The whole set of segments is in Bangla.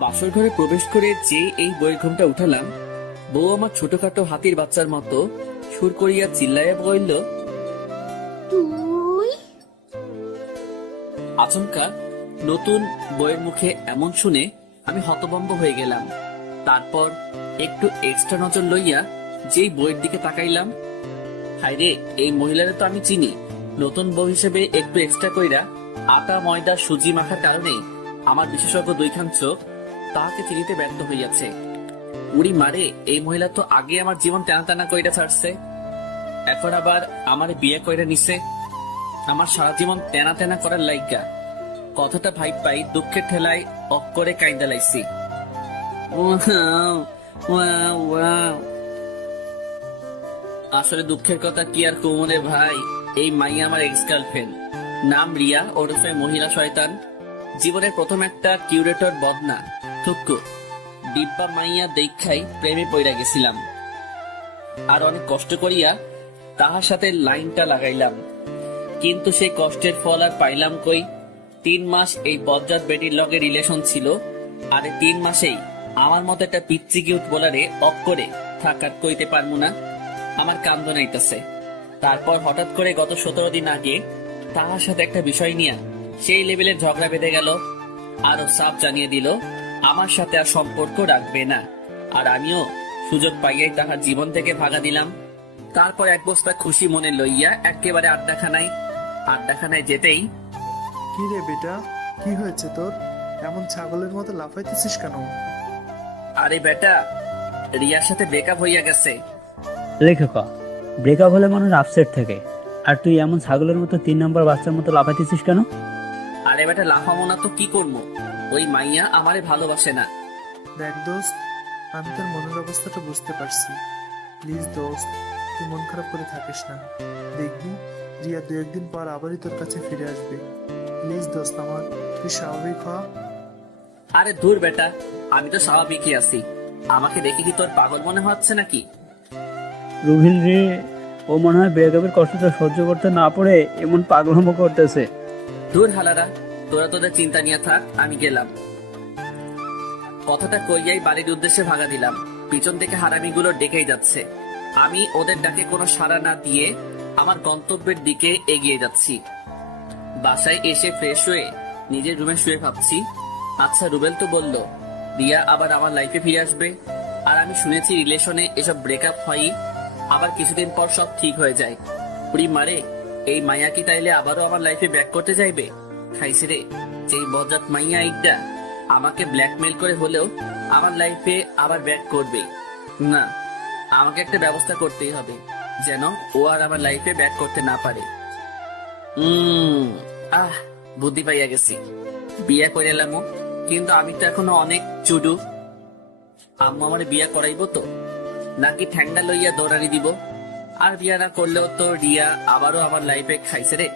বাসর ঘরে প্রবেশ করে যে এই বইয়ের ঘুমটা উঠালাম, বউ আমার ছোটখাটো হাতির বাচ্চার মতো সুর করিয়া চিল্লাইয়া বলল, তুই আচমকা নতুন বইয়ের মুখে এমন শুনে আমি হতভম্ব হয়ে গেলাম। তারপর একটু এক্সট্রা নজর লইয়া যেই বইয়ের দিকে তাকাইলাম, হায়রে, এই মহিলারে তো আমি চিনি। নতুন বউ হিসেবে একটু এক্সট্রা কইরা আটা ময়দা সুজি মাখার কারণে আমার বিশেষজ্ঞ দুইখান চোখ তাহাকে চিনিতে ব্যর্থ হইয়াছে। উড়ি মারে, এই মহিলা তো আগে আমার জীবন টানা টানা কইরা ছাড়ছে, এখন আবার আমার বিয়ে কইরা নিছে আমার সারা জীবন তেনা তেনা করার লাইগা। কথাটা ভাই পাই দুঃখের ঠেলায় অক করে কাইন্দা লাইছি। আসলে দুঃখের কথা কি আর কোমরে ভাই, এই মাইয়া আমার এক্স গার্লফ্রেন্ড, নাম রিয়া ওরফে মহিলা শয়তান। জীবনের প্রথম একটা কিউরেটর বদনা থুক্কু ডিব্বা মাইয়া দেখাই প্রেমে পইরা গেছিলাম। আর অনেক কষ্ট করিয়া তাহার সাথে লাইনটা লাগাইলাম, কিন্তু সেই কষ্টের ফল আর পাইলাম কই। 3 মাস এই বজ্জাত বেটির লগে রিলেশন ছিল, আর 3 মাসেই আমার মতো একটা পিচ্চি কিউট বলারে অক করে থাকার কইতে পারবো না। আমার কান্দ নাইতেছে। তারপর হঠাৎ করে গত 17 দিন আগে তাহার সাথে একটা বিষয় নিয়ে সেই লেভেলের ঝগড়া বেঁধে গেল। আরো সাফ জানিয়ে দিল আমার সাথে আর সম্পর্ক রাখবে না, আর আমিও সুযোগ পাইয়াই তাহার জীবন থেকে ভাগা দিলাম। তারপর এক বস্তা খুশি মনে লইয়া একেবারে আড্ডাখানায় যেতেই, কি রে বেটা, কি হয়েছে তোর? এমন ছাগলের মতো লাফাইতেছিস কেন? আরে বেটা, রিয়ার সাথে ব্রেকআপ হইয়া গেছে। লেখকা, ব্রেকআপ হলে মানুষ আপসেট থাকে, আর তুই এমন ছাগলের মতো 3 নম্বর বাচ্চার মতো লাফাইতেছিস কেন? আরে বেটা, লাফামো না তো কি করবো, ওই মাইয়া আমারে ভালোবাসে না। দেখ দোস্ত, আমি তোর মনের অবস্থাটা বুঝতে পারছি। প্লিজ দোস্ত, তুই মন খারাপ করে থাকিস না। দেখবি রিয়া 2-1 দিন পর আবারই তোর কাছে ফিরে আসবে। প্লিজ দোস্ত আমার, তুই স্বাভাবিক হ। আরে দূর বেটা, আমি তো স্বাভাবিকই আছি। আমাকে দেখে কি তোর পাগল মনে হচ্ছে নাকি? রুহিল রে, ও মনে হয় ব্রেকআপের কষ্টটা সহ্য করতে না পারে এমন পাগলামো করতেছে। দূর হালারা, তোরা তোদের চিন্তা নিয়ে থাক, আমি গেলাম। কথাটা কইয়াই বাড়ির উদ্দেশ্যে ভাগা দিলাম। পিছন থেকে হারামিগুলো ডেকেই যাচ্ছে। আমি ওদের ডাকে কোনো সাড়া না দিয়ে আমার গন্তব্যের দিকে এগিয়ে যাচ্ছি। বাসায় এসে ফ্রেশ হয়ে নিজের রুমে শুয়ে ভাবছি, আচ্ছা রুবেল তো বলল রিয়া আবার আমার লাইফে ফিরে আসবে, আর আমি শুনেছি রিলেশনে এসব ব্রেকআপ হয়ই, আবার কিছুদিন পর সব ঠিক হয়ে যায়। পুরি মারে, এই মাইয়া কি তাইলে আবারও আমার লাইফে ব্যাক করতে যাইবে? খাইছে রে, যেই বজ্জাত মাইয়া এইটা আমাকে ব্ল্যাকমেল করে হলেও আমার লাইফে আবার ব্যাক করবে না। আমাকে একটা ব্যবস্থা করতেই হবে যেন ও আর আমার লাইফে ব্যাক করতে না পারে। আহ, বুদ্ধি পাইয়া গেছি। বিয়ে করে এলাম, কিন্তু আমি তো এখনো অনেক চুডু। আম্মু আমার বিয়ে করাইবো তো, নাকি ঠ্যাঙ্গা লইয়া দৌড়ানি দিব? আর বিয়ে না করলেও তো রিয়া আবারও আমার লাইফে খাইছে রে।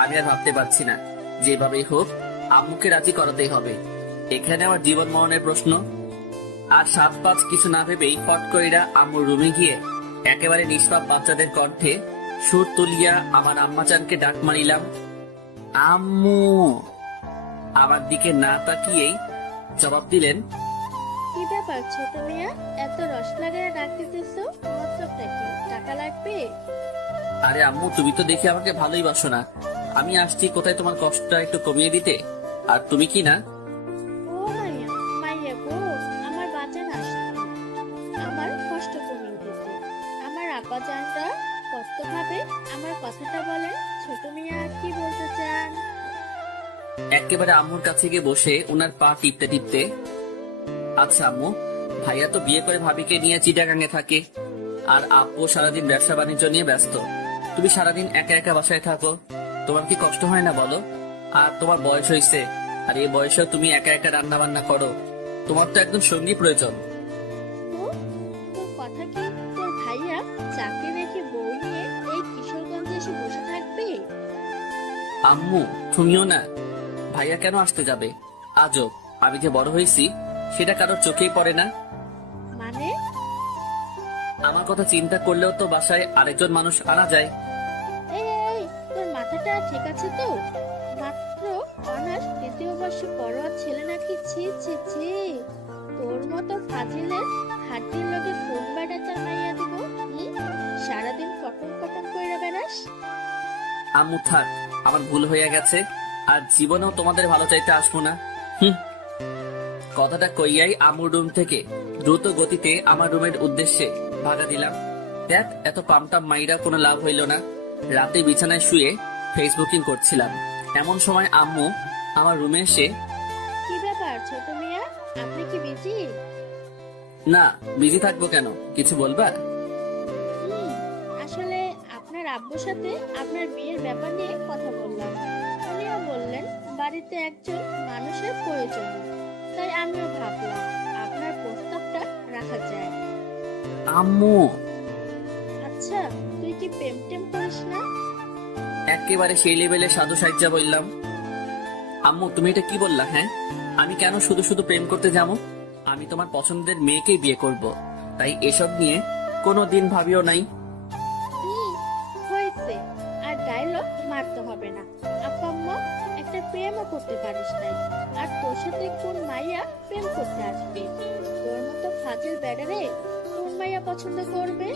আমি আর ভাবতে পারছি না, যেভাবেই হোক আম্মুকে রাজি করাতেই হবে। এখানে আমার জীবন মরণের প্রশ্ন। আর 7-5 কিছু না ভেবেই ফট কইরা আম্মুর রুমে গিয়ে একেবারে নিষ্পাপ বাচ্চাদের কণ্ঠে সুর তুলিয়া আমার আম্মাচানকে ডাক মারিলাম, আম্মু। আমার দিকে না তাকিয়েই জবাব দিলেন, কি ব্যাপার ছোট মিয়া, এত রস লাগায় ডাক দিতেছো? মতলবটা কি? টাকা লাগবে? আরে আম্মু, তুমি তো দেখি আমাকে ভালোই বাসো না। আমি আসছি কোথায় তোমার কষ্টটা একটু কমিয়ে দিতে, আর তুমি কি না। ও মাইয়া, মাইয়া গো, আমার বাঁচান আসছে আমার কষ্ট কমিয়ে দিতে। আমার আব্বা জানরা কষ্ট ভাবে আমার কথাটা বলেন। ছোট মিয়া কি বলতে চান? একেবারে আম্মুর কাছে গিয়ে বসে ওনার পা টিপতে টিপতে, আচ্ছা আম্মু, ভাইয়া তো বিয়ে করে ভাবিকে নিয়ে চিটাগাঙ্গে থাকে, আর আপু সারাদিন ব্যবসা বাণিজ্য নিয়ে ব্যস্ত। তুমি সারাদিন একা একা বাসায় থাকো, তোমার কি কষ্ট হয় না বলো? আর তোমার বয়স হয়েছে, আর এই বয়সেও তুমি একা একা রান্না বান্না করো, তোমার তো একদম সঙ্গী প্রয়োজন। তো তোর কথা কি তোর ভাইয়া চাকরি রেখে বউ নিয়ে এই কিশোরগঞ্জে এসে বসে থাকবে? আম্মু, তুমিও না। ভাইয়া কেন আসতে যাবে? আজব, আমি যে বড় হয়েছি সেটা কারোর চোখেই পড়ে না। মানে? আমার কথা চিন্তা করলেও তো বাসায় আরেকজন মানুষ আনা যায়। এই এই, তোর মাথাটা ঠিক আছে তো? মাত্র অনার্স দ্বিতীয় বয়সে পড়োয়া ছেলে নাকি, ছি ছি ছি। তোর মতো ফাজিলের হাড্ডির লগে কোন বেড়াচার মাইয়া দিব? সারাদিন ফটন ফটন কইরা বেড়াস। আম্মু থাক, আমার ভুল হয়ে গেছে, আর জীবনেও তোমাদের ভালো চাইতে আসবো না। হুম। কথাটা কইয়াই আম্মুর রুম থেকে দ্রুত গতিতে আমার রুমের উদ্দেশ্যে ভাগা দিলাম। দেখ, এত পামটাম মাইরা কোনো লাভ হইল না। রাতে বিছানায় শুয়ে ফেসবুকিং করছিলাম, এমন সময় আম্মু আমার রুমে এসে, কি ব্যাপার ছোট মিয়া, আপনি কি বিজি? না বিজি থাকবো কেন, কিছু বলবা? আসলে আপনার আব্বুর সাথে আপনার বিয়ের ব্যাপার নিয়ে কথা বললাম। উনিও বললেন বাড়িতে একজন মানুষের প্রয়োজন, তাই আমিও ভাবলাম আপনার প্রস্তাবটা রাখা যায়। আম্মু আচ্ছা, তুই কি প্রেম টেম করিস না? একেবারে সেই লেভেলে সাধু সাহিত্যা বললাম। আম্মু তুমি এটা কি বললা? হ্যাঁ, আমি কেন শুধু শুধু প্রেম করতে যাবো? আমি তোমার পছন্দের মেয়েকেই বিয়ে করব, তাই এসব নিয়ে কোনো দিন ভাবিও নাই। হয়েছে, আর ডায়লগ মারতে হবে না। আপা আম্মা একটা প্রেমও করতে পারিস নাই, আর তোর সাথে কোন মাইয়া প্রেম করতে আসবে? তোর মতো ফাজিল ব্যাডারে কোন মাইয়া পছন্দ করবে?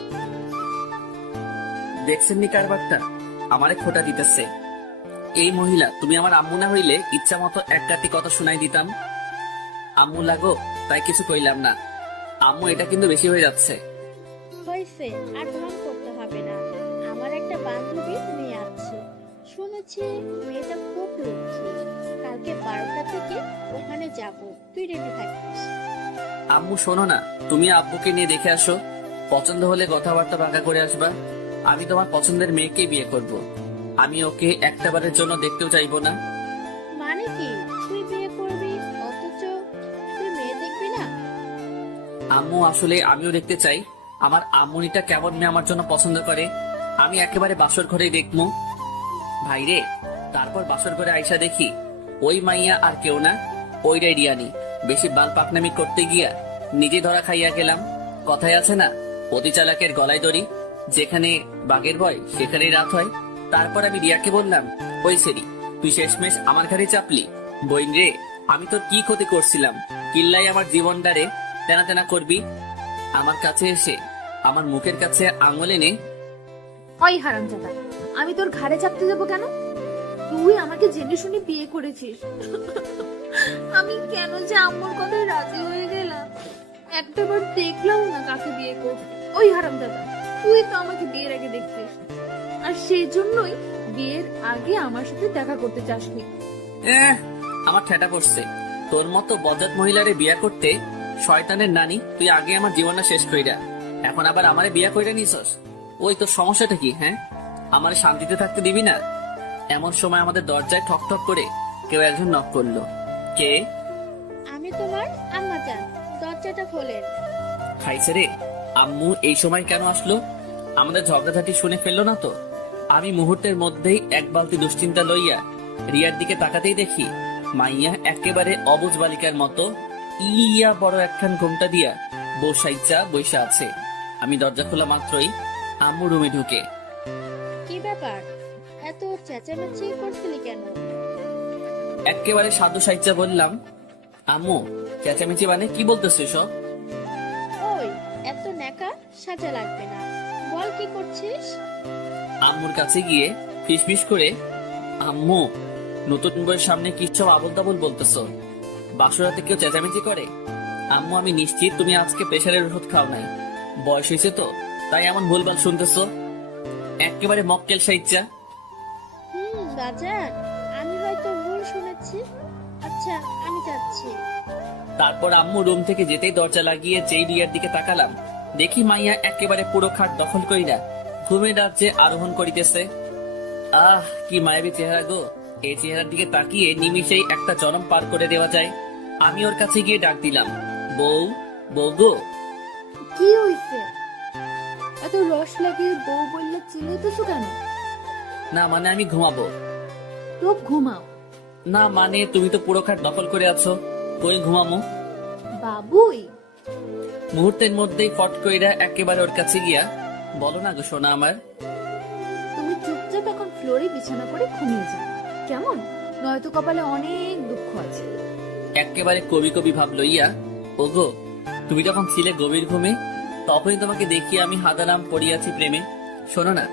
দেখছেন নি কারবারটা, আমারে খোটা দিতেছে। এই মহিলা, তুমি আমার আম্মু না হইলে ইচ্ছা মতো এক কাটি কথা শুনাই দিতাম। আম্মু লাগো তাই কিছু কইলাম না। আম্মু এটা কিন্তু বেশি হয়ে যাচ্ছে। হয়েছে, আর ঢং করতে হবে না। আমার একটা বান্ধবী মেয়ে আছে, শুনেছি মেয়েটা খুব লক্ষ্মী। কালকে 12টা থেকে ওখানে যাব, তুই রেডি থাকিস। আম্মু শোনো না, তুমি আব্বুকে নিয়ে দেখে আসো, পছন্দ হলে কথাবার্তা ভাঙা করে আসবা। আমি তোমার পছন্দের মেয়েকে বিয়ে করব, আমি ওকে একটা বারের জন্য দেখতেও চাইবো না। মানে কি, তুই বিয়ে করবি অথচ তুই মেয়ে দেখবি না? আম্মু আসলে আমিও দেখতে চাই আমার আম্মুনিটা কেমন মেয়ে আমার জন্য পছন্দ করে। আমি একেবারে বাসর ঘরেই দেখবো। ভাইরে, তারপর বাসর ঘরে আইসা দেখি ওই মাইয়া আর কেউ না, ওইটাই রিয়ানি। বেশি বাল পাকনামি করতে গিয়া নিজে ধরা খাইয়া গেলাম। কথায় আছে না, অতি চালাকের গলায় দড়ি, যেখানে বাঘের ভয় সেখানেই রাত হয়। তারপর আমি রিয়াকে বললাম, ওই সেরি, তুই শেষমেশ আমার ঘাড়ে চাপলি। বইন রে, আমি তোর কি ক্ষতি করছিলাম? কিল্লাই আমার জীবনটারে তেনা তেনা করবি? আমার কাছে এসে আমার মুখের কাছে আঙুল এনে, ওই হারামজাদা, আমি তোর ঘাড়ে চাপতে যাবো কেন? তুই আমাকে জেনে শুনে বিয়ে করেছিস। আমি কেন যে আম্মুর কথায় রাজি হয়ে গেলাম? একটাবার দেখলাম না কাকে বিয়ে করতে। ওই হারামজাদা, তুই তো আমাকে বিয়ের আগে দেখছিস, আর সেই জন্যই বিয়ের আগে আমার সাথে দেখা করতে চাসনি। আমার ঠেটা পড়ছে। তোর মতো বজ্জাত মহিলারে বিয়া করতে শয়তানের নানি, তুই আগে আমার জীবনটা শেষ কইরা এখন আবার আমারে বিয়া কইরা নিছস। ওই তোর সমস্যাটা কি? হ্যাঁ, আমারে শান্তিতে থাকতে দিবি না? এমন সময় আমাদের দরজায় ঠক ঠক করে কেউ একজন নক করলো। কে? আমি তোমার আম্মা জান, দরজাটা খোলেন। খাইছে রে, আম্মু এই সময় কেন আসলো? আমাদের ঝগড়াঝাটি শুনে ফেললো না তো? আমি মুহূর্তের মধ্যেই এক বালতি দুশ্চিন্তা লইয়া রিয়ার দিকে তাকাতেই দেখি মাইয়া একেবারে অবুঝ বালিকার মতো ইয়া বড় একখান ঘোমটা দিয়া বৈশা আছে। আমি দরজা খোলা মাত্রই আম্মু রুমে ঢুকে, কি ব্যাপার, এত চেঁচামেচি করছিলি কেন? একেবারে সাধু সাইচা বললাম, আম্মু চেঁচামেচি মানে কি বলতেছো সব? ওই এত নেকা সাজা লাগবে না, বল কি করছিস? আম্মুর কাছে গিয়ে ফিসফিস করে, আম্মু নতুন বইয়ের সামনে কি সব আবল তাবল বলতেছো? বাসরাতে কেউ চেঁচামেচি করে? আম্মু আমি নিশ্চিত তুমি আজকে প্রেশারের ওষুধ খাও নাই, বয়স হয়েছে তো তাই এমন ভুলভাল শুনতেছো। একেবারে মক্কেল সাইচ্চা। বাজার, আমি হয়তো ভুল শুনেছি। আচ্ছা, আমি যাচ্ছি। তারপর আম্মু রুম থেকে যেতেই দরজা লাগিয়ে যেই রিয়ার দিকে তাকালাম, দেখি মাইয়া একেবারে পুরো খাট দখল কইরা ঘুমের রাজ্যে আরোহণ করিতেছে। আহ কি মায়াবী চেহারা গো! এই চেহারার দিকে তাকিয়ে নিমিষেই একটা জনম পার করে দেওয়া যায়। আমি ওর কাছে গিয়ে ডাক দিলাম, বউ, বউ গো। কি হইছে? এত রস লাগিয়ে বউ বললে চিল্লাইতেছো কেন? না মানে আমি ঘুমাবো। তো ঘুমাও। না মানে তুমি তো পুরো খাট দখল করে আছো, কই ঘুমামো? বাবুই মুহূর্তের মধ্যেই ফট কইরা একেবারে ওর কাছে গিয়া, বলো না গো সোনা আমার। তুমি চুপচাপ এখন ফ্লোরে বিছানা করে ঘুমিয়ে যাও, কেমন? নয়তো কপালে অনেক দুঃখ আছে। একেবারে কবি কবি ভাব লইয়া। ওগো, তুমি যখন ছিলে গভীর ঘুমে, তখনই তোমাকে দেখিয়ে আমি হাদারাম পড়িয়াছি প্রেমে। শোনো না,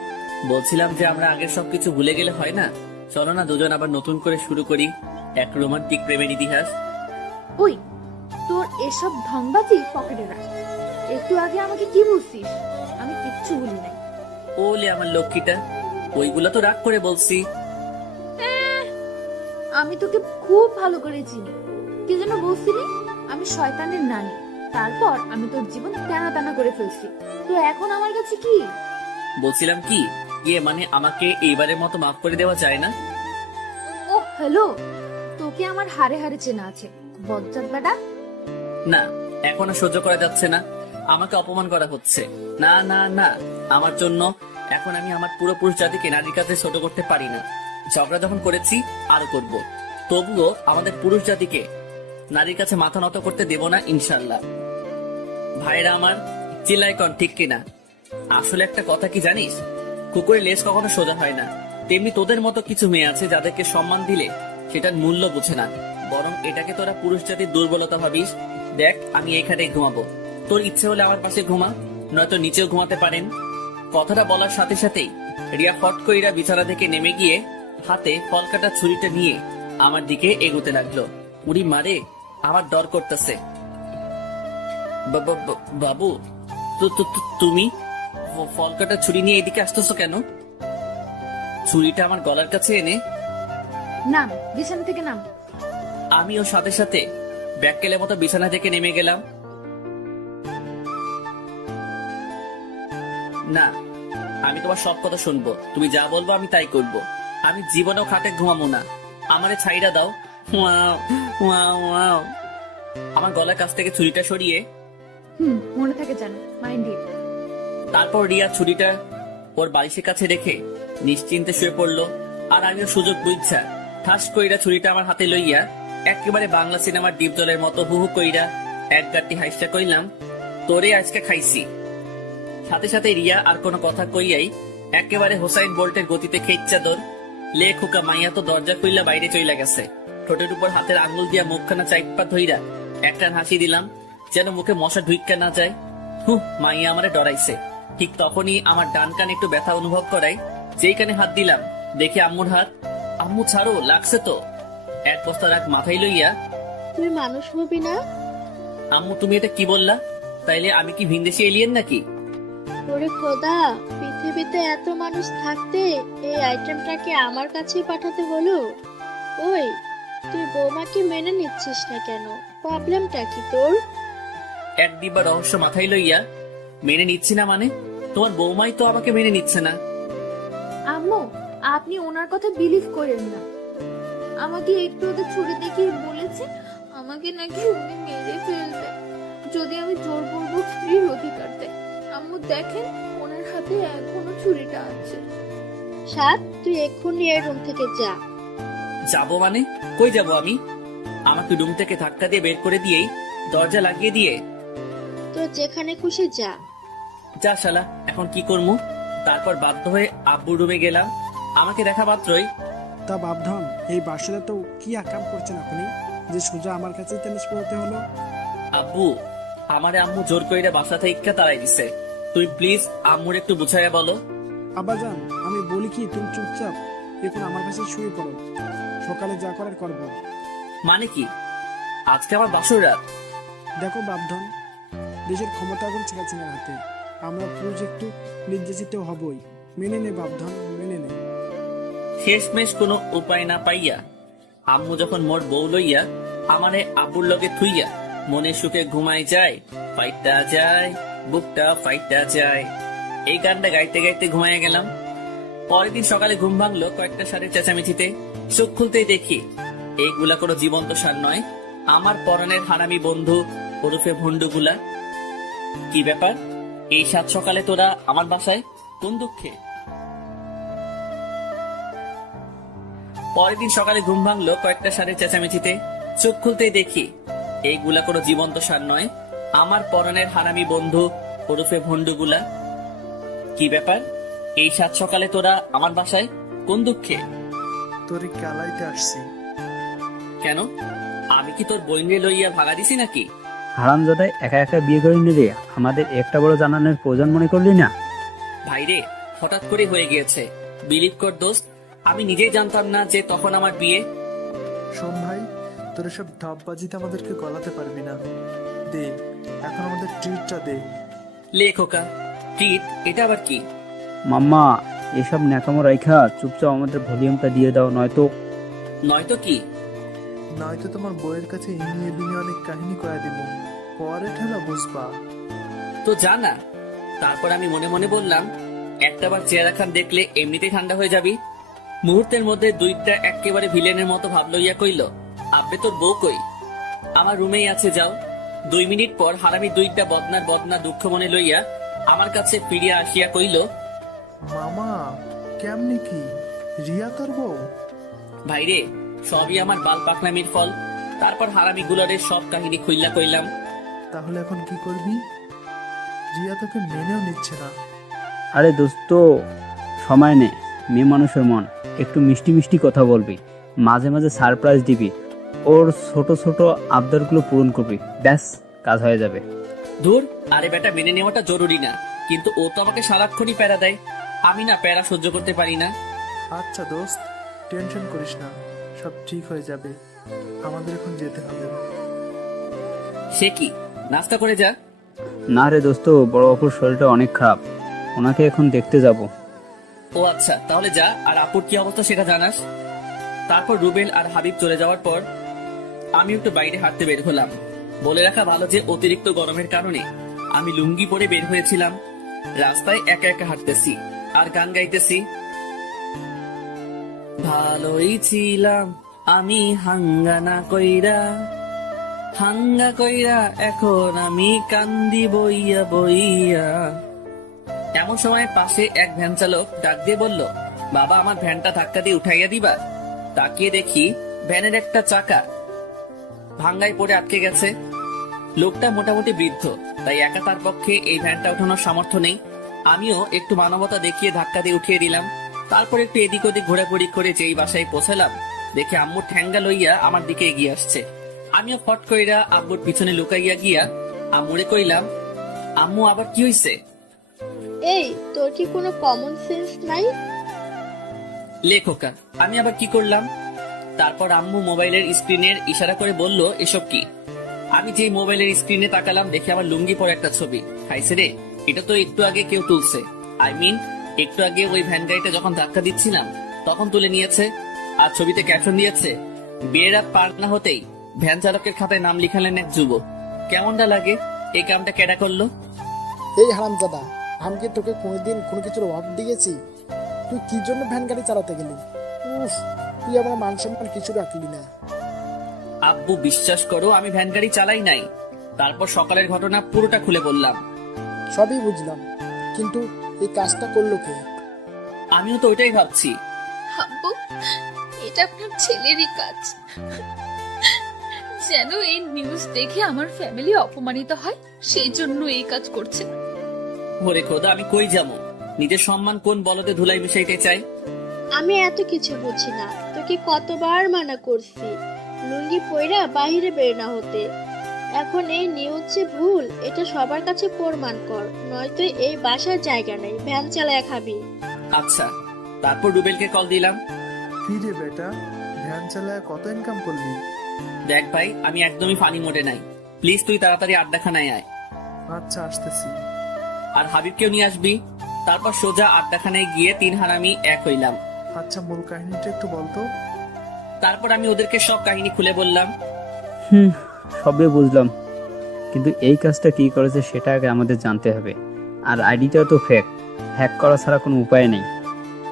বলছিলাম যে আমরা আগের সবকিছু ভুলে গেলে হয় না। চলো না দুজন আবার নতুন করে শুরু করি এক রোমান্টিক প্রেমের ইতিহাস। ওই, তোর এসব ঢংবাজি পকেটে রাখ। একটু আগে আমাকে কি বলছিস? আমি কিচ্ছু ভুলি নাই। ওলে আমার লক্ষ্মীটা, ওইগুলো তো রাগ করে বলছি। আমি তোকে খুব ভালো করে চিনি। কি যেন বলছিলি? আমি শয়তানের নানি। তারপর আমি তোর জীবন টানা টানা করে ফেলছি। তো এখন আমার কাছে কি? বলছিলাম কি, মানে আমাকে এইবারের মতো মাফ করে দেওয়া যায় না? ও হ্যালো, তোকে আমার হারে হারে চেনা আছে বজ্জাত বেটা। না, এখন আর সহ্য করা যাচ্ছে না। আমাকে অপমান করা হচ্ছে। না না না, আমার জন্য এখন আমি আমার পুরো পুরুষ জাতিকে নারীর কাছে ছোট করতে পারি না। ঝগড়া যখন করেছি আরো করব, তবুও আমাদের পুরুষ জাতিকে নারীর কাছে মাথা নত করতে দেব না ইনশাল্লাহ। ভাইরা আমার, চিল্লাইকন ঠিক কিনা? আসলে একটা কথা কি জানিস, কুকুরের লেজ কখনো সোজা হয় না। তেমনি তোদের মতো কিছু মেয়ে আছে যাদেরকে সম্মান দিলে সেটার মূল্য বুঝে না, বরং এটাকে তোরা পুরুষ জাতির দুর্বলতা ভাবিস। দেখ, আমি এই খাটে ঘুমাবো, তোর ইচ্ছে হলে আমার পাশে ঘুমা, নয়তো নিচেও ঘুমাতে পারেন। কথাটা বলার সাথে সাথেই রিয়া ফট কইরা বিছানা থেকে নেমে গিয়ে হাতে ফল কাটা ছুরিটা নিয়ে আমার দিকে এগোতে লাগলো। উড়ি মারে, আমার ডর করতেছে। বাবু, তুমি ফল কাটা ছুরি নিয়ে এদিকে আসতেছো কেন? ছুরিটা আমার গলার কাছে এনে নাম, বিছানা থেকে নাম। আমিও সাথে সাথে ব্যাককেলের মতো বিছানা থেকে নেমে গেলাম। না, আমি তোমার সব কথা শুনবো, তুমি যা বলবো আমি তাই করবো। আমি জীবনেও খাটে ঘুমাবো না, আমারে ছাইড়া দাও। Wow, wow, wow. আমার গলার কাছ থেকে ছুরিটা সরিয়ে মনে থাকে জানো, মাইন্ড ইট। তারপর রিয়া ছুরিটা ওর বালিশের কাছে রেখে নিশ্চিন্তে শুয়ে পড়লো। আর আমিও সুযোগ বুঝছা ঠাস কইরা ছুরিটা আমার হাতে লইয়া একেবারে বাংলা সিনেমার ডিপ জলের মতো হুহু কইরা এক গাঁটটি হাইসা কইলাম, তোরে আজকে খাইছি। সাথে সাথে রিয়া আর কোনো কথা কইয়াই একেবারে হোসাইন বোল্টের গতিতে খেইচ্ছা দৌড়। লে খোকা মাইয়া তো দরজা খুইলা বাইরে চইলা গেছে। ঠোঁটের উপর হাতের আঙ্গুল দিয়া মুখখানা চাইপা ধইরা একটা হাসি দিলাম, যেন মুখে মশা ঢুইকা না যায়। মাইয়া আমারে ডরাইছে। ঠিক তখনই আমার ডান কান একটু ব্যথা অনুভব করায় যেই কানে হাত দিলাম দেখে আম্মুর হাত। আম্মু ছাড়ো, লাগছে তো। এক বস্তা রাগ মাথায় লইয়া, তুই মানুষ হবি না? আম্মু তুমি এটা কি বললা? তাইলে আমি কি ভিনদেশি এলিয়েন নাকি? ওরে খোদা, পৃথিবীতে এত মানুষ থাকতে এই আইটেমটাকে আমার কাছে পাঠাতে হলো। ওই, তুই বৌমাকে মেনে নিচ্ছিস না কেন? প্রবলেমটা কি তোর? এক দিব্যা রহস্য মাথায় লইয়া, মেনে নিচ্ছি না মানে? তোমার বৌমাই তো আমাকে মেনে নিচ্ছে না। আম্মু, আপনি ওনার কথা বিলিভ করেন না। আমাকে একটু ওদের ছুরি দেখিয়ে বলেছে আমাকে নাকি উনি মেরে ফেলবে যদি আমি জোরপূর্বক স্ত্রীর অধিকার দেয়। আম্মু দেখেন, ওনার হাতে এখনো ছুরিটা আছে। সাত, তুই এক্ষুনি এই রুম থেকে যা। যাবো মানে? কই যাবো আমি? আমাকে রুম থেকে ধাক্কা দিয়ে বের করে দিয়েই দরজা লাগিয়ে দিয়ে, তোর যেখানে খুশি যা। যা শালা, এখন কি করবো? তারপর বাধ্য হয়ে আব্বুর রুমে গেলাম। আমাকে দেখা মাত্রই, তা বাপধন, এই বাসরে তো কি আকাম করছেন আপনি যে সোজা আমার কাছে টেনিস পড়তে হলো? আব্বু, আমারে আম্মু জোর কইরা বাসা থেকে তাড়াই দিছে। তুই প্লিজ আম্মুর একটু বুঝাইয়া বলো। আব্বাজান, আমি বলি কি, তুমি চুপচাপ এখন আমার কাছে শুয়ে পড়ো, সকালে যা করার করবো। মানে কি? আজকে আমার বাসর রাত। দেখো বাপধন, দেশের ক্ষমতা এখন ছেঁকা ছেঁকার হাতে। আমরা পুরুষ একটু নির্যাতিত হবই, মেনে নে বাপধন, মেনে নে। শেষমেশ কোনো উপায় না পাইয়া আম্মু যখন মোর বউ লইয়া আমারে আব্বুর লগে থুইয়া মনে সুখে ঘুমাই যায়, ফাইটা যায়, বুকটা ফাইটা যায়। এই গানটা গাইতে গাইতে ঘুমাইয়া গেলাম। পরের দিন সকালে ঘুম ভাঙলো কয়েকটা শাড়ির চেঁচামেচিতে। চোখ খুলতেই দেখি এইগুলা কোনো জীবন্ত সার নয়, আমার পরনের হারামি বন্ধু ওরফে ভন্ডুগুলা। কি ব্যাপার, এই সাত সকালে তোরা আমার বাসায় কোন দুঃখে? পরের দিন সকালে ঘুম ভাঙলো কয়েকটা শাড়ির চেঁচামেচিতে। চোখ খুলতেই দেখি এইগুলা কোনো জীবন্ত সার নয়, আমার পরনের হারামি বন্ধু ওরফে ভন্ডুগুলা। কি ব্যাপার, এই সাত সকালে তোরা আমার বাসায় কোন দুঃখে? তোরে কালাইতে আসছি। কেন? আমি কি তোর বইনে লইয়া ভাগা দিছি নাকি? হারামজাদায় একা একা বিয়ে করে নিলে আমাদের একটা বড় জানানোর প্রয়োজন মনে করলি না? ভাইরে, হঠাৎ করে হয়ে গিয়েছে। বিলিভ কর দোস্ত, আমি নিজেই জানতাম না যে তখন আমার বিয়ে। শোন ভাই, তোর এসব ঢপবাজিতে আমাদেরকে গলাতে পারবি না। দে, এখন আমাদের ট্রিটটা দে। লে খোকা, ট্রিট? এটা আবার কি? মাম্মা, এসব ন্যাকামো রাইখা চুপচাপ আমাদের ভলিউমটা দিয়ে দাও, নয়তো নয়তো কি? নয়তো তোমার বইয়ের কাছে ইনিয়ে বিনিয়ে অনেক কাহিনী কয়া দিব, পরে ঠেলা বুঝবা। তো জানা। তারপর আমি মনে মনে বললাম, একটাবার চেহারা খান দেখলে এমনিতেই ঠান্ডা হয়ে যাবি। মুহূর্তের মধ্যে দুইটা একেবারে ভিলেনের মতো ভাব লইয়া কইল, আব্বে তোর বউ কই? আমার রুমেই আছে, যাও। 2 মিনিট পর হারামি দুইটা বদনা দুঃখ মনে লইয়া আমার কাছে ফিরিয়া আসিয়া কইল, মামা, কেমনি কি রিয়া তোর বউ? ভাইরে, সবই আমার বাল পাকনামির ফল। তারপর হারামি গুলারের সব কাহিনী খুইল্লা কইলাম। তাহলে এখন কি করবি? রিয়া তোকে মেনেও নিচ্ছে না। আরে দোস্ত, সময় নে, মেয়ে মানুষের মন, একটু মিষ্টি মিষ্টি কথা বলবি, মাঝে মাঝে সারপ্রাইজ দিবি, ওর ছোট ছোট আবদারগুলো পূরণ করবি, ব্যাস কাজ হয়ে যাবে। ধুর, আরে বেটা, মেনে নেওয়াটা জরুরি না, কিন্তু ও তো আমাকে সারাক্ষণই প্যারা দেয়। আমি না প্যারা সহ্য করতে পারি না। আচ্ছা দোস্ত, টেনশন করিস না, সব ঠিক হয়ে যাবে। আমাদের এখন যেতে হবে। সে কি, নাস্তা করে যা। না রে দোস্ত, বড় অপুর শরীরটা অনেক খারাপ, ওনাকে এখন দেখতে যাব। ও আচ্ছা, তাহলে যা। আর আপুর কি অবস্থা সেটা জানাস। তারপর রুবেল আর হাবিব চলে যাওয়ার পর আমি একটু বাইরে হাঁটতে বের হলাম। বলে রাখা ভালো যে অতিরিক্ত গরমের কারণে আমি লুঙ্গি পরে বের হয়েছিলাম। রাস্তায় একা একা হাঁটতেছি আর গান গাইতেছি। ভালোই ছিলাম আমি হাঙ্গানা কইরা, হাঙ্গা কইরা এখন আমি কান্দি বইয়া বইয়া। এমন সময় পাশে এক ভ্যান চালক ডাক দিয়ে বলল, বাবা, আমার ভ্যানটা ধাক্কা দিয়ে উঠাইয়া দিবা। তাকিয়ে দেখি ভ্যানের একটা চাকা ভাঙ্গায় পড়ে আটকে গেছে। লোকটা মোটামুটি বৃদ্ধ, তাই একা তার পক্ষে এই ভ্যানটা ওঠানোর সামর্থ্য নেই। আমিও একটু মানবতা দেখিয়ে ধাক্কা দিয়ে উঠিয়ে দিলাম। তারপর একটু এদিক ওদিক ঘোরাঘুরি করে যেই বাসায় পৌঁছালাম, দেখে আম্মু ঠ্যাঙ্গা লইয়া আমার দিকে এগিয়ে আসছে। আমিও ফট কইরা আব্বুর পিছনে লুকাইয়া গিয়া আম্মুরে কইলাম, আম্মু আবার কি হইছে? এই, তোর কি কোনো কমন সেন্স নাই? লেখকা, আমি আবার কি করলাম? তারপর আম্মু মোবাইলের স্ক্রিনের ইশারা করে বলল, এসব কি? আমি যেই মোবাইলের স্ক্রিনে তাকালাম, দেখে আমার লুঙ্গি পরে একটা ছবি। খাইছে রে, এটা তো একটু আগে কেউ তুলছে। একটু আগে ওই ভ্যান গাড়িটা যখন ধাক্কা দিচ্ছিলাম তখন তুলে নিয়েছে। আর ছবিতে ক্যাপশন দিয়েছে, বিয়ের রাত পার না হতেই ভ্যান চালকের খাতায় নাম লিখালেন এক যুবক। কেমনটা লাগে? এই কামটা কেডা করলো? এই হারামজাদা, আমি কি তোকে কোনোদিন কোনো কিছুর অভাব দিয়েছি? তুই কি জন্য ভ্যান গাড়ি চালাতে গেলি? উফ, তুই আমার মান সম্মান কিছু রাখলি না। আব্বু, বিশ্বাস করো, আমি ভ্যান গাড়ি চালাই নাই। তারপর সকালের ঘটনা পুরোটা খুলে বললাম। সবই বুঝলাম, কিন্তু এই কাজটা করলো কে? আমিও তো ওইটাই ভাবছি। আব্বু, এটা আপনার ছেলেরই কাজ। যেন এই নিউজ দেখে আমার ফ্যামিলি অপমানিত হয়, সেই জন্য এই কাজ করছে। ওরে খোদা, আমি কই যাবো? নিজের সম্মান কোন বলতে ধুলাই মিশাইতে চাই? আমি এত কিছু বুঝি না, তোকে কতবার মানা করছি লুঙ্গি পইরা বাহিরে বের না হতে। এখন এই নিউজ যে ভুল, এটা সবার কাছে প্রমাণ কর, নয়তো এই বাসার জায়গা নেই, ভ্যান চালায় খাবি। আচ্ছা। তারপর রুবেলকে কল দিলাম। কি রে বেটা, ভ্যান চালায় কত ইনকাম করলি? দেখ ভাই, আমি একদমই ফানি মোডে নাই। প্লিজ তুই তাড়াতাড়ি আড্ডাখানায় আয়। আচ্ছা, আসতেছি। আর হাবিবকেও নিয়ে আসবি। তারপর সোজা আড্ডাখানায় গিয়ে 3 হারামি এক হইলাম। আচ্ছা, মূল কাহিনীটা একটু বলতো। তারপর আমি ওদেরকে সব কাহিনী খুলে বললাম। সবই বুঝলাম, কিন্তু এই কাজটা কি করেছে সেটা আগে আমাদের জানতে হবে। আর আইডিটা তো ফেক, হ্যাক করা ছাড়া কোনো উপায় নেই।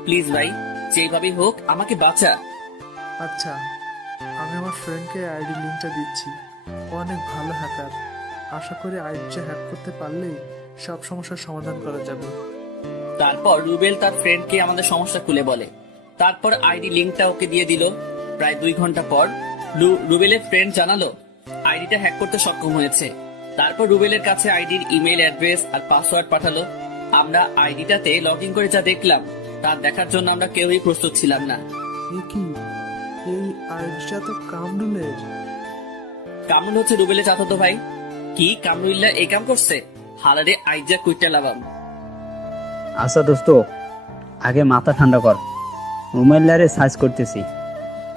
প্লিজ ভাই, যেইভাবেই হোক আমাকে বাঁচা। আচ্ছা, আমি আমার ফ্রেন্ডকে আইডি লিঙ্কটা দিচ্ছি। ও অনেক ভালো হ্যাকার। আশা করি আইডিটা হ্যাক করতে পারলেই সব সমস্যার সমাধান করা যাবে। তারপর রুবেল তার ফ্রেন্ডকে আমাদের সমস্যা খুলে বলে। তারপর আইডি লিঙ্কটা ওকে দিয়ে দিল। প্রায় 2 ঘন্টা পর রুবেলের ফ্রেন্ড জানালো আইডিটা হ্যাক করতে সক্ষম হয়েছে। তারপর রুবেলের কাছে আইডির ইমেল অ্যাড্রেস আর পাসওয়ার্ড পাঠালো। আমরা আইডিটাতে লগ ইন করে যা দেখলাম তা দেখার জন্য আমরা কেউই প্রস্তুত ছিলাম না। এ কি, এই আইডিটা তো কামরুলের। কামরুল হচ্ছে রুবেলের চাচাতো ভাই। কি কামরুল্লাহ এই কাম করছে? হালারে আইজা কুইটা লাগাম। আচ্ছা দোস্ত, আগে মাথা ঠান্ডা কর, রুমাইল্লারে সার্চ করতেছি।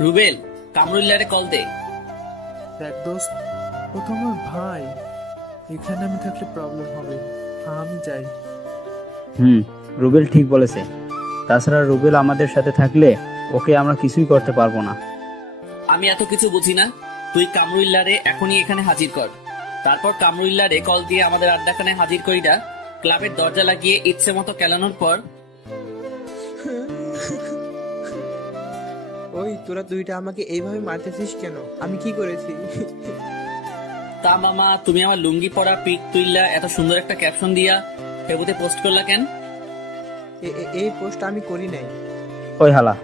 রুবেল, কামরুল্লাহরে কল দে। দেখ দোস্ত, ও তো আমার ভাই, এখানে আমি থাকলে প্রবলেম হবে, আমি যাই। রুবেল ঠিক বলেছে। তাছাড়া রুবেল আমাদের সাথে থাকলে ওকে আমরা কিছুই করতে পারবো না। আমি এত কিছু বুঝি না, তুই কামরুল্লাহরে এখনই এখানে হাজির কর। তারপর কামরুল্লাহরে কল দিয়ে আমাদের আড্ডাখানে হাজির কইরা ক্লাবের দরজা লাগিয়ে ইচ্ছে মতো কেলানোর পর ওই তোরা দুইটা আমাকে এইভাবে মারতেছিস কেন? আমি কি করেছি? তা মামা, তুমি আমার লুঙ্গি পরা পিক তুইলা এত সুন্দর একটা ক্যাপশন দিয়া ফেসবুকে পোস্ট করলা কেন? এই পোস্ট আমি করি নাই। ওই হালা,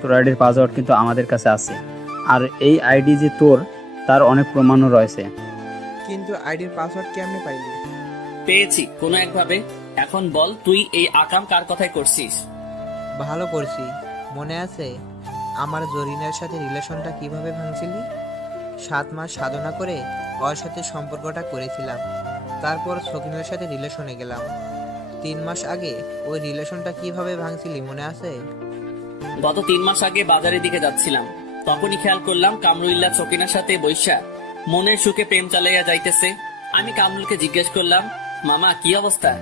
তোর আইডির পাসওয়ার্ড কিন্তু আমাদের কাছে আছে, আর এই আইডি যে তোর তার অনেক প্রমাণও রয়েছে। কিন্তু আইডির পাসওয়ার্ড কেমনে পাইলি? পেয়েছি কোনো একভাবে। এখন বল, তুই এই আকাম কার কথাই করছিস? ভালো করছি। মনে আছে আমার জরিনার সাথে রিলেশনটা কিভাবে ভাঙছিলি? 7 মাস সাধনা করে ওর সাথে সম্পর্কটা করেছিলাম, তারপর সকিনের সাথে রিলেশনে গেলাম। 3 মাস আগে ওই রিলেশনটা কিভাবে ভাঙছিলি মনে আছে? গত 3 মাস আগে বাজারের দিকে যাচ্ছিলাম, তখনই খেয়াল করলাম কামরুল্লাহ সকিনার সাথে বৈশা মনের সুখে প্রেম চালাইয়া যাইতেছে। আমি কামরুলকে জিজ্ঞেস করলাম, মামা কি অবস্থা?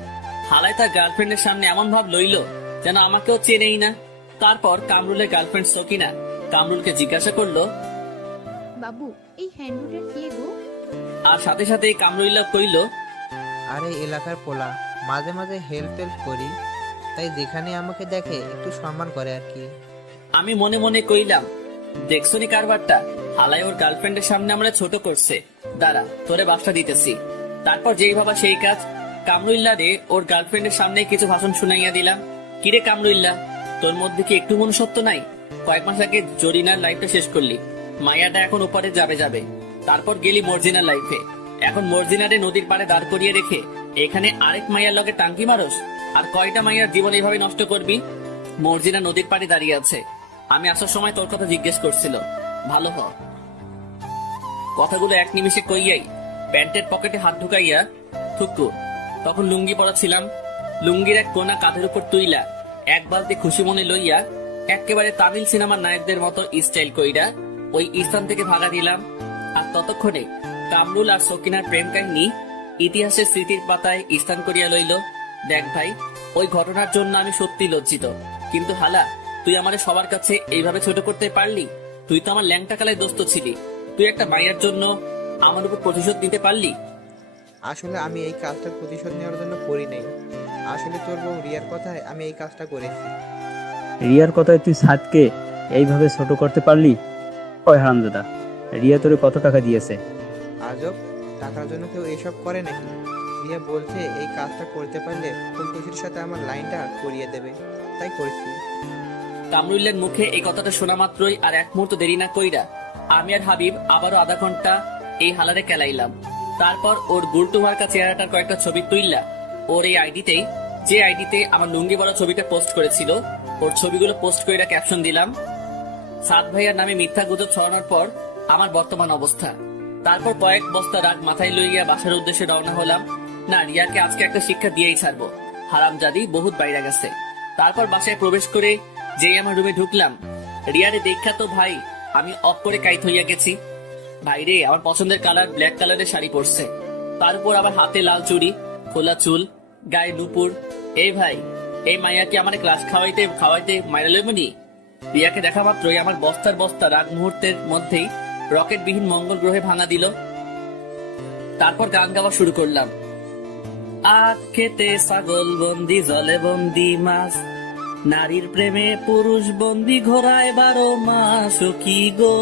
হালায় তার গার্লফ্রেন্ডের সামনে এমন ভাব লইল যেন আমাকেও চেনেই না। তারপর কামরুলের গার্লফ্রেন্ড সকিনা কামরুলকে জিজ্ঞাসা করলো, বাবু এই হ্যান্ডুটা কে গো? আর সাথে সাথে কামরুল্লাহ কইল, আরে এলাকার পোলা, মাঝে মাঝে হেল্প করি, তাই যেখানে আমাকে দেখে একটু সম্মান করে আর কি। আমি মনে মনে কইলাম, দেখছনি কারবারটা, হালায় ওর গার্লফ্রেন্ডের সামনে আমরা ছোট করছে। দাঁড়া, তোরে বাসটা দিতেছি। তারপর যেই ভাবা সেই কাজ, কামরুল্লাহ রে ওর গার্লফ্রেন্ডের সামনে কিছু ভাষণ শুনাইয়া দিলাম। কিরে কামরুল্লাহ, তোর মধ্যে কি একটু মনুষ্যত্ব নাই? কয়েক মাস আগে জরিনার লাইফটা শেষ করলি, মায়াটা এখন উপরে যাবে। তারপর গেলি মর্জিনার লাইফে, এখন মর্জিনারে নদীর পাড়ে দাঁড় করিয়ে রেখে এখানে আরেক মাইয়ার লগে টাঙ্কি মারস। আর কয়টা মাইয়ার জীবন এইভাবে নষ্ট করবি? মর্জিনা নদীর পাড়ে দাঁড়িয়ে আছে, আমি আসার সময় তোর কথা জিজ্ঞেস করছিল, ভালো হ। কথাগুলো এক নিমিষে কইয়াই প্যান্টের পকেটে হাত ঢুকাইয়া থুকু। তখন লুঙ্গি পরা ছিলাম, লুঙ্গির এক কোনা কাঁধের উপর তুইলা এক বালতি খুশি মনে লইয়া একেবারে তামিল সিনেমার নায়কদের মতো স্টাইল কইরা ওই স্থান থেকে ভাগা দিলাম। আর ততক্ষণে কামরুল আর সকিনার প্রেম কাহিনী ইতিহাসের স্মৃতির পাতায় স্থান করিয়া লইল। দেখ ভাই, ওই ঘটনার জন্য আমি সত্যি লজ্জিত, কিন্তু হালা তুই আমারে সবার কাছে এইভাবে ছোট করতে পারলি? তুই তো আমার ল্যাংটা কালায় দোস্ত ছিলি, তুই একটা মাইয়ার জন্য আমার উপর প্রতিশোধ নিতে পারলি? আসলে আমি এই কাজটার প্রতিশোধ নেওয়ার জন্য করি নাই, আসলে তোর বউ রিয়ার কথায় আমি এই কাজটা করেছি। রিয়ার কথায় তুই সাদকে এইভাবে ছোট করতে পারলি? ওই হারামজাদা, রিয়া তোরে কত টাকা দিয়েছে? আজব, টাকার জন্য কেউ এসব করে নাকি? রিয়া বলছে এই কাজটা করতে পারলে ফুলকুশির সাথে আমার লাইনটা করিয়ে দেবে, তাই করেছি। কামরুল্লার মুখে এই কথাটা শোনা মাত্রই আর এক মুহূর্ত দেরি না কইরা আমি আর হাবিব আবারও আধা ঘন্টা এই হালারে কেলাইলাম। তারপর ওর গুলটুমার্কা চেহারাটার কয়েকটা ছবি তুইলা ওর এই আইডিতেই, যে আইডিতে আমার লুঙ্গি বড় ছবিটা পোস্ট করেছিল, ওর ছবিগুলো পোস্ট কইরা ক্যাপশন দিলাম, সাদ ভাইয়ার নামে মিথ্যা গুজব ছড়ানোর পর আমার বর্তমান অবস্থা। তারপর কয়েক বস্তা রাগ মাথায় লইয়া বাসার উদ্দেশ্যে রওনা হলাম। না, রিয়াকে আজকে একটা শিক্ষা দিয়েই ছাড়বো, হারামজাদি বহুত বাইরে গেছে। তারপর বাসায় প্রবেশ করে যেই আমার রুমে ঢুকলাম, রিয়ারে দেখা তো ভাই আমি অফ করে কাইত হইয়া গেছি। ভাইরে, আমার পছন্দের কালার ব্ল্যাক কালারের শাড়ি পরছে, তার উপর আবার হাতে লাল চুড়ি, খোলা চুল, গায়ে নুপুর। এই ভাই, এই মাইয়াকে আমার ক্লাস খাওয়াইতে মাইরা লইবনি? রিয়াকে দেখা মাত্রই আমার বস্তার বস্তা রাগ মুহূর্তের মধ্যেই রকেট বিহীন মঙ্গল গ্রহে ভাঙা দিল। তারপর গান গাওয়া শুরু করলাম। আখ খেতে ছাগল বন্দি, জলে বন্দি মাছ, নারীর প্রেমে পুরুষ বন্দি, ঘোড়ায় 12 মাস। ও কি গো,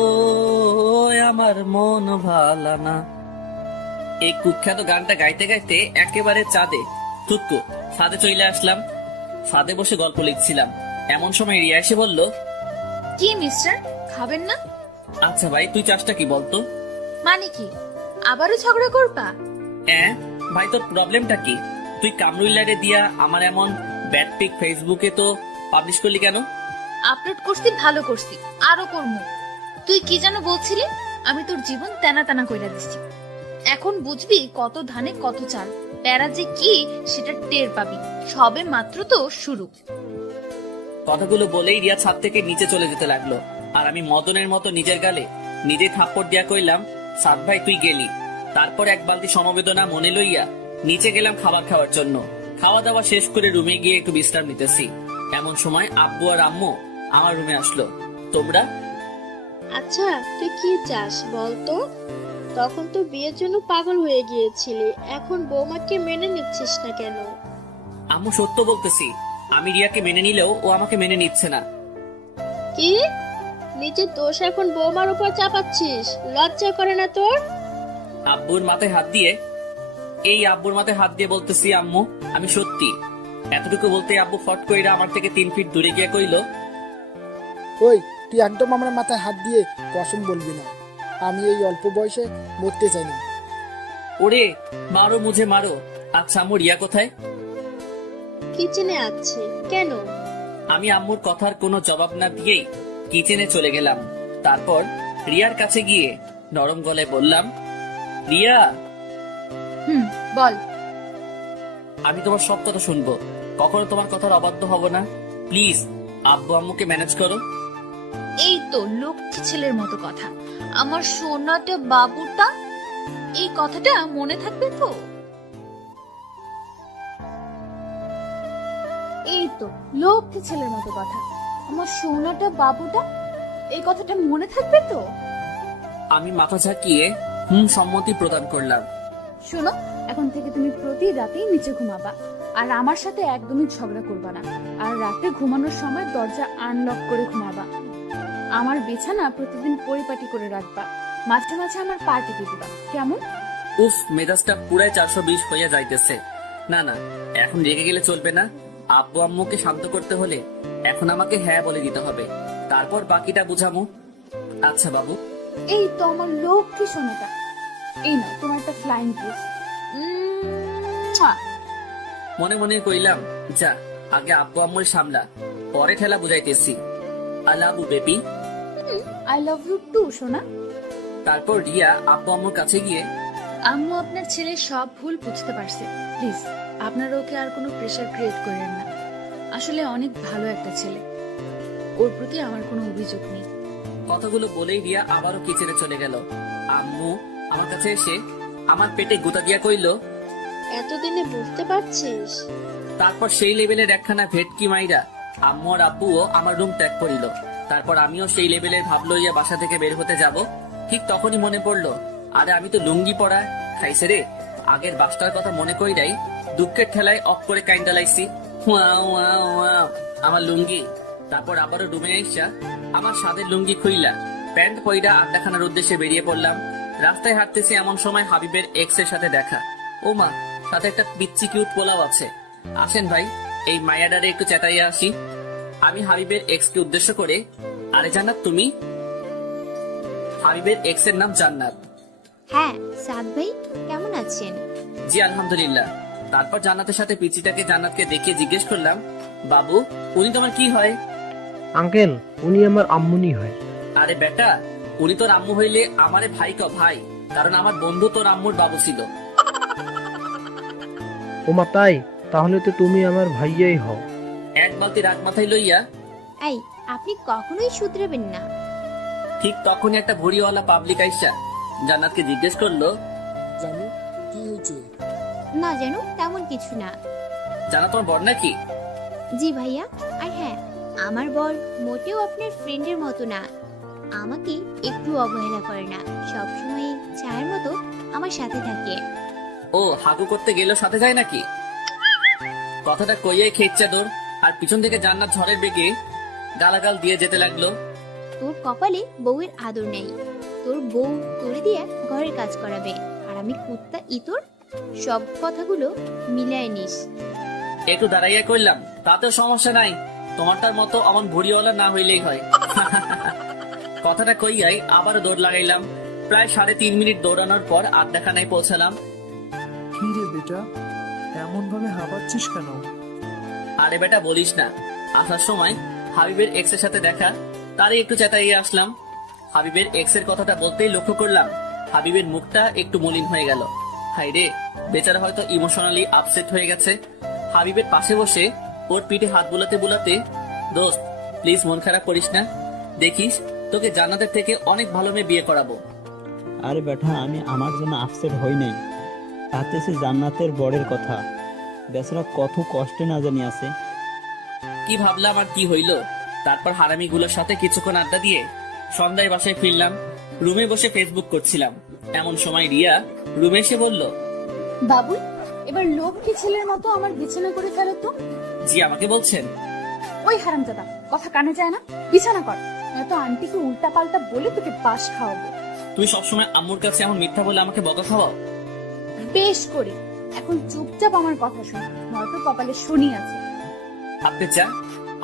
আমার মন ভালা না। এই কুখ্যাত গানটা গাইতে গাইতে একেবারে ছাদে চলে আসলাম। ছাদে বসে গল্প লিখছিলাম, এমন সময় রিয়া এসে বলল, কি মিস্টার, খাবেন না? আচ্ছা ভাই, তুই চাষটা কি বলতো? মানে কি, আবারও ঝগড়া করবা? ভাই, তোর প্রবলেমটা কি? তুই কামরুল্লারে দিয়া আমার এমন ব্যাড পিক ফেসবুকে তো পাবলিশ করলি কেন? আপলোড করছি, ভালো করছি, আরো করবো। তুই কি যেন বলছিলি? আমি তোর জীবন তেনা তেনা কইরা দিচ্ছি। এখন বুঝবি কত ধানে কত চাল। প্যারা যে কি সেটা টের পাবি। সবে মাত্র তো শুরু। কথাগুলো বলেই রিয়া ছাদ থেকে নিচে চলে যেতে লাগলো, আর আমি মদনের মতো নিজের গালে নিজে থাপ্পড় দিয়া কইলাম, সাদ ভাই তুই গেলি। তারপর এক বালতি সমবেদনা মনে লইয়া নিচে গেলাম খাবার খাওয়ার জন্য। খাওয়া দাওয়া শেষ করে রুমে গিয়ে একটু বিশ্রাম নিতেছি। এমন সময় আব্বু আর আম্মু আমার রুমে আসলো। তোমরা? আচ্ছা, তুই কি চাস বলতো? তখন তো বিয়ের জন্য পাগল হয়ে গিয়েছিলি, এখন বৌমাকে মেনে নিচ্ছিস না কেন? আম্মু সত্য বলতেছি, আমি রিয়াকে মেনে নিলেও ও আমাকে মেনে নিচ্ছে না। কি? নিজের দোষ এখন বৌমার উপর চাপাচ্ছিস? লজ্জা করে না তোর? আব্বুর মাথায় হাত দিয়ে বলতেছি, আম্মু আমি সত্যি। এতটুকু বলতে আব্বু ফট কইরা আমার থেকে 3 ফিট দূরে গিয়ে কইলো, ওই, তুই একদম আমার মাথায় হাত দিয়ে কসম বলবি না। আমি এই অল্প বয়সে মরতে চাই না। ওরে মারো মুঝে মারো। আচ্ছা আম্মু, রিয়া কোথায়? কিচেনে আছে। কেন? আমি আম্মুর কথার কোনো জবাব না দিয়েই কিচেনে চলে গেলাম। তারপর রিয়ার কাছে গিয়ে নরম গলায় বললাম, রিয়া বল। আমি তোমার সব কথা শুনবো, কখনো তোমার কথার অবাধ্য হব না। প্লিজ আব্বু আম্মুকে ম্যানেজ করো। এই তো লক্ষ্মী ছেলের মতো কথা। আমার সোনাটা বাবুটা, এই কথাটা মনে থাকবে তো? এই তো লক্ষ্মী ছেলের মতো কথা। আমার সোনাটা বাবুটা, এই কথাটা মনে থাকবে তো? আমি মাথা ঝাঁকিয়ে সম্মতি প্রদান করলাম। শোনো, এখন থেকে তুমি প্রতি রাতেই নিচে ঘুমাবা, আর আমার সাথে একদমই ঝগড়া করবা না। আর রাতে ঘুমানোর সময় দরজা আনলক করে ঘুমাবা। আমার বিছানা প্রতিদিন পরিপাটি করে রাখবা। মাঝে মাঝে আমার পা টিপে দিবা, কেমন? উফ, মেজাজটা পুরাই 420 হইয়া যাইতেছে। না না, এখন রেগে গেলে চলবে না। আব্বু আম্মুকে শান্ত করতে হলে এখন আমাকে হ্যাঁ বলে দিতে হবে, তারপর বাকিটা বুঝামু। আচ্ছা বাবু। এই তো আমার লক্ষ্মী সোনাটা। এই না তোমার একটা ফ্লাইং কিস। মনে মনে কইলাম, যা আগে আব্বু আম্মুর সামলা, পরে ঠেলা বুঝাইতেছি। I love you baby. I love you too সোনা। তারপর রিয়া আব্বু আম্মুর কাছে গিয়ে, আম্মু আপনার ছেলে সব ভুল বুঝতে পারছে। প্লিজ আপনারা ওকে আর কোনো প্রেশার ক্রিয়েট করেন না। আসলে অনেক ভালো একটা ছেলে, ওর প্রতি আমার কোনো অভিযোগ নেই। কথাগুলো বলেই রিয়া আবারও কিচেনে চলে গেল। আম্মু আমার কাছে এসে আমার পেটে গুতা দিয়া কইল, এতদিনে বুঝতে পারছিস? তারপর সেই লেভেলের একখানা ভেটকি মাইরা আম্মু আর আব্বুও আমার রুম ত্যাগ করিল। তারপর আমিও সেই লেভেলের ভাব লইয়া বাসা থেকে বের হতে যাব, ঠিক তখনই মনে পড়লো, আরে আমি তো লুঙ্গি পরা খাইছে রে। আগের বাসটার কথা মনে কইরাই দুঃখের ঠেলায় অফ করে কাইন্দা লাইছি। আমার লুঙ্গি। তারপর আবারও রুমে আইসা আমার সাদের লুঙ্গি খুইলা প্যান্ট পইরা আড্ডাখানার উদ্দেশ্যে বেরিয়ে পড়লাম। রাস্তায় হাঁটতেছি, এমন সময় হাবিবের এক্স এর সাথে দেখা। ও মা, সাথে একটা পিচ্চি কিউট পোলাও আছে। আসেন ভাই, এই মায়াডারে একটু চেতাইয়া আসি। আমি হাবিবের এক্স কে উদ্দেশ্য করে, আরে জান্নাত তুমি? হাবিবের এক্স এর নাম জান্নাত। হ্যাঁ সাদ ভাই, কেমন আছেন? জি আলহামদুলিল্লাহ। তারপর জান্নাতের সাথে পিচিটাকে জান্নাতকে দেখিয়ে জিজ্ঞেস করলাম, বাবু উনি তোমার কি হয়? আঙ্কেল, উনি আমার আম্মুনি হয়। আরে বেটা, উনি তোর আম্মু হইলে আমারে ভাই ক ভাই, কারণ আমার বন্ধু তোর আম্মুর বাবু ছিল। ওমা তাই? তাহলে তো তুমি আমার ভাইয়াই হও। এক বালতি রাগ মাথায় লইয়া এই, আপনি কখনোই শুধরাবেন না। ঠিক তখনই একটা ভুড়িওয়ালা পাবলিক আইসা জান্নাতকে জিজ্ঞেস করলো, জানি কি হয়েছে? না জানো, তেমন কিছু না। জানা তোমার বর নাকি? জি ভাইয়া। আর হ্যাঁ, আমার বর মোটেও আপনার ফ্রেন্ডের মতো না। আমাকে একটু অবহেলা করে না, সবসময় ছায়ার মতো আমার সাথে থাকে। ও হাগু করতে গেলেও সাথে যায় নাকি? কথাটা কইয়াই খেচ্ছা দৌড়, আর পিছন থেকে জান্নাত ঝড়ের বেগে গালাগাল দিয়ে যেতে লাগলো। তোর কপালে বউয়ের আদর নেই। তোর বউ তোরে দিয়ে ঘরের কাজ করাবে, আর আমি কুত্তা ইতর। সব কথাগুলো মিলায় নিস। একটু দাঁড়াইয়া কইলাম, তাতেও সমস্যা নাই, তোমারটার মতো অমন ভুড়িওয়ালা না হইলেই হয়। কথাটা কইয়াই আবার দৌড় লাগাইলাম। প্রায় 3.5 মিনিট দৌড়ানোর পর আড্ডাখানায় পৌঁছালাম। কি রে বেটা, এমন ভাবে হাঁপাচ্ছিস কেন? আরে বেটা বলিস না, আসার সময় হাবিবের এক্স এর সাথে দেখা, তারই একটু চেতাইয়ে আসলাম। হাবিবের এক্স এর কথাটা বলতেই লক্ষ্য করলাম হাবিবের মুখটা একটু মলিন হয়ে গেল। হাই রে, বেচারা হয়তো ইমোশনালি আপসেট হয়ে গেছে। হাবিবের পাশে বসে ওর পিঠে হাত বুলাতে বুলাতে, দোস্ত প্লিজ মন খারাপ করিস না, দেখিস তোকে জান্নাতের থেকে অনেক ভালো মেয়ে বিয়ে করাবো। আরে বেটা, আমি আমার জন্য আপসেট হই নাই, তাতে সে জান্নাতের বরের কথা। বেচারা কত কষ্টে না জানি আছে। কি ভাবলাম আর কি হইল। তারপর হারামিগুলোর সাথে কিছুক্ষণ আড্ডা দিয়ে সন্ধ্যায় বাসায় ফিরলাম। রুমে বসে ফেসবুক করছিলাম, এমন সময় রিয়া রুমে এসে বলল, বাবুল, এবার লক্ষ্মী ছেলের মতো আমার বিছানা করে ফেলো তো। জি আমাকে বলছেন? ওই হারামজাদা, কথা কানে যায় না, বিছানা কর, নয়তো আন্টিকে উল্টা পাল্টা বলে তোকে বাস খাওয়াবো। তুই সবসময় আম্মুর কাছে এমন মিথ্যা বলে আমাকে বকা খাওয়াও? বেশ করি, এখন চুপচাপ আমার কথা শোন, নয়তো কপালে শনি আছে। আপনি চা,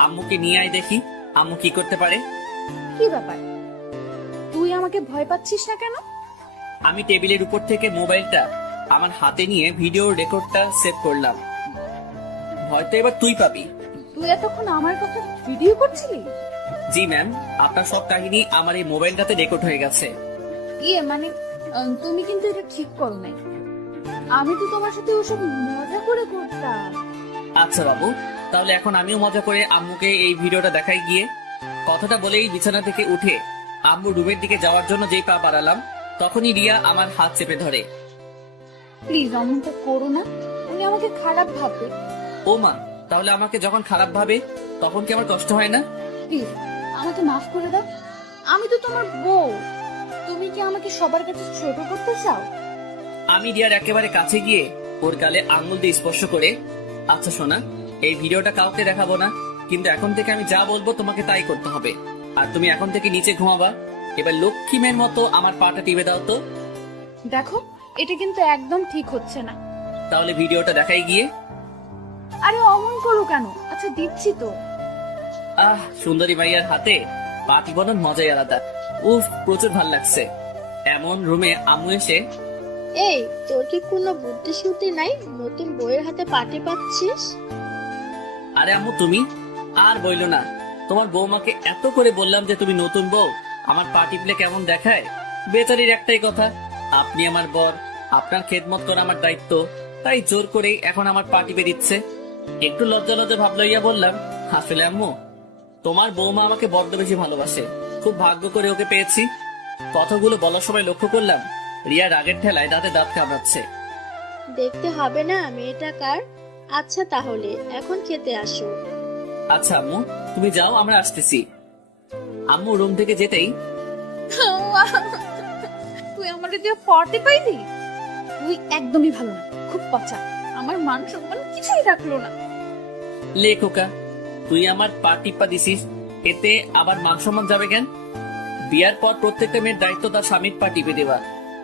আম্মুকে নিয়ে আয় দেখি আম্মু কি করতে পারে। কি ব্যাপার, তুই আমাকে ভয় পাচ্ছিস না কেন? আমি টেবিলের উপর থেকে মোবাইলটা আমার হাতে নিয়ে ভিডিও রেকর্ডটা সেভ করলাম। হয়তো এবার তুই পাবি। তুই এতক্ষণ আমার কথা ভিডিও করছিলি? জি ম্যাম, আপনার সব কাহিনী আমার এই মোবাইলটাতে রেকর্ড হয়ে গেছে। ইয়ে মানে, তুমি কিন্তু এটা ঠিক করো নাই। আমি তো তোমার সাথে ওসব মজা করে করতাম। আচ্ছা বাবু, তাহলে এখন আমিও মজা করে আম্মুকে এই ভিডিওটা দেখাই গিয়ে। কথাটা বলেই বিছানা থেকে উঠে আম্মু রুমের দিকে যাওয়ার জন্য যেই পা বাড়ালাম, তখনই রিয়া আমার হাত চেপে ধরে। প্লিজ অমনটা করো না, উনি আমাকে খারাপ ভাববে। ও মা, তাহলে আমাকে যখন খারাপ ভাবে তখন কি আমার কষ্ট হয় না? প্লিজ আমাকে মাফ করে দাও, আমি তো তোমার বউ। তুমি কি আমাকে সবার কাছে ছোট করতে চাও? আমি রিয়ার একেবারে কাছে গিয়ে ওর গালে আঙুল দিয়ে স্পর্শ করে, আচ্ছা সোনা, এই ভিডিওটা কাউকে দেখাবো না, কিন্তু এখন থেকে আমি যা বলবো তোমাকে তাই করতে হবে। আর তুমি এখন থেকে নিচে ঘুমাবা। এবার লক্ষ্মী মেয়ের মতো আমার পাটা টিপে দাও তো। দেখো, এটা কিন্তু একদম ঠিক হচ্ছে না। তাহলে ভিডিওটা দেখাই গিয়ে। আরে অমন করো কেন? আচ্ছা দিচ্ছি তো। আহ, সুন্দরী মাইয়ার হাতে পা টিপানোর মজাই আলাদা। উফ, প্রচুর ভাল লাগছে। এমন রুমে আম্মু এসে, এই, তোর কি কোনো বুদ্ধি শুদ্ধি নাই? নতুন বইয়ের হাতে পাটি পাচ্ছিস? আরে আম্মু তুমি আর বইলো না, তোমার বৌমাকে এত করে বললাম যে তুমি নতুন বউ, আমার পা টিপলে কেমন দেখায়। বেচারির একটাই কথা, আপনি আমার বর, আপনার খেদমত করা আমার দায়িত্ব, তাই জোর করেই এখন আমার পা টিপে দিচ্ছে। একটু লজ্জা লজ্জা ভাব লইয়া বললাম, আসলে আম্মু, তোমার বৌমা আমাকে বড্ড বেশি ভালোবাসে, খুব ভাগ্য করে ওকে পেয়েছি। কথাগুলো বলার সময় লক্ষ্য করলাম রিয়া রাগের ঠেলায় দাঁতে দাঁত কামড়াচ্ছে। দেখতে হবে না মেয়েটা কার? আচ্ছা তাহলে এখন খেতে আসো। আচ্ছা আম্মু, তুমি যাও, আমরা আসতেছি। আম্মু রুম থেকে যেতেই, তুই আমার দিয়ে পড়তে পাইলি? তুই একদমই ভালো না, খুব পচা। আমার মান সম্মান কিছুই রাখলো না। লে খোকা, তুই আমার পা টিপ্পা দিছিস, এতে আবার মান সম্মান যাবে কেন? বিয়ার পর প্রত্যেকটা মেয়ের দায়িত্ব তার স্বামীর পা টিপে দেওয়া।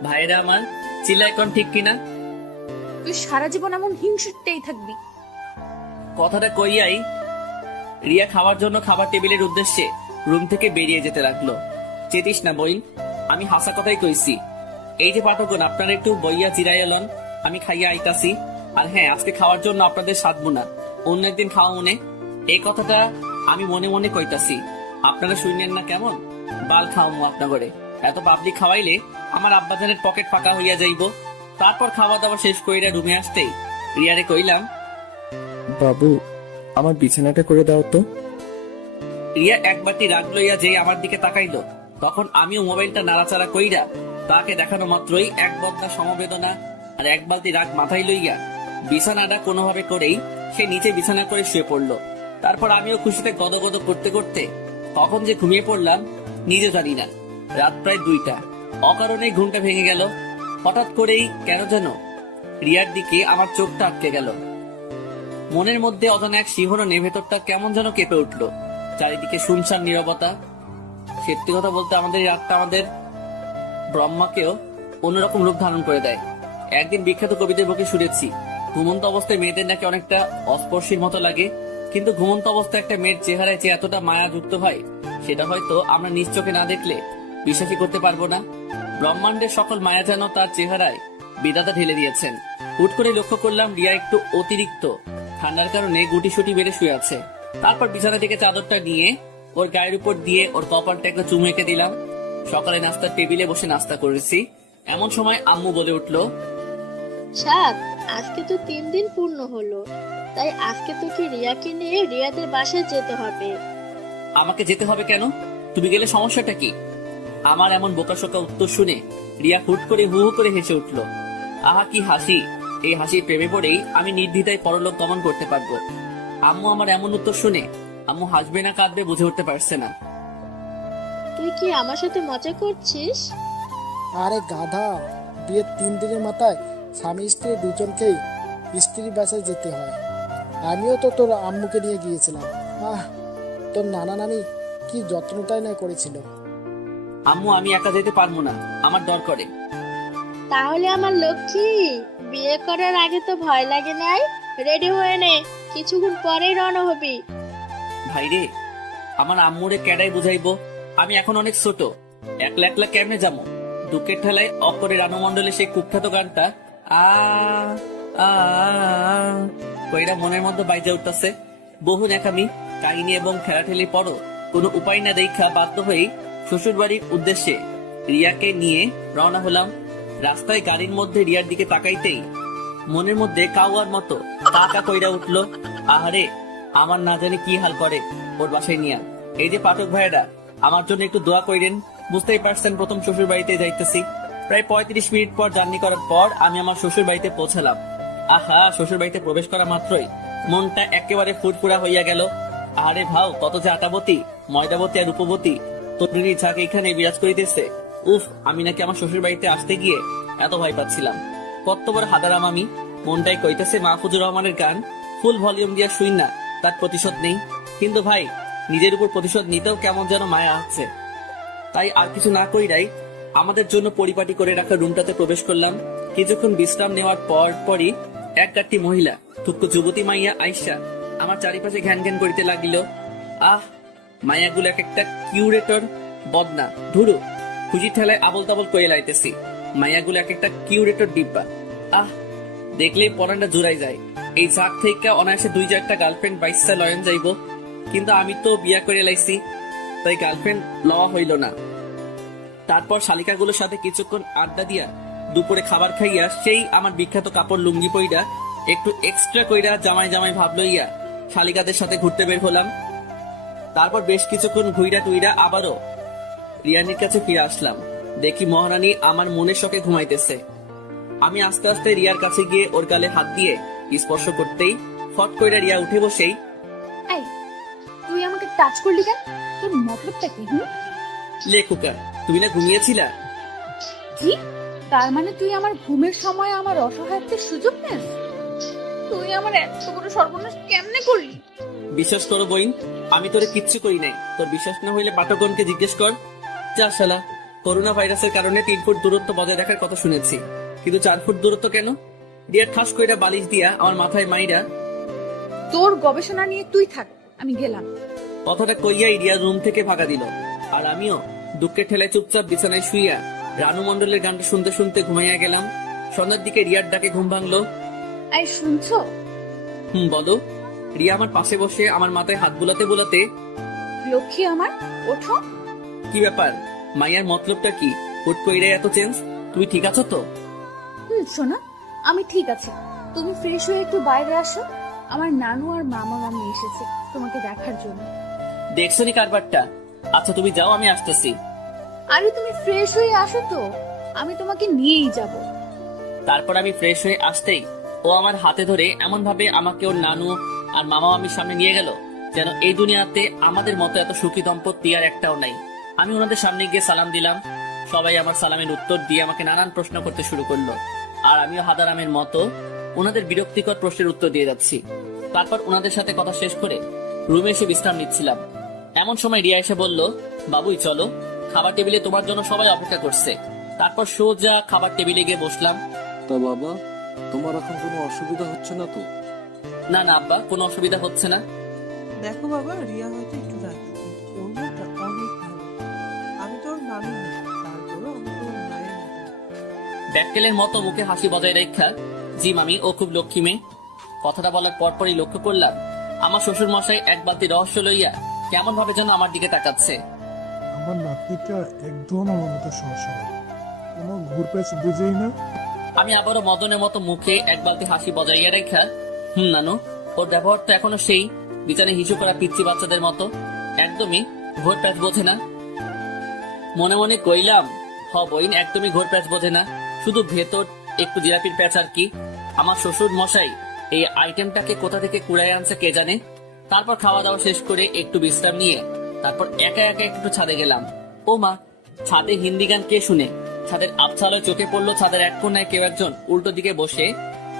ভাইরা আমার, চিল্লা এখন ঠিক কিনা? তুই সারা জীবন এমন হিংসুটেই থাকবি। কথাটা কইয়াই রিয়া খাওয়ার জন্য খাবার টেবিলের উদ্দেশ্যে রুম থেকে বেরিয়ে যেতে লাগলো। চেতিস না বইন, আমি হাসা কথাই কইছি। এই যে পাঠকগণ, আপনারা একটু বইয়া জিরাইয়া লন, আমি খাইয়া আইতাছি। আর হ্যাঁ, আজকে খাওয়ার জন্য আপনাদের সাধবো না, অন্য একদিন খাওয়া মনে। এই কথাটা আমি মনে মনে কইতাছি, আপনারা শুনেন না কেমন? বাল খাওয়ামো আপনাগরে। এত পাবলিক খাওয়াইলে আমার আব্বাজানের পকেট ফাঁকা হইয়া যাইব। তারপর খাওয়া দাওয়া শেষ কইরা রুমে আসতেই রিয়ারে কইলাম, বাবু, আমার বিছানাটা করে দাও তো। রিয়া একবারটি রাগ লইয়া যে আমার দিকে তাকাইলো, তখন আমিও মোবাইলটা নাড়াচাড়া কইরা তাকে দেখানো মাত্রই এক বদনা সমবেদনা আর এক বালতি রাগ মাথায় লইয়া বিছানাটা কোনোভাবে করেই সে নিচে বিছানা করে শুয়ে পড়লো। তারপর আমিও খুশিতে গদগদ করতে করতে কখন যে ঘুমিয়ে পড়লাম নিজে জানি না। রাত প্রায় 2টা, অকারণেই ঘুমটা ভেঙে গেল। হঠাৎ করেই কেন যেন রিয়ার দিকে আমার চোখটা আটকে গেল। মনের মধ্যে অজানা এক শিহরণে ভেতরটা কেমন যেন কেঁপে উঠলো। চারিদিকে শুনশান নীরবতা। সত্যি কথা বলতে আমাদের এই রাতটা আমাদের ব্রহ্মাকেও অন্যরকম রূপ ধারণ করে দেয়। একদিন বিখ্যাত কবিদের মুখে শুনেছি, ঘুমন্ত অবস্থায় মেয়েদের নাকি অনেকটা অস্পর্শীর মতো লাগে, কিন্তু ঘুমন্ত অবস্থায় একটা মেয়ের চেহারায় যে এতটা মায়া যুক্ত হয়, সেটা হয়তো আমরা নিজ চোখে না দেখলে বিশ্বাসই করতে পারবো না। ব্রহ্মাণ্ডের সকল মায়া যেন তার চেহারায় বিধাতা ঢেলে দিয়েছেন। হুট করে লক্ষ্য করলাম রিয়া একটু অতিরিক্ত ঠান্ডার কারণে গুটিসুটি বেড়ে শুয়ে আছে। তারপর বিছানা থেকে চাদরটা নিয়ে ওর গায়ের উপর দিয়ে ওর কপালটা একটা চুমু এঁকে দিলাম। সকালে নাস্তার টেবিলে বসে নাস্তা করেছি। এমন সময় আম্মু বলে উঠলো, সাদ, আজকে তো 3 দিন পূর্ণ হলো, তাই আজকে তোকে রিয়াকে নিয়ে রিয়াদের বাসায় যেতে হবে। আমাকে যেতে হবে কেন? তুমি গেলে সমস্যাটা কি? আমার এমন বোকাশোকা উত্তর শুনে রিয়া হুট করে হু হু করে হেসে উঠল। আহা কি হাসি! এই হাসির প্রেমে পড়েই আমি নির্দ্বিধায় পরলোক গমন করতে পারবো। আম্মু আমার এমন উত্তর শুনে আম্মু হাসবে না কাঁদবে বুঝে উঠতে পারছে না। তুই কি আমার সাথে মজা করছিস? আরে গাধা, বিয়ের 3 দিনের মাথায় স্বামী স্ত্রী দুজনকেই স্ত্রীর বাসায় যেতে হয়। আমিও তো তোর আম্মুকে নিয়ে গিয়েছিলাম। তোর নানা নানি কি যত্নটাই না করেছিল। আম্মু আমি একা যেতে পারবো না, আমার দর করে। তাহলে আমার লক্ষ্মী, বিয়ে করার আগে তো ভয় লাগে নাই? রেডি হয়ে নে, কিছুক্ষণ পরেই রওনা হবি। ভাইরে, আমার আম্মুরে ক্যাডাই বুঝাইবো? আমি এখন অনেক ছোট, একলা একলা কেমনে যাবো? দুঃখের ঠেলায় অপরে রানু মন্ডলের সেই কুখ্যাত গানটা আ আ কইরা মনের মধ্যে বাইজে উঠতেছে। বহু নেকামি কাহিনী এবং ঠেলাঠেলি পরও কোনো উপায় না দেখা বাধ্য হয়েই শ্বশুর বাড়ির উদ্দেশ্যে রিয়াকে নিয়ে রওনা হলাম। রাস্তায় গাড়ির মধ্যে রিয়ার দিকে তাকাইতেই মনের মধ্যে কাউয়ার মতো কাকা কইরা উঠলো, আহারে আমার না জানি কি হাল করে ওর বাসায় নিয়া। এই যে পাঠক ভাইয়েরা, আমার জন্য একটু দোয়া কইরেন। বুঝতেই পারছেন প্রথম শ্বশুর বাড়িতে যাইতেছি। প্রায় 35 মিনিট পর জার্নি করার পর আমি আমার শ্বশুর বাড়িতে পৌঁছালাম। আহা, শ্বশুর বাড়িতে প্রবেশ করা মাত্রই মনটা একেবারে ফুরফুরা হইয়া গেল। আরে ভাও, কত যে আটাবতী, ময়দাবতী আর রূপবতী তরুণী ঝাঁক এখানে বিরাজ করিতেছে। উফ, আমি নাকি আমার শ্বশুর বাড়িতে আসতে গিয়ে এত ভয় পাচ্ছিলাম। কত বড় হাদারাম আমি। মনটাই কইতেছে মাহফুজুর রহমানের গান ফুল ভলিউম দিয়া শুই না, তার প্রতিশোধ নেই। কিন্তু ভাই, নিজের উপর প্রতিশোধ নিতেও কেমন যেন মায়া আছে। তাই আর কিছু না কইরাই আমাদের জন্য পরিপাটি করে রাখা রুমটাতে প্রবেশ করলাম। কিছুক্ষণ বিশ্রাম নেওয়ার পরই এক গাঁটটি মহিলা থুক্কু যুবতী মাইয়া আইসা আমার চারিপাশে ঘ্যান ঘ্যান করিতে লাগিল। আহ, মায়াগুলো এক একটা কিউরেটর বদনা, ধুরু খুশি ঠেলায় আবল তাবল কয়ে লাইতেছি। মায়াগুলো এক একটা কিউরেটর ডিব্বা। আহ, দেখলেই পরানটা জুড়াই যায়। এই ঝাঁক থেকে অনায়াসে 2-4টা গার্লফ্রেন্ড বাইসা লয়ন যাইব, কিন্তু আমি তো বিয়া করে লাইছি, তাই গার্লফ্রেন্ড লওয়া হইল না। তারপর শালিকাগুলোর সাথে কিছুক্ষণ আড্ডা দিয়া দুপুরে খাবার খাইয়া সেই আমার বিখ্যাত কাপড় লুঙ্গি পইরা একটু এক্সট্রা কইরা জামাই জামাই ভাব লইয়া শালিকাদের সাথে ঘুরতে বের হলাম। তারপর বেশ কিছুক্ষণ ঘুইরা টুইরা আবারও রিয়ানির কাছে ফিরে আসলাম। দেখি মহারানী আমার মনের শখে ঘুমাইতেছে। আমি আস্তে আস্তে রিয়ার কাছে গিয়ে ওর গালে হাত দিয়ে স্পর্শ করতেই ফট কইরা রিয়া উঠে বসেই, এই, তুই আমাকে টাচ করলি কেন? তোর মতলবটা কি? লে কুকা, তুমি না ঘুমিয়েছিলা? কি? তার মানে তুই আমার ঘুমের সময় আমার অসহায়ত্বের সুযোগ নেস? তুই আমার এত বড় সর্বনাশ কেমনে করলি? বিশ্বাস করো বইন, আমি তোরে কিচ্ছু করি নাই। তোর বিশ্বাস না হইলে পাঠকগণকে জিজ্ঞেস কর। যা শালা, করোনা ভাইরাসের কারণে 3 ফুট দূরত্ব বজায় রাখার কথা শুনেছি, কিন্তু 4 ফুট দূরত্ব কেন? রিয়া ঠাস কইরা বালিশ দিয়া আমার মাথায় মাইরা, তোর গবেষণা নিয়ে তুই থাক, আমি গেলাম। কথাটা কইয়াই রিয়া রুম থেকে ভাগা দিল। আর আমিও দুঃখের ঠেলায় চুপচাপ বিছানায় শুইয়া রানু মন্ডলের গানটা শুনতে শুনতে ঘুমাইয়া গেলাম। সন্ধ্যার দিকে রিয়ার ডাকে ঘুম ভাঙলো। এই শুনছো? বলো। রিয়া আমার পাশে বসে আমার মাথায় হাত বুলাতে বুলাতে, লক্ষ্মী আমার, ওঠো। কি ব্যাপার? মাইয়ার মতলবটা কি? হুট কইরে এত চেঞ্জ? তুমি ঠিক আছো তো? শোনা, আমি ঠিক আছি। তুমি ফ্রেশ হয়ে একটু বাইরে আসো, আমার নানু আর মামা মামি এসেছে তোমাকে দেখার জন্য। দেখছো নি কারবারটা? আচ্ছা তুমি যাও, আমি আসতেছি। আরে তুমি ফ্রেশ হয়ে আসো তো, আমি তোমাকে নিয়েই যাব। তারপর আমি ফ্রেশ হয়ে আসতেই ও আমার হাতে ধরে এমন ভাবে আমাকে ওর নানু আর মামা মামির সামনে নিয়ে গেল যেন এই দুনিয়াতে আমাদের মতো এত সুখী দম্পতি আর একটাও নাই। আমি ওনাদের সামনে গিয়ে সালাম দিলাম। সবাই আমার সালামের উত্তর দিয়ে আমাকে নানান প্রশ্ন করতে শুরু করলো, আর আমিও হাদারামের মতো ওনাদের বিরক্তিকর প্রশ্নের উত্তর দিয়ে যাচ্ছি। তারপর ওনাদের সাথে কথা শেষ করে রুমে এসে বিশ্রাম নিচ্ছিলাম। এমন সময় রিয়া এসে বলল, বাবুই চলো, খাবার টেবিলে তোমার জন্য সবাই অপেক্ষা করছে। তারপর সোজা খাবার টেবিলে গিয়ে বসলাম। তা বাবা, তোমার এখন কোনো অসুবিধা হচ্ছে না তো? না না আব্বা, কোনো অসুবিধা হচ্ছে না। দেখো বাবা, রিয়া হয়তো একটু রাগী, কিন্তু ওর মনটা অনেক ভালো। আমি তোর নানি না, তারপরও আমি তোর মায়ের মতো। ব্যাককেলের মতো মুখে হাসি বজায় রেখা, জি মামি, ও খুব লক্ষ্মী মেয়ে। কথাটা বলার পরপরই লক্ষ্য করলাম আমার শ্বশুর মশাই এক বালতি রহস্য লইয়া কেমন ভাবে যেন আমার দিকে তাকাচ্ছে। আমার নাতনিটা একদম আমার মতো সমস্যা হয়, কোনো ঘুরপ্যাচ বুঝেই না। আমি আবারও মদনের মতো মুখে এক বালতি হাসি বজাইয়া রেখা, নানু, ওর ব্যবহার তো এখনো সেই বিছানে হিসু করা পিচ্ছি বাচ্চাদের মতো, একদমই ঘোর প্যাচ বোঝে না। মনে মনে কইলাম, বইন একদমই ঘোর প্যাচ বোঝে না, শুধু ভেতর একটু জিলাপির প্যাচ আর কি। আমার শ্বশুর মশাই এই আইটেমটাকে কোথা থেকে কুড়াই আনছে কে জানে। তারপর খাওয়া দাওয়া শেষ করে একটু বিশ্রাম নিয়ে তারপর একা একা একটু ছাদে গেলাম। ও মা, ছাদে হিন্দি গান কে শুনে? ছাদের আবছালোয় চোখে পড়লো ছাদের এক কোনায় কেউ একজন উল্টো দিকে বসে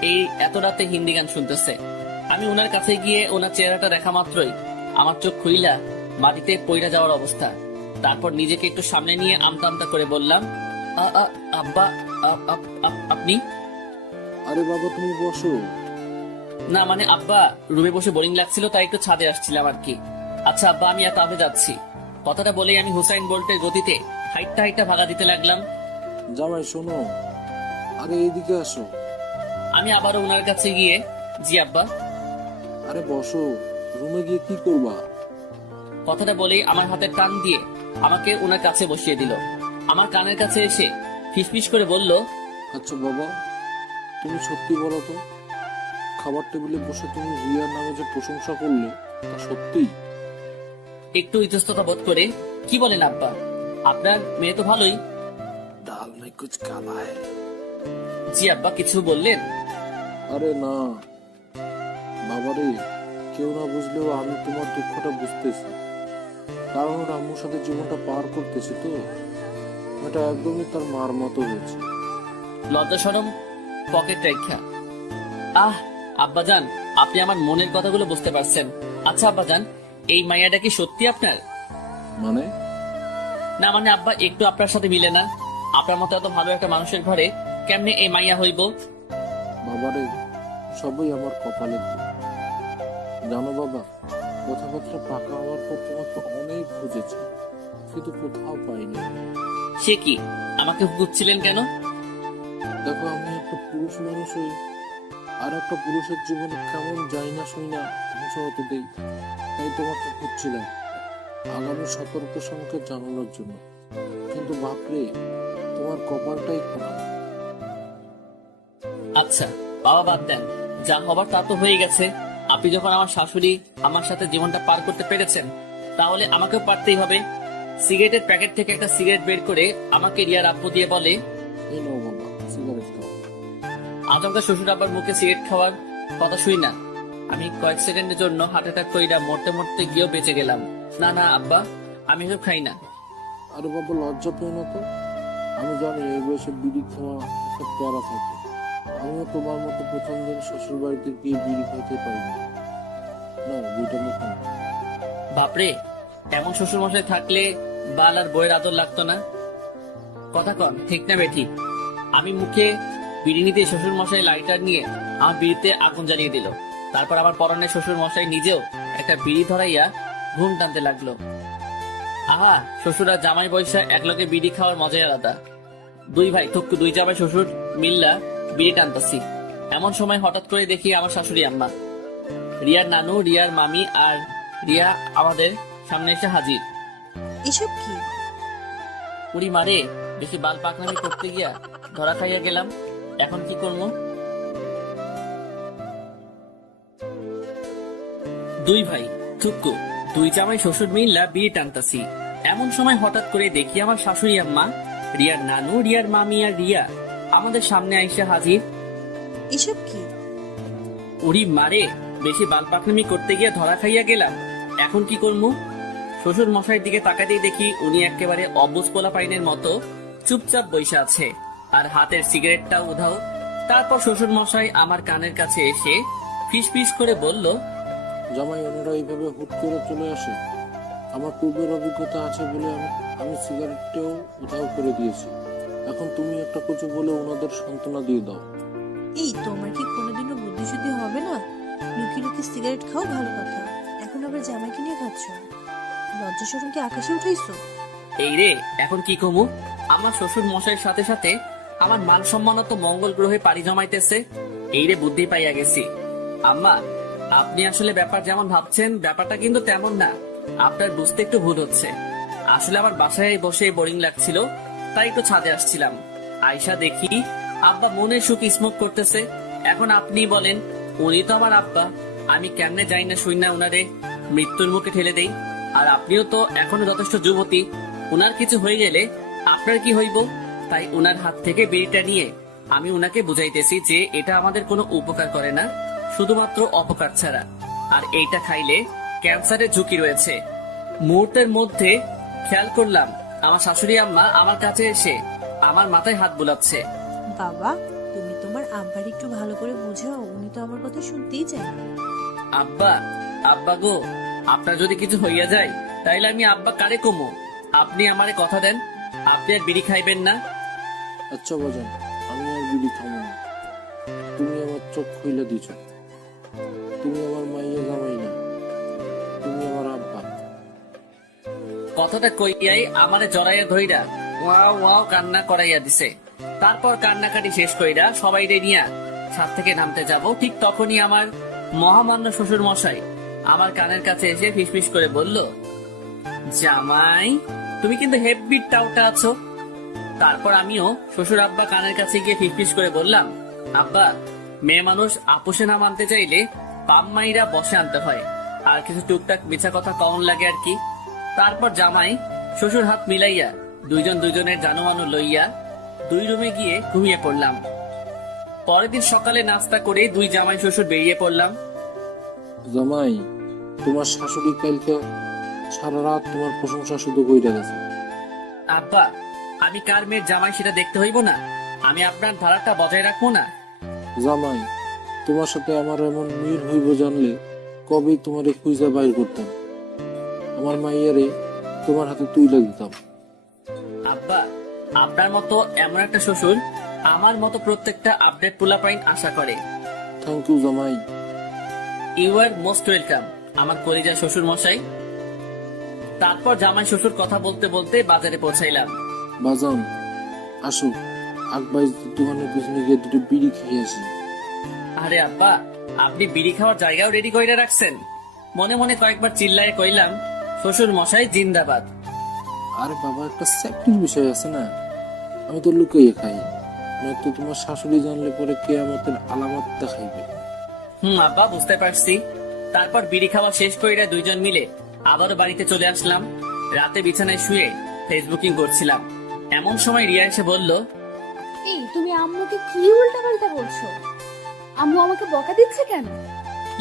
এই এত রাতে হিন্দি গান শুনতেছে। আমি ওনার কাছে গিয়ে ওনার চেহারাটা দেখা মাত্রই আমার চোখ খুইলা মাটিতে পইড়া যাওয়ার অবস্থা। তারপর নিজেকে একটু সামনে নিয়ে আমতা আমতা করে বললাম, আব্বা, আপনি? আরে বাবা, তুমি বসো। না মানে আব্বা, রুমে বসে বোরিং লাগছিল তাই একটু ছাদে আসছিলাম আর কি। আচ্ছা আব্বা, আমি এত আবে যাচ্ছি। কথাটা বলেই আমি হুসাইন বোল্টের গতিতে হাইটটা হাইটটা ভাগা দিতে লাগলাম। জামাই শোনো, আরে এইদিকে আসো। আমি আবারও ওনার কাছে গিয়ে, জি আব্বা। আরে বসো, রুমে গিয়ে কি করবা? কথাটা বলেই আমার হাতে টান দিয়ে আমাকে ওনার কাছে বসিয়ে দিল। আমার কানের কাছে এসে ফিসফিস করে বলল, আচ্ছা বাবা, তুমি সত্যি বলো তো, খাবার টেবিলে বসে তুমি রিয়ার নামে যে প্রশংসা করলে তা সত্যি? একটু ইতস্ততা বোধ করে, কি বলেন আব্বা, আপনার মেয়ে তো ভালোই। ডাল মে কুছ কালা হ্যায়। জি আব্বা, কিছু বললেন? আরে না বাবারে, কেউ না বুঝলেও আমি তোমার দুঃখটা বুঝতেছি, কারণ ওর আম্মুর সাথে জীবনটা পার করতেছে তো, এটা একদমই তার মার মতো হয়েছে। লজ্জা শরম পকেট রেখা। আব্বাজান, আপনি আমার মনের কথাগুলো বুঝতে পারছেন। আচ্ছা আব্বাজান, এই মাইয়াটা কি সত্যি আপনার? মানে? না মানে আব্বা, একটু আপনার সাথে মিলে না। আপনার মতো এত ভালো একটা মানুষের ঘরে কেমনে এই মাইয়া হইব? বাবারে, সবই আমার কপালে। জানো বাবা, কথাবার্তা পাকা হওয়ার পর তোমাকে অনেক খুঁজেছি, কিন্তু কোথাও পাইনি। সে কি, আমাকে খুঁজছিলেন কেন? দেখো, আমি একটা পুরুষ মানুষ হই আর একটা পুরুষের জীবনে কেমন যাই না শুই না ধ্বংস হতে দেই, তাই তোমাকে খুঁজছিলাম আগামী সতর্ক সংকেত জানানোর জন্য। কিন্তু বাপরে, তোমার কপালটাই খারাপ। আচ্ছা বাবা, বাদ দেন, যা হবার তা তো হয়ে গেছে। আপনি যখন আমার শাশুড়ি আমার সাথে জীবনটা পার করতে পেরেছেন, তাহলে আমাকেও পারতেই হবে। সিগারেটের প্যাকেট থেকে একটা সিগারেট বের করে আমাকে রিয়ার আব্বু দিয়ে বলে, এই নাও বাবা, সিগারেট খাও। আচমকা শ্বশুর আব্বার মুখে সিগারেট খাওয়ার কথা শুই না আমি কয়েক সেকেন্ডের জন্য হার্ট অ্যাটাক কইরা মরতে মরতে গিয়েও বেঁচে গেলাম। না না আব্বা, আমি এসব খাই না। আরে বাবা, লজ্জা পেও না তো। আমি জানি এই বয়সে বিড়ি খাওয়া একটা প্যারা থাকে। আমিও তোমার মতো প্রথম দিন শ্বশুর বাড়িতে গিয়ে বিড়ি খাইতে পারিনি। না, দুইটা মুখ না। বাপরে, এমন শ্বশুর মশাই থাকলে বাল আর বইয়ের আদর লাগতো না। কথা কন, ঠিক না বেঠিক? আমি মুখে বিড়ি নিতে শ্বশুর মশাই লাইটার নিয়ে আমার বিড়িতে আগুন জ্বালিয়ে দিল। তারপর আমার পরনে শ্বশুর মশাই নিজেও একটা বিড়ি ধরাইয়া ঘুম টানতে লাগলো। আহা, শ্বশুর আর জামাই বৈশা একলগে বিড়ি খাওয়ার মজাই আলাদা। দুই ভাই থুকু, দুই জামাই শ্বশুর মিল্লা বিড়ি টানতাছি। এমন সময় হঠাৎ করে দেখি আমার শাশুড়ি আম্মা, রিয়ার নানু, রিয়ার মামি আর রিয়া আমাদের সামনে এসে হাজির। এসব কি? উড়ি মারে, বেশি বাল পাকনামি করতে গিয়া ধরা খাইয়া গেলাম। এখন কি করবো? দুই ভাই থুকু, দুই জামাই শ্বশুর মিল্লা বিড়ি টানতাছি। এমন সময় হঠাৎ করে দেখি আমার শাশুড়ি আম্মা, রিয়ার নানু, রিয়ার মামি আর রিয়া আমাদের সামনে আইসা হাজির। এসব কি? উড়ি মারে, বেশি বাল পাকনামি করতে গিয়ে ধরা খাইয়া গেলাম। এখন কি করবো? শ্বশুর মশাইয়ের দিকে তাকাতেই দেখি উনি একেবারে অবুঝ পোলা পাইনের মতো চুপচাপ বইসা আছে আর হাতের সিগারেটটাও উধাও। তারপর শ্বশুর মশাই আমার কানের কাছে এসে ফিস ফিস করে বলল, জামাই, ওনারা এইভাবে হুট করে চলে আসে। আমার পূর্বের অভিজ্ঞতা আছে বলে আমি সিগারেটটাও উধাও করে দিয়েছি। এখন তুমি একটা কিছু বলে ওনাদের সান্ত্বনা দিয়ে দাও। এই, তোমার কি কোনোদিনও বুদ্ধিশুদ্ধি হবে না? লুকিয়ে লুকিয়ে সিগারেট খাও ভালো কথা, এখন আবার জামাইকে নিয়ে খাচ্ছ। লজ্জা শরম কি আকাশে উঠাইছো? এই রে, এখন কি কমু? আমার শ্বশুর মশাইয়ের সাথে সাথে আমার মান সম্মান তো মঙ্গল গ্রহে পাড়ি জমাইতেছে। এই রে, বুদ্ধি পাইয়া গেছি। আম্মা, আপনি আসলে ব্যাপার যেমন ভাবছেন ব্যাপারটা কিন্তু তেমন না। আপনার বুঝতে একটু ভুল হচ্ছে। আসলে আমার বাসায় বসে বোরিং লাগছিল, তাই একটু ছাদে আসছিলাম। আয়শা দেখি আব্বা মনের সুখ স্মোক করতেছে। এখন আপনি বলেন, উনি তো আমার আব্বা, আমি কেমনে যাই না শুই না উনারে মৃত্যুর মুখে ঠেলে দেই? আর আপনিও তো এখনো যথেষ্ট যুবতী, উনার কিছু হয়ে গেলে আপনার কি হইব? তাই উনার হাত থেকে বিড়িটা নিয়ে আমি উনাকে বুঝাইতেছি যে এটা আমাদের কোনো উপকার করে না, শুধুমাত্র অপকার ছাড়া। আর এইটা খাইলে ক্যান্সারের ঝুঁকি রয়েছে। মুহূর্তের মধ্যে খেয়াল করলাম আমার শাশুড়ি আম্মা আমার কাছে এসে আমার মাথায় হাত বুলাচ্ছে। বাবা, তুমি তোমার আব্বার একটু ভালো করে বুঝাও, উনি তো আমার কথা শুনতেই চায় না। আব্বা, আব্বা গো, আপনার যদি কিছু হইয়া যায় তাইলে আমি আব্বা কারে কমো? আপনি আমারে কথা দেন, আপনি আর বিড়ি খাইবেন না। আচ্ছা বাজান, আমি আর বিড়ি খাবো না। তুমি আমার চোখ খুইলে দিছ। তুমি আমার মাইয়া জামাই না, তুমি আমার আব্বা। কথাটা কইয়াই আমারে জড়াইয়া ধইরা ওয়াও ওয়াও কান্না করাইয়া দিছে। তারপর কান্নাকাটি শেষ কইরা সবাইরে নিয়া ছাদ থেকে নামতে যাব, ঠিক তখনই আমার মহামান্য শ্বশুর মশাই আমার কানের কাছে এসে ফিসফিস করে বলল, জামাই তুমি কিন্তু হেভি টাউটা আছো। তারপর আমিও শ্বশুর আব্বা কানের কাছে গিয়ে ফিসফিস করে বললাম, আব্বা, মেয়ে মানুষ আপোষে না মানতে চাইলে পাম্মাইরা বসে আনতে হয়, আর কিছু টুকটাক মিছা কথা কমন লাগে আর কি। তারপর জামাই শ্বশুর হাত মিলাইয়া দুইজন দুইজনের জানুমানু লইয়া 2 রুমে গিয়ে ঘুমিয়ে পড়লাম। পরের দিন সকালে নাস্তা করে 2 জামাই শ্বশুর বেরিয়ে পড়লাম। জামাই, তোমার শাশুড়ি কালকে সারা রাত তোমার প্রশংসা শুধু কইরা গেছে। আব্বা, আমি কার মেয়ের জামাই সেটা দেখতে হইব না? আমি আপনার ধারাটা বজায় রাখবো না? জামাই, তোমার সাথে আমার এমন মিল হইব জানলে কবেই তোমারে খুঁজা বাইর করতাম, আমার মাইয়ারে তোমার হাতে তুইলা দিতাম। আব্বা, আপনার মতো এমন একটা শ্বশুর আমার মতো প্রত্যেকটা আপডেট পোলাপাইন আশা করে। থ্যাংক ইউ জামাই। ইউ আর মোস্ট ওয়েলকাম আমার কলিজা শ্বশুর মশাই। তারপর জামাই শ্বশুর কথা বলতে বলতে বাজারে পৌঁছাইলাম। বাজান, আসো আকবাইজ দোকানের পিছনে গিয়ে 2টো বিড়ি খেয়ে আসি। আরে আব্বা, আপনি বিড়ি খাওয়ার জায়গাও রেডি করে রাখছেন? মনে মনে কয়েকবার চিল্লায় কইলাম, শ্বশুর মশাই জিন্দাবাদ। আরে বাবা, একটা সেফটির বিষয় আছে না, আমি তো লুকিয়ে খাই, নয়তো তোমার শাশুড়ি জানলে পরে কিয়ামতের আলামত দেখাইবে। আব্বা, বুঝতে পারছি। তারপর বিড়ি খাওয়া শেষ কইরা 2 জন মিলে আবারও বাড়িতে চলে আসলাম। রাতে বিছানায় শুয়ে ফেসবুকিং করছিলাম। এমন সময় রিয়া এসে বলল, এই তুমি আম্মুকে কি উল্টাপাল্টা বলছো? আম্মু আমাকে বকা দিচ্ছে কেন?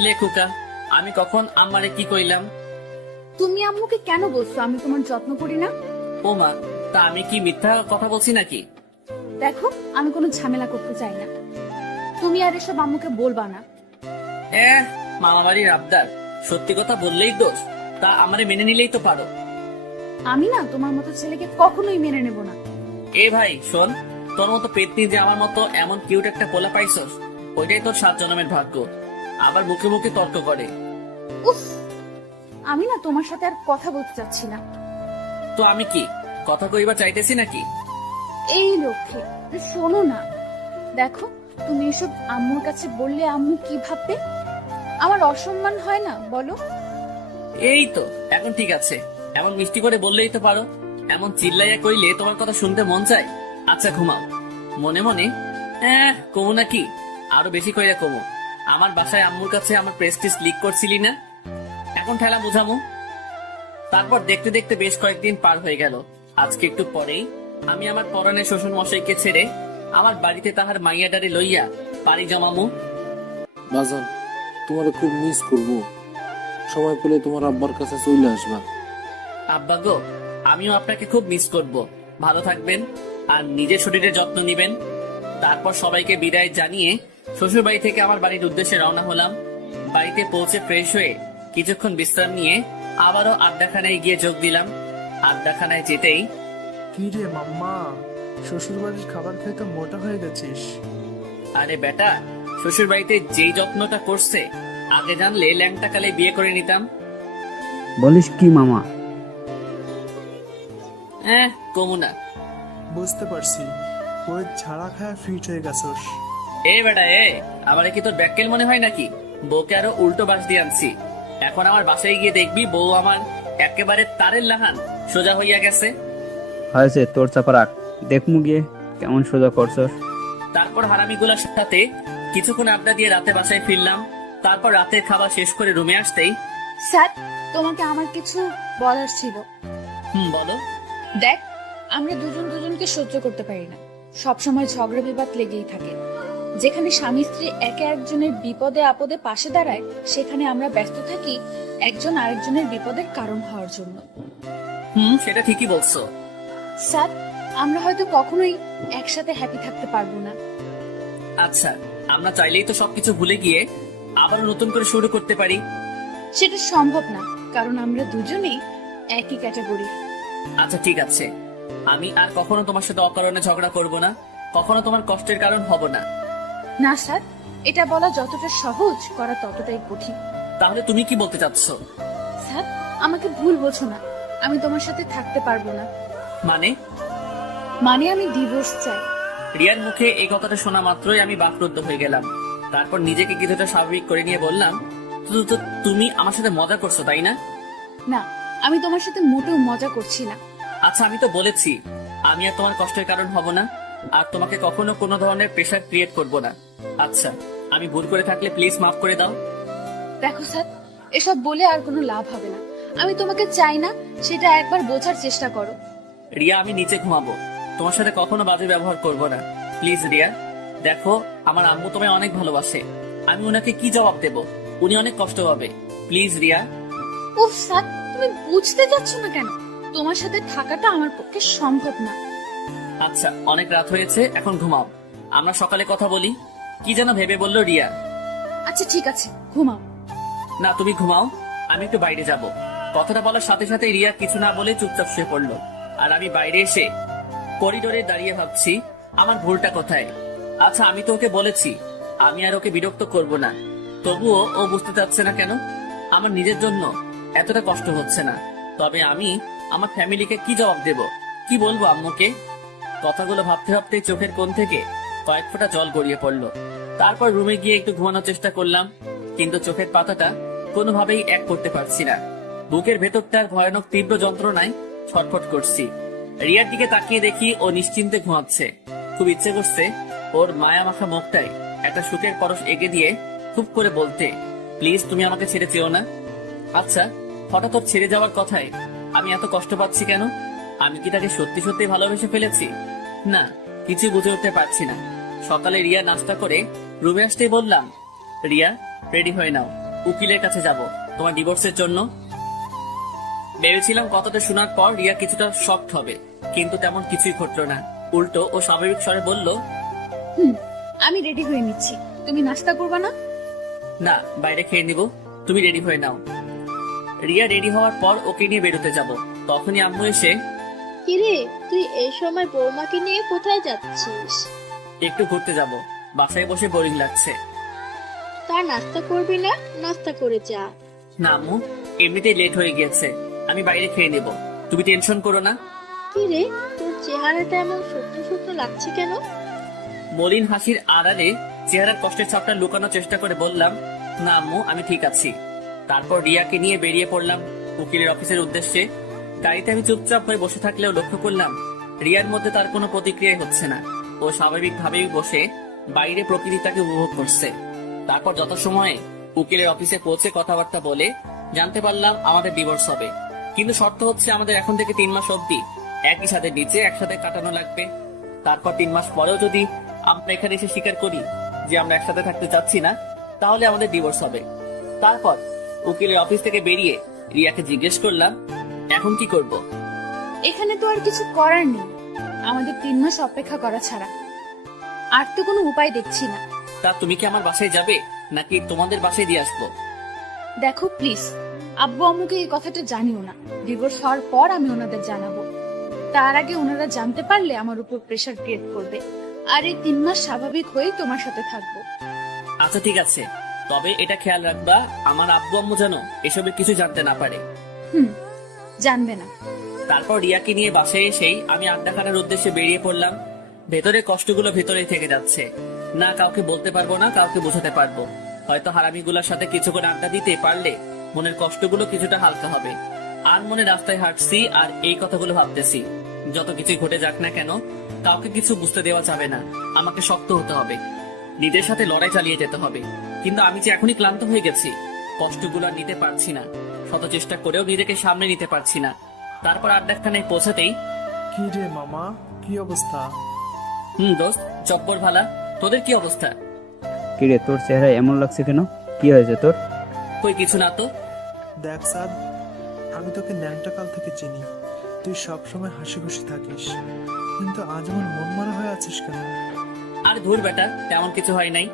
লেখুকা, আমি কখন আমারে কি কইলাম? তুমি আম্মুকে কেন বলছো আমি তোমার যত্ন করি না? ও মা, তা আমি কি মিথ্যা কথা বলছি নাকি? দেখো, আমি কোনো ঝামেলা করতে চাই না, তুমি আর এসব আম্মুকে বলবা না। মামা বাড়ির আবদার, সত্যি কথা বললেই দোষ, তা আমারে মেনে নিলেই তো পারো। আমি না তোমার মতো ছেলেকে কখনোই মেনে নেব না। এ ভাই শোন, তোর মতো পেতনি যে আমার মতো এমন কিউট একটা পোলা পাইছস, ওইটাই তোর 7 জন্মের ভাগ্য। আবার মুখে মুখে তর্ক করে। উফ, আমি না তোমার সাথে আর কথা বলতে চাচ্ছি না। তো আমি কি কথা কইবা চাইতেছি নাকি? এই লক্ষ্যে শোনো না, দেখো তুমি এসব আম্মুর কাছে বললে আম্মু কি ভাববে? আমার অসম্মান হয় না বলো? এই তো এখন ঠিক আছে, এমন মিষ্টি করে বললেই তো পারো। এমন চিল্লাইয়া কইলে তোমার কথা শুনতে মন চায়। আচ্ছা ঘুমাও। মনে মনে কমু নাকি? আরো বেশি কইরা কমু। আমার বাসায় আম্মুর কাছে আমার প্রেস্টিজ লিক করছিলি না, এখন ঠেলা বুঝামু। তারপর দেখতে দেখতে বেশ কয়েকদিন পার হয়ে গেল। আজকে একটু পরেই আমি আমার পরানের শ্বশুর মশাইকে ছেড়ে আমার বাড়িতে তাহার মাইয়াডারে লইয়া পাড়ি জমামু। বাজান, তোমারে খুব মিস করব, সময় পেলে তোমার আব্বার কাছে চলে আসবা। আব্বা গো, আমিও আপনাকে খুব মিস করব। ভালো থাকবেন আর নিজের শরীরের যত্ন নিবেন। তারপর সবাইকে বিদায় জানিয়ে শ্বশুর বাড়ি থেকে আমার বাড়ির উদ্দেশ্যে রওনা হলাম। বাড়িতে পৌঁছে ফ্রেশ হয়ে কিছুক্ষণ বিশ্রাম নিয়ে আবারও আড্ডাখানায় গিয়ে যোগ দিলাম। আড্ডাখানায় যেতেই, কি রে মাম্মা, শ্বশুর বাড়ির খাবার খেয়ে তো মোটা হয়ে গেছিস। আরে বেটা, শ্বশুর বাড়িতে যেই যত্নটা করছে, আগে জানলে ল্যাংটা কালে বিয়ে করে নিতাম। বলিস কি মামা? কমু না। বুঝতে পারছি, ওই ছাড়া খায়া ফিট হয়ে গেছস। এ বেটা, আমার কি তোর ব্যাককেল মনে হয় নাকি? বউকে আরো উল্টো বাস দিয়ে আনছি। এখন আমার বাসায় গিয়ে দেখবি বউ আমার একেবারে তারের লাহান। সোজা হইয়া গেছে। হয়েছে, তোর চাপা রাখ, দেখমু গিয়ে কেমন সোজা করছস। তারপর হারামিগুলোর সাথে কিছুক্ষণ আড্ডা দিয়ে রাতে বাসায় ফিরলাম। তারপর রাতের খাবার শেষ করে রুমে আসতেই, স্যার, তোমাকে আমার কিছু বলার ছিল। বলো। দেখ, আমরা দুজন দুজনকে সহ্য করতে পারি না, সব সময় ঝগড়া বিবাদ লেগেই থাকে। যেখানে স্বামী স্ত্রী একে একজনের বিপদে আপদে পাশে দাঁড়ায়, সেখানে আমরা ব্যস্ত থাকি একজন আরেকজনের বিপদের কারণ হওয়ার জন্য। সেটা ঠিকই বলছো। স্যার, আমরা হয়তো কখনোই একসাথে হ্যাপি থাকতে পারবো না। আচ্ছা, আমরা চাইলেই তো সবকিছু ভুলে গিয়ে আবার নতুন করে শুরু করতে পারি। সেটা সম্ভব না, কারণ আমরা দুজনেই একই ক্যাটাগরি। আচ্ছা ঠিক আছে, আমি আর কখনো তোমার সাথে অকারণে ঝগড়া করব না, কখনো তোমার কষ্টের কারণ হব না। না স্যার, এটা বলা যতটা সহজ, করা ততটাই কঠিন। তাহলে তুমি কি বলতে চাচ্ছ? স্যার, আমাকে ভুল বোঝো না, আমি তোমার সাথে থাকতে পারবো না। মানে আমি ডিভোর্স চাই। রিয়ার মুখে এই কথাটা শোনা মাত্রই আমি বাকরুদ্ধ হয়ে গেলাম। তারপর নিজেকে কিছুটা স্বাভাবিক করে নিয়ে বললাম, তুমি আমার সাথে মজা করছো তাই না? না, আমি তোমার সাথে মোটেও মজা করছি না। আচ্ছা, আমি তো বলেছি আমি আর তোমার কষ্টের কারণ হব না, আর তোমাকে কখনো কোনো ধরনের প্রেশার ক্রিয়েট করব না। আচ্ছা, আমি ভুল করে থাকলে প্লিজ মাফ করে দাও। দেখো স্যার, এসব বলে আর কোনো লাভ হবে না। আমি তোমাকে চাই না, সেটা একবার বোঝার চেষ্টা করো। রিয়া, আমি নিচে ঘুমাবো, তোমার সাথে কখনো বাজে ব্যবহার করব না। প্লিজ রিয়া, দেখো আমার আম্মু তোমায় অনেক ভালোবাসে, আমি ওনাকে কি জবাব দেব? উনি অনেক কষ্ট পাবে। প্লিজ রিয়া। উফ স্যার, তুমি বুঝতে যাচ্ছ না কেন? তোমার সাথে থাকাটা আমার পক্ষে সম্ভব না। আচ্ছা, অনেক রাত হয়েছে, এখন ঘুমাও, আমরা সকালে কথা বলি। কি যেন ভেবে বললো রিয়া। আচ্ছা ঠিক আছে, ঘুমাও। না, তুমি ঘুমাও, আমি একটু বাইরে যাব। কথাটা বলার সাথে সাথে রিয়া কিছু না বলে চুপচাপ শুয়ে পড়লো। আর আমি বাইরে এসে করিডোরে দাঁড়িয়ে ভাবছি আমার ভুলটা কোথায়। আচ্ছা, আমি তো ওকে বলেছি আমি আর ওকে বিরক্ত করব না, তবুও ও বুঝতে চাচ্ছে না কেন? আমার নিজের জন্য এতটা কষ্ট হচ্ছে না, তবে আমি আমার ফ্যামিলিকে কি জবাব দেব? কি বলবো আম্মুকে? কথাগুলো ভাবতে ভাবতে চোখের কোণ থেকে কয়েক ফোঁটা জল গড়িয়ে পড়লো। তারপর রুমে গিয়ে একটু ঘুমানোর চেষ্টা করলাম, কিন্তু চোখের পাতাটা কোনোভাবেই এক করতে পারছি না। বুকের ভেতরটার ভয়ানক তীব্র যন্ত্রণায় ছটফট করছি। রিয়ার দিকে তাকিয়ে দেখি ও নিশ্চিন্তে ঘুমাচ্ছে। খুব ইচ্ছে করছে ওর মায়া মাখা মুখটায় একটা সুখের পরশ এঁকে দিয়ে খুব করে বলতে, প্লিজ তুমি আমাকে ছেড়ে চেও না। আচ্ছা, হঠাৎ ওর ছেড়ে যাওয়ার কথায় আমি এত কষ্ট পাচ্ছি কেন? আমি কি তাকে সত্যি সত্যি ভালোবেসে ফেলেছি? না, কিছু বুঝে উঠতে পারছি না। সকালে রিয়া নাস্তা করে রুমে আসতেই বললাম, রিয়া রেডি হয়ে নাও, উকিলের কাছে যাব তোমার ডিভোর্সের জন্য। ভেবেছিলাম কথাটা শোনার পর রিয়া কিছুটা শকড হবে, কিন্তু তেমন কিছুই ঘটলো না। উল্টো ও স্বাভাবিক স্বরে বলল, আমি রেডি হয়ে নিচ্ছি, তুমি নাস্তা করবা না? না, বাইরে খেয়ে নিব, তুমি রেডি হয়ে নাও। রিয়া রেডি হওয়ার পর ওকে নিয়ে বেরোতে যাব, তখনই আম্মু এসে, কিরে, তুই এই সময় বৌমাকে নিয়ে কোথায় যাচ্ছিস? একটু ঘুরতে যাব, বাসায় বসে বোরিং লাগছে। তা নাস্তা করবি না? নাস্তা করে যা। না আম্মু, এমনিতেই লেট হয়ে গিয়েছে, আমি বাইরে খেয়ে নেব, তুমি টেনশন করো না। কিরে, তোর চেহারাটা এমন সত্য সত্য লাগছে কেন? মলিন হাসির আড়ালে চেহারার কষ্টের ছাপটা লুকানোর চেষ্টা করে বললাম, না আম্মু, আমি ঠিক আছি। তারপর রিয়াকে নিয়ে বেরিয়ে পড়লাম উকিলের অফিসের উদ্দেশ্যে। গাড়িতে আমি চুপচাপ হয়ে বসে থাকলেও লক্ষ্য করলাম রিয়ার মধ্যে তার কোনো প্রতিক্রিয়া হচ্ছে না। ও স্বাভাবিকভাবেই বসে বাইরে প্রকৃতিটাকে উপভোগ করছে। তারপর যথাসময়ে উকিলের অফিসে পৌঁছে কথাবার্তা বলে জানতে পারলাম আমাদের ডিভোর্স হবে, কিন্তু শর্ত হচ্ছে আমাদের এখন থেকে 3 মাস অবধি একই সাথে নিচে একসাথে কাটানো লাগবে। তারপর 3 মাস পরেও যদি আমরা এখানে এসে স্বীকার করি যে আমরা একসাথে থাকতে চাচ্ছি না, তাহলে আমাদের ডিভোর্স হবে। তারপর উকিলের অফিস থেকে বেরিয়ে রিয়াকে জিজ্ঞেস করলাম, এখন কি করব? এখানে তো আর কিছু করার নেই, আমাদের 3 মাস অপেক্ষা করা ছাড়া আর তো কোনো উপায় দেখছি না। তা তুমি কি আমার বাসায় যাবে নাকি তোমাদের বাসায় দিয়ে আসবো? দেখো প্লিজ, আব্বু আম্মুকে এই কথাটা জানিও না। ডিভোর্স হওয়ার পর আমি ওনাদের জানাবো, তার আগে ওনারা জানতে পারলে আমার উপর প্রেশার ক্রিয়েট করবে। আর এই 3 মাস স্বাভাবিক হয়েই তোমার সাথে থাকবো। আচ্ছা ঠিক আছে, তবে এটা খেয়াল রাখবা আমার আব্বু আম্মু যেন এসবের কিছু জানতে না পারে। জানবে না। তারপর রিয়াকে নিয়ে বাসায় এসেই আমি আড্ডাখানার উদ্দেশ্যে বেরিয়ে পড়লাম। ভেতরে কষ্টগুলো ভেতরেই থেকে যাচ্ছে, না কাউকে বলতে পারবো না কাউকে বোঝাতে পারবো। হয়তো হারামিগুলোর সাথে কিছুক্ষণ আড্ডা দিতে পারলে মনের কষ্টগুলো কিছুটা হালকা হবে। আর মনে রাস্তায় হাঁটছি আর এই কথাগুলো ভাবতেছি। যত কিছুই ঘটে যাক না কেন, কাউকে কিছু বুঝতে দেওয়া যাবে না। আমাকে শক্ত হতে হবে, নিজের সাথে লড়াই চালিয়ে যেতে হবে। কিন্তু আমি যে এখনই ক্লান্ত হয়ে গেছি, কষ্টগুলো আর নিতে পারছি না। শত চেষ্টা করেও নিজেকে সামনে নিতে পারছি না। তারপর আড্ডাখানায় পৌঁছাতেই, কি রে মামা, কি অবস্থা? দোস্ত, জব্বর ভালা। তোদের কি অবস্থা? কিরে, তোর চেহারা এমন লাগছে কেন? কি হয়েছে তোর? কই কিছু না তো। দেখ সাদ, আমি তোকে ন্যাংটা কাল থেকে চিনি। তুই সবসময় হাসি খুশি থাকিস, কিন্তু আজ আমার মন মারা হয়ে আছিস কেন? আর ধুর বেটা, তেমন কিছু হয় নাই,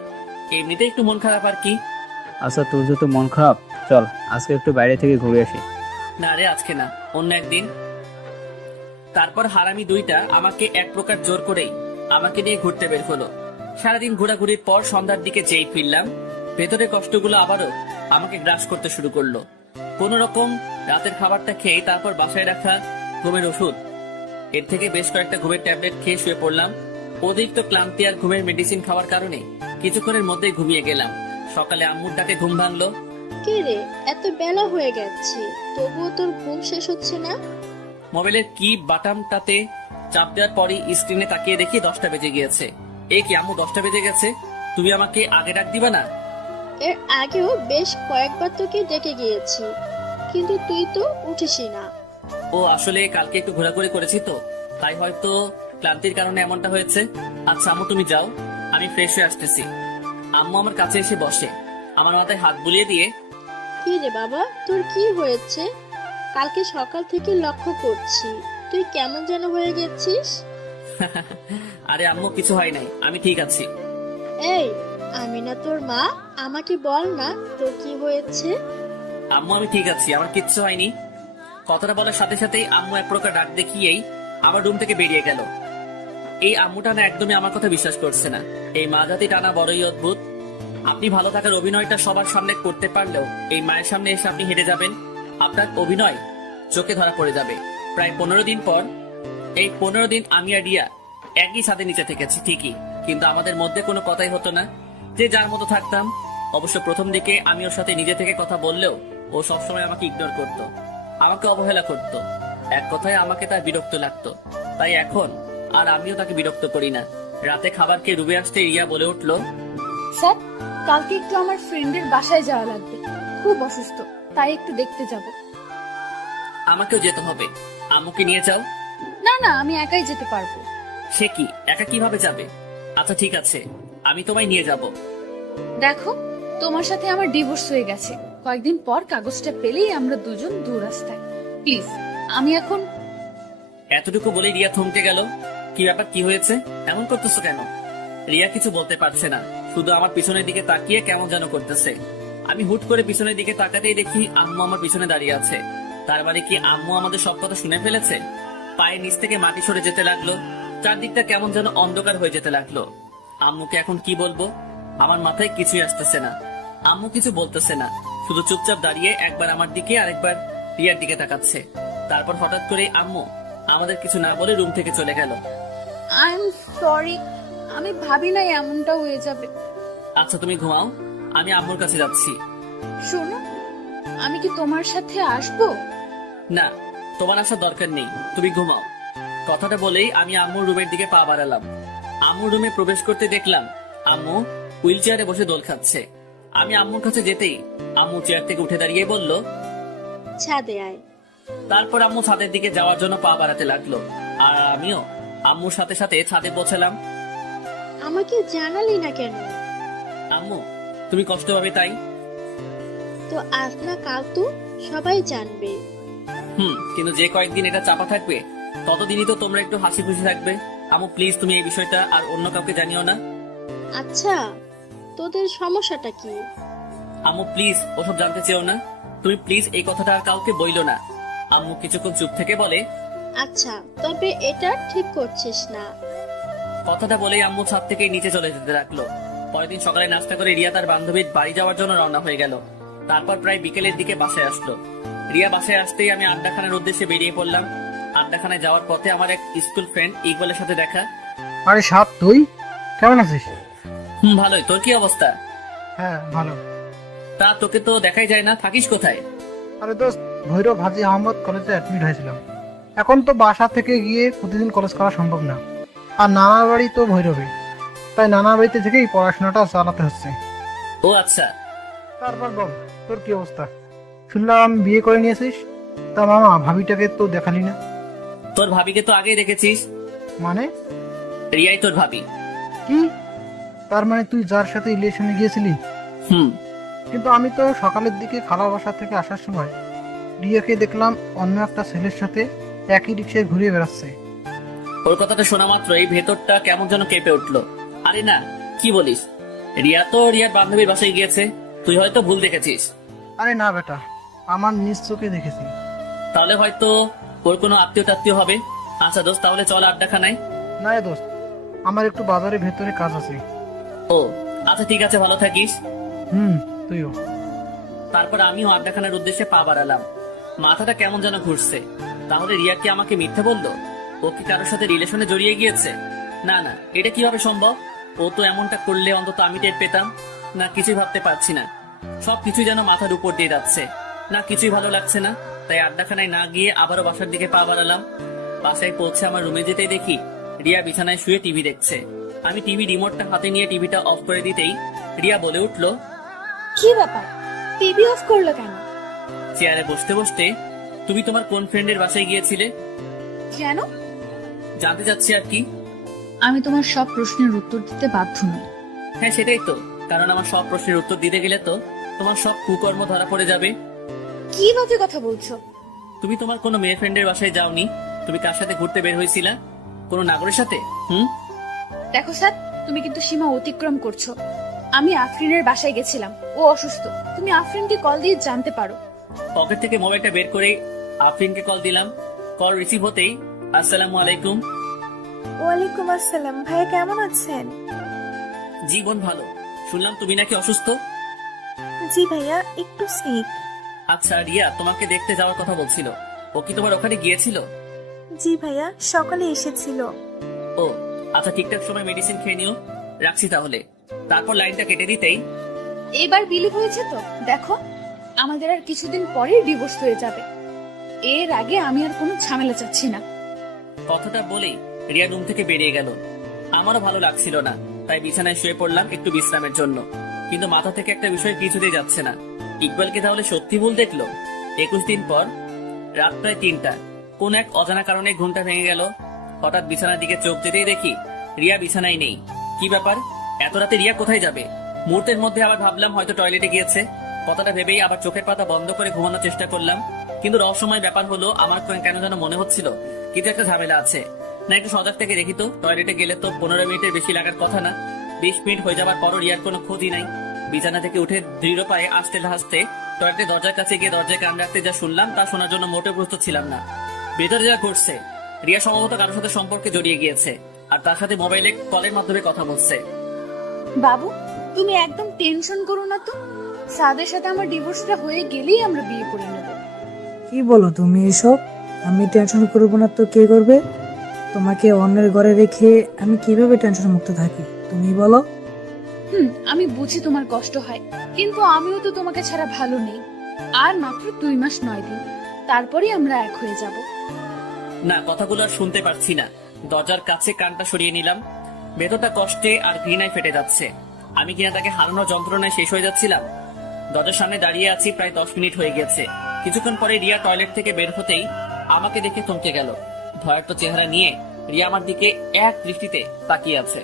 এমনিতে একটু মন খারাপ আর কি। আচ্ছা, তোর যত মন খারাপ, চল আজকে একটু বাইরে থেকে ঘুরে আসি। না রে, আজকে না, অন্য একদিন। তারপর হারামি দুইটা আমাকে এক প্রকার জোর করেই আমাকে নিয়ে ঘুরতে বের হলো। সারাদিন ঘোরাঘুরির পর সন্ধ্যার দিকে যেই ফিরলাম, ভেতরে কষ্টগুলো আবারও আমাকে গ্রাস করতে শুরু করলো। কোন রকম রাতের খাবারটা খেয়ে তারপর বাসায় রাখা ঘুমের ওষুধ, এর থেকে বেশ কয়েকটা ঘুমের ট্যাবলেট খেয়ে শুয়ে পড়লাম। অতিরিক্ত ক্লান্তি আর ঘুমের মেডিসিন খাওয়ার কারণে কিছুক্ষণের মধ্যেই ঘুমিয়ে গেলাম। সকালে আম্মুর ডাকে ঘুম ভাঙলো। কে রে, এত বেলা হয়ে গেছে, তবুও তোর ঘুম শেষ হচ্ছে না? মোবাইলের কি বাটামটাতে চাপ দেওয়ার পরই স্ক্রিনে তাকিয়ে দেখি 10টা বেজে গিয়েছে। কি আম্মু, 10টা বেজে গেছে, তুমি আমাকে আগে ডাক দিবা না? এর আগেও বেশ কয়েকবার তোকে ডেকে গিয়েছি, কিন্তু তুই তো উঠিসই না। ও আসলে কালকে একটু ঘোরাঘুরি করেছি তো, তাই হয়তো ক্লান্তির কারণে এমনটা হয়েছে। আচ্ছা আম্মু, তুমি যাও, আমি ফ্রেশ হয়ে আসতেছি। আম্মু আমার কাছে এসে বসে, আমার মাথায় হাত বুলিয়ে দিয়ে, কি রে বাবা, তোর কি হয়েছে? কালকে সকাল থেকে লক্ষ্য করছি তুই কেমন যেন হয়ে গেছিস। আরে আম্মু, কিছু হয় নাই, আমি ঠিক আছি। এই, আমি না তোর মা, আমাকে বল না তোর কি হয়েছে। আম্মু, আমি ঠিক আছি, আমার কিচ্ছু হয়নি। কথাটা বলার সাথে সাথেই আম্মু এক প্রকার ডাক দেখিয়েই আমার রুম থেকে বেরিয়ে গেল। এই আম্মুটা না একদমই আমার কথা বিশ্বাস করছে না। এই মা জাতি টানা বড়ই অদ্ভুত। আপনি ভালো থাকার অভিনয়টা সবার সামনে করতে পারলেও এই মায়ের সামনে এসে আপনি হেরে যাবেন, আপনার অভিনয় চোখে ধরা পড়ে যাবে। প্রায় 15 দিন পর, এই 15 দিন আমি আর রিয়া একই ছাদের নিচে থেকেছি ঠিকই, কিন্তু আমাদের মধ্যে কোনো কথাই হতো না, যে যার মতো থাকতাম। অবশ্য প্রথম দিকে আমি ওর সাথে নিজে থেকে কথা বললেও ও সবসময় আমাকে ইগনোর করতো, আমাকে অবহেলা করতো। এক কথায় আমাকে তার বিরক্ত লাগতো। তাই এখন আর আমিও তাকে বিরক্ত করি না। রাতে খাবার খেয়ে রুমে আসতে রিয়া বলে উঠলো, স্যার, কালকে একটু আমার ফ্রেন্ডের বাসায় যাওয়া লাগবে, খুব অসুস্থ, তাই একটু দেখতে যাব। আমাকেও যেতে হবে, আম্মুকে নিয়ে যাও। না না, আমি একাই যেতে পারবো। সে কি, একা কিভাবে যাবে? আচ্ছা ঠিক আছে, আমি তোমায় নিয়ে যাব। দেখো, তোমার সাথে আমার ডিভোর্স হয়ে গেছে, কয়েকদিন পর কাগজটা পেলেই আমরা দুজন দু রাস্তায়। প্লিজ, আমি এখন। এতটুকু বলেই রিয়া থমকে গেল। কি ব্যাপার, কি হয়েছে, এমন করতেছো কেন? রিয়া কিছু বলতে পারছে না, শুধু আমার পিছনের দিকে তাকিয়ে কেমন যেন করতেছে। আমি হুট করে পিছনের দিকে তাকাতেই দেখি আম্মু আমার পিছনে দাঁড়িয়ে আছে। তার মানে কি আম্মু আমাদের সব কথা শুনে ফেলেছে? পায়ের নিচ থেকে মাটি সরে যেতে লাগলো, চারদিকটা কেমন যেন অন্ধকার হয়ে যেতে লাগলো। আম্মুকে এখন কি বলবো, আমার মাথায় কিছুই আসতেছে না। আম্মু কিছু বলতেছে না, শুধু চুপচাপ দাঁড়িয়ে একবার আমার দিকে আরেকবার রিয়ার দিকে তাকাচ্ছে। তারপর হঠাৎ করে আম্মু আমাদের কিছু না বলে রুম থেকে চলে গেল। আই এম সরি, আমি ভাবি নাই এমনটা হয়ে যাবে। আচ্ছা তুমি ঘুমাও, আমি আম্মুর কাছে যাচ্ছি। শোনো, আমি কি তোমার সাথে আসবো? না, তোমার আসার দরকার নেই, তুমি ঘুমাও। কথাটা বলেই আমি আম্মুর রুমের দিকে পা বাড়ালাম। আম্মুর রুমে প্রবেশ করতে দেখলাম আম্মু হুইল চেয়ারে বসে দোল খাচ্ছে। আমি আম্মুর কাছে যেতেই আম্মু চেয়ার থেকে উঠে দাঁড়িয়ে বলল, ছাদে আয়। তারপর আম্মু ছাদের দিকে যাওয়ার জন্য পা বাড়াতে লাগলো, আর আমিও আম্মুর সাথে সাথে ছাদে পৌঁছালাম। আমাকে জানালি না কেন? আম্মু, তুমি কষ্ট পাবে তাই। তো আজ না কাল তো সবাই জানবে। কিন্তু যে কয়েকদিন এটা চাপা থাকবে ততদিনই তো তোমরা একটু হাসি খুশি থাকবে। আম্মু প্লিজ, তুমি এই বিষয়টা আর অন্য কাউকে জানিও না। আচ্ছা, তোদের সমস্যাটা কি? আম্মু প্লিজ, ওসব জানতে চেও না। তুমি প্লিজ এই কথাটা আর কাউকে বইলো না। আম্মু কিছুক্ষণ চুপ থেকে বলে, আচ্ছা, তবে এটা ঠিক করছিস না। কথাটা বলেই আম্মু ছাদ থেকে নিচে চলে যেতে লাগলো। পরের দিন সকালে নাস্তা করে রিয়া তার বান্ধবীর বাড়ি যাওয়ার জন্য রওনা হয়ে গেল। তারপর প্রায় বিকেলের দিকে বাসায় আসলো। রিয়া বাসায় আসতেই আমি আড্ডাখানার উদ্দেশ্যে বেরিয়ে পড়লাম। আড্ডাখানায় যাওয়ার পথে আমার এক স্কুল ফ্রেন্ড ইকবালের সাথে দেখা। আরে সাত, তুই কেমন আছিস? ভালোই, তোর কি অবস্থা? হ্যাঁ ভালো। তা তোকে তো দেখাই যায় না, থাকিস কোথায়? আরে দোস্ত, ভৈরব হাজী আহমদ কলেজে অ্যাডমিট হয়েছিলাম। এখন তো বাসা থেকে গিয়ে প্রতিদিন কলেজ করা সম্ভব না, আর নানার বাড়ি তো ভৈরবে, তাই নানার বাড়িতে থেকেই পড়াশোনাটা চালাতে হচ্ছে। ও আচ্ছা, তারপর বল, তোর কি অবস্থা? শুনলাম বিয়ে করে নিয়েছিস, তা মামা ভাবিটাকে তো দেখালি না। তোর ভাবিকে তো আগেই দেখেছিস। মানে? রিয়াই তোর ভাবি। কি? তার মানে তুই যার সাথে রিলেশনে গিয়েছিলি? হুম। কিন্তু আমি তো সকালের দিকে খালা বাসা থেকে আসার সময় রিয়াকে দেখলাম অন্য একটা ছেলের সাথে একই রিক্সায় ঘুরে বেড়াচ্ছে। ওর কথাটা শোনা মাত্রই ভেতরটা কেমন যেন কেঁপে উঠলো। আরে না, কি বলিস? রিয়া তো রিয়ার বান্ধবীর বাসায় গিয়েছে, তুই হয়তো ভুল দেখেছিস। আরে না বেটা, আমার নিজ চোখে দেখেছি। তাহলে হয়তো ওর কোনো আত্মীয় টাত্মীয় হবে। আচ্ছা দোস্ত, তাহলে চল আড্ডাখানায়। না রে দোস্ত, আমার একটু বাজারের ভেতরে কাজ আছে। ও আচ্ছা, ঠিক আছে, ভালো থাকিস। তুইও। তারপর আমিও আড্ডাখানার উদ্দেশ্যে পা বাড়ালাম। মাথাটা কেমন যেন ঘুরছে। তাহলে রিয়া কি আমাকে মিথ্যে বললো? ও কি কারোর সাথে রিলেশনে জড়িয়ে গিয়েছে? না না, এটা কিভাবে সম্ভব? ও তো এমনটা করলে অন্তত আমি টের পেতাম না। কিছুই ভাবতে পারছি না, সবকিছুই যেন মাথার উপর দিয়ে যাচ্ছে না, কিছুই ভালো লাগছে না। তাই আড্ডাখানায় না গিয়ে আবারও বাসার দিকে পা বাড়ালাম। বাসায় পৌঁছে আমার রুমে যেতেই দেখি রিয়া বিছানায় শুয়ে টিভি দেখছে। আমি টিভি রিমোটটা হাতে নিয়ে টিভিটা অফ করে দিতেই রিয়া বলে উঠলো, কি ব্যাপার, টিভি অফ করলো কেন? চেয়ারে বসতে বসতে, তুমি তোমার কোন ফ্রেন্ডের বাসায় গিয়েছিলে? কেন? জানতে চাচ্ছি আর কি। আমি তোমার সব প্রশ্নের উত্তর দিতে বাধ্য নই। হ্যাঁ সেটাই তো, কারণ আমার সব প্রশ্নের উত্তর দিতে গেলে তো তোমার সব কুকর্ম ধরা পড়ে যাবে। কি বাজে কথা বলছো? তুমি তোমার কোনো মেয়ে ফ্রেন্ডের বাসায় যাওনি। তুমি কার সাথে ঘুরতে বের হয়েছিলা? কোনো নাগরের সাথে? দেখো স্যার, তুমি কিন্তু সীমা অতিক্রম করছো। আমি আফরিনের বাসায় গেছিলাম, ও অসুস্থ। তুমি আফরিনকে কল দিয়ে জানতে পারো। পকেট থেকে মোবাইলটা বের করে আফরিনকে কল দিলাম। কল রিসিভ হতেই, আসসালামু আলাইকুম। ওয়ালাইকুম আসসালাম। ভাইয়া কেমন আছেন? জীবন ভালো। শুনলাম তুমি নাকি অসুস্থ। জি ভাইয়া, একটু সিক। আচ্ছা, রিয়া তোমাকে দেখতে যাওয়ার কথা বলছিল, ও কি তোমার ওখানে গিয়েছিল? জি ভাইয়া, সকালে এসেছিল। ও আচ্ছা, ঠিকঠাক সময় মেডিসিন খেয়ে নিও। রাখছি তাহলে। তারপর লাইনটা কেটে দিতেই, এবার বিলিভ হয়েছে তো? দেখো, আমাদের আর কিছুদিন পরেই ডিভোর্স হয়ে যাবে। এর আগে আমি আর কোনো ঝামেলা চাচ্ছি না। কথাটা বলেই রিয়া রুম থেকে বেরিয়ে গেল। আমারও ভালো লাগছিল না, তাই বিছানায় শুয়ে পড়লাম একটু বিশ্রামের জন্য। কিন্তু মাথা থেকে একটা বিষয় কিছুতেই যাচ্ছে না। ইকবালকে তাহলে সত্যি ভুল দেখলো? 21 দিন পর রাত প্রায় 3টা, কোন এক অজানা কারণে ঘুমটা ভেঙে গেল। হঠাৎ বিছানার দিকে চোখ যেতেই দেখি রিয়া বিছানায় নেই। কি ব্যাপার, এত রাতে রিয়া কোথায় যাবে? মুহূর্তের মধ্যে আবার ভাবলাম হয়তো টয়লেটে গিয়েছে। কথাটা ভেবেই আবার চোখের পাতা বন্ধ করে ঘুমানোর চেষ্টা করলাম। কিন্তু রহস্যময় ব্যাপার হলো, আমার কেন যেন মনে হচ্ছিল কিন্তু একটা ঝামেলা আছে। না একটু সজাগ থেকে দেখি তো। টয়লেটে গেলে তো 15 মিনিটের বেশি লাগার কথা না। 20 মিনিট হয়ে যাবার পরও রিয়ার কোনো খোঁজই নাই। বিছানা থেকে উঠে দৃঢ় পায়ে আসতে হাসতে টয়লেটের দরজার কাছে গিয়ে দরজায় কান রাখতে যা শুনলাম তা শোনার জন্য মোটেও প্রস্তুত ছিলাম না। ভেতরে যা ঘটছে, রিয়া সম্ভবত কারোর সাথে সম্পর্কে জড়িয়ে গিয়েছে, আর তার সাথে মোবাইলে কলের মাধ্যমে কথা বলছে। বাবু, তুমি একদম টেনশন করো না তো। সাদের সাথে আমার ডিভোর্সটা হয়ে গেলেই আমরা বিয়ে করে নেব। কি বলো তুমি এসব? আমি টেনশন করবো না তো কে করবে? তোমাকে অন্যের ঘরে রেখে আমি কিভাবে টেনশন মুক্ত থাকি তুমি বলো? আমি বুঝি তোমার কষ্ট হয়, কিন্তু আমিও তো তোমাকে ছাড়া ভালো নেই। আর মাত্র 2 মাস 9 দিন, তারপরেই আমরা এক হয়ে যাব। না, কথাগুলো আর শুনতে পারছি না। দরজার কাছে কানটা সরিয়ে নিলাম। ভেতরটা কষ্টে আর ঘৃণায় ফেটে যাচ্ছে। আমি কিনা তাকে হারানোর যন্ত্রণায় শেষ হয়ে যাচ্ছিলাম। দরজার সামনে দাঁড়িয়ে আছি, প্রায় 10 মিনিট হয়ে গেছে। কিছুক্ষণ পরে রিয়া টয়লেট থেকে বের হতেই আমাকে দেখে থমকে গেল। ভয়ার্ত চেহারা নিয়ে রিয়া আমার দিকে এক দৃষ্টিতে তাকিয়ে আছে।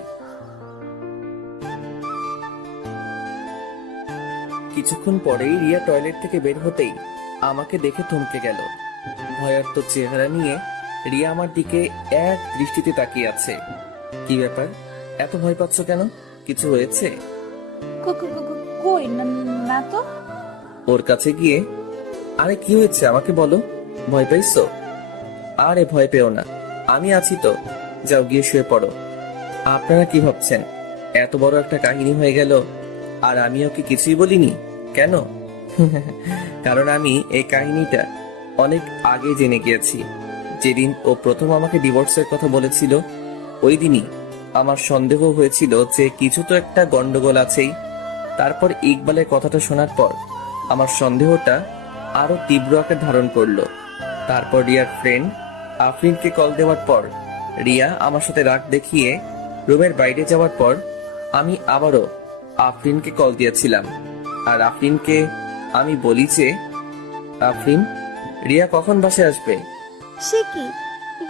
কিছুক্ষণ পরেই রিয়া টয়লেট থেকে বের হতেই আমাকে দেখে থমকে গেল। ভয়ার্ত চেহারা নিয়ে রিয়া আমার দিকে এক দৃষ্টিতে তাকিয়ে আছে। কি ব্যাপার, এত ভয় পাচ্ছ কেন? কিছু হয়েছে? কই না তো। ওর কাছে গিয়ে, আরে কি হয়েছে আমাকে বলো, ভয় পাইছো? আরে ভয় পেও না, আমি আছি তো, যাও গিয়ে শুয়ে পড়ো। আপনারা কি ভাবছেন এত বড় একটা কাহিনী হয়ে গেল আর আমি ওকে কিছুই বলিনি? কেন? কারণ আমি এই কাহিনীটা অনেক আগে জেনে গিয়েছি। যেদিন ও প্রথম আমাকে ডিভোর্সের কথা বলেছিল, ওই দিনই আমার সন্দেহ হয়েছিল যে কিছু তো একটা গন্ডগোল আছেই। তারপর ইকবালের কথাটা শোনার পর আমার সন্দেহটা আরো তীব্র আকার ধারণ করলো। তারপর রিয়ার ফ্রেন্ড আফরিনকে কল দেওয়ার পর রিয়া আমার সাথে রাগ দেখিয়ে রুমের বাইরে যাওয়ার পর আমি আবারও আফরিনকে কল দিয়েছিলাম। আর আফরিনকে আমি বলি যে, আফরিন, রিয়া কখন বাসায় আসবে? সে কি,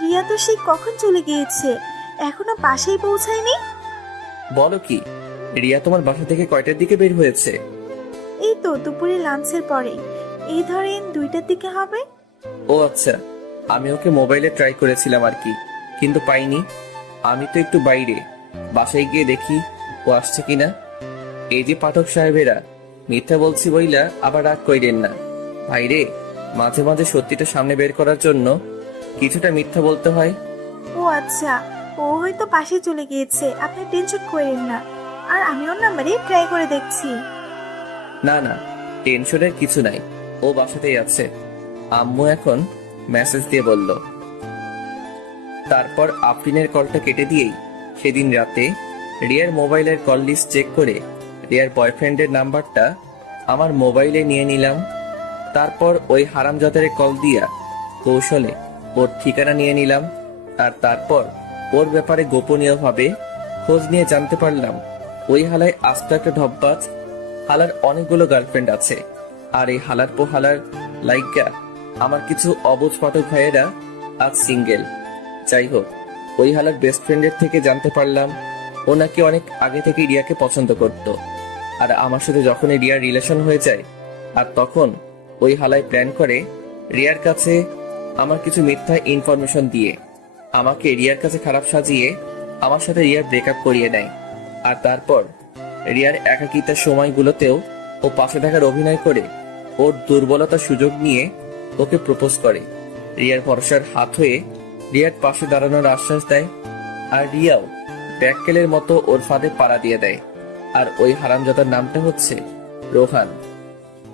রিয়া তো সে কখন চলে গিয়েছে, এখনো বাসায় পৌঁছায়নি। বলো কি, রিয়া তোমার বাসা থেকে কয়টার দিকে বের হয়েছে? এই তো দুপুরে লাঞ্চের পরে, এই ধরেন 2টার দিকে হবে। ও আচ্ছা, আমি ওকে মোবাইলে ট্রাই করেছিলাম আর কি, কিন্তু পাইনি। আমি তো একটু বাইরে, বাসায় গিয়ে দেখি ও আসছে কিনা। এই যে পাঠক সাহেবেরা, মিথ্যা বলছি বইলা আবার রাগ কইরেন না। ভাইরে, মাঝে মাঝে সত্যিটা সামনে বের করার জন্য কিছুটা মিথ্যা বলতে হয়। ও আচ্ছা, ও হয়তো পাশে চলে গিয়েছে, আপনি টেনশন করেন না। আর আমি ওর নাম্বারে ট্রাই করে দেখছি। না না, টেনশনের কিছু নাই, ও বাসাতেই আছে। আম্মু এখন মেসেজ দিয়ে বলল। তারপর আফরিনের কলটা কেটে দিয়েই সেদিন রাতে রিয়ার মোবাইলের কল লিস্ট চেক করে রিয়ার বয়ফ্রেন্ডের নাম্বারটা আমার মোবাইলে নিয়ে নিলাম। তারপর ওই হারামজাদারে কল দিয়া কৌশলে ওর ঠিকানা নিয়ে নিলাম। আর তারপর ওর ব্যাপারে গোপনীয়ভাবে খোঁজ নিয়ে জানতে পারলাম ওই হালায় আস্ত একটা ঢপবাজ। হালার অনেকগুলো গার্লফ্রেন্ড আছে, আর এই হালার পো হালার লাইকা আমার কিছু অবুঝ পাঠক ভাইয়েরা আজ সিঙ্গেল। যাই হোক, ওই হালার বেস্ট ফ্রেন্ডের থেকে জানতে পারলাম ও নাকি অনেক আগে থেকে রিয়াকে পছন্দ করত। আর আমার সাথে যখনই রিয়ার রিলেশন হয়ে যায়, আর তখন ওই হালায় প্ল্যান করে রিয়ার কাছে আমার কিছু মিথ্যা ইনফরমেশন দিয়ে আমাকে রিয়ার কাছে খারাপ সাজিয়ে আমার সাথে রিয়ার ব্রেকআপ করিয়ে নেয়। আর তারপর রিয়ার একাকিতার সময়গুলোতেও ও পাশে থাকার অভিনয় করে ওর দুর্বলতার সুযোগ নিয়ে ওকে প্রপোজ করে। রিয়ার ভরসার হাত হয়ে রিয়ার পাশে দাঁড়ানোর আশ্বাস দেয়। আর রিয়াও ব্যাককেলের মতো ওর ফাঁদে পাড়া দিয়ে দেয়। আর ওই হারামজাদার নামটা হচ্ছে রোহান।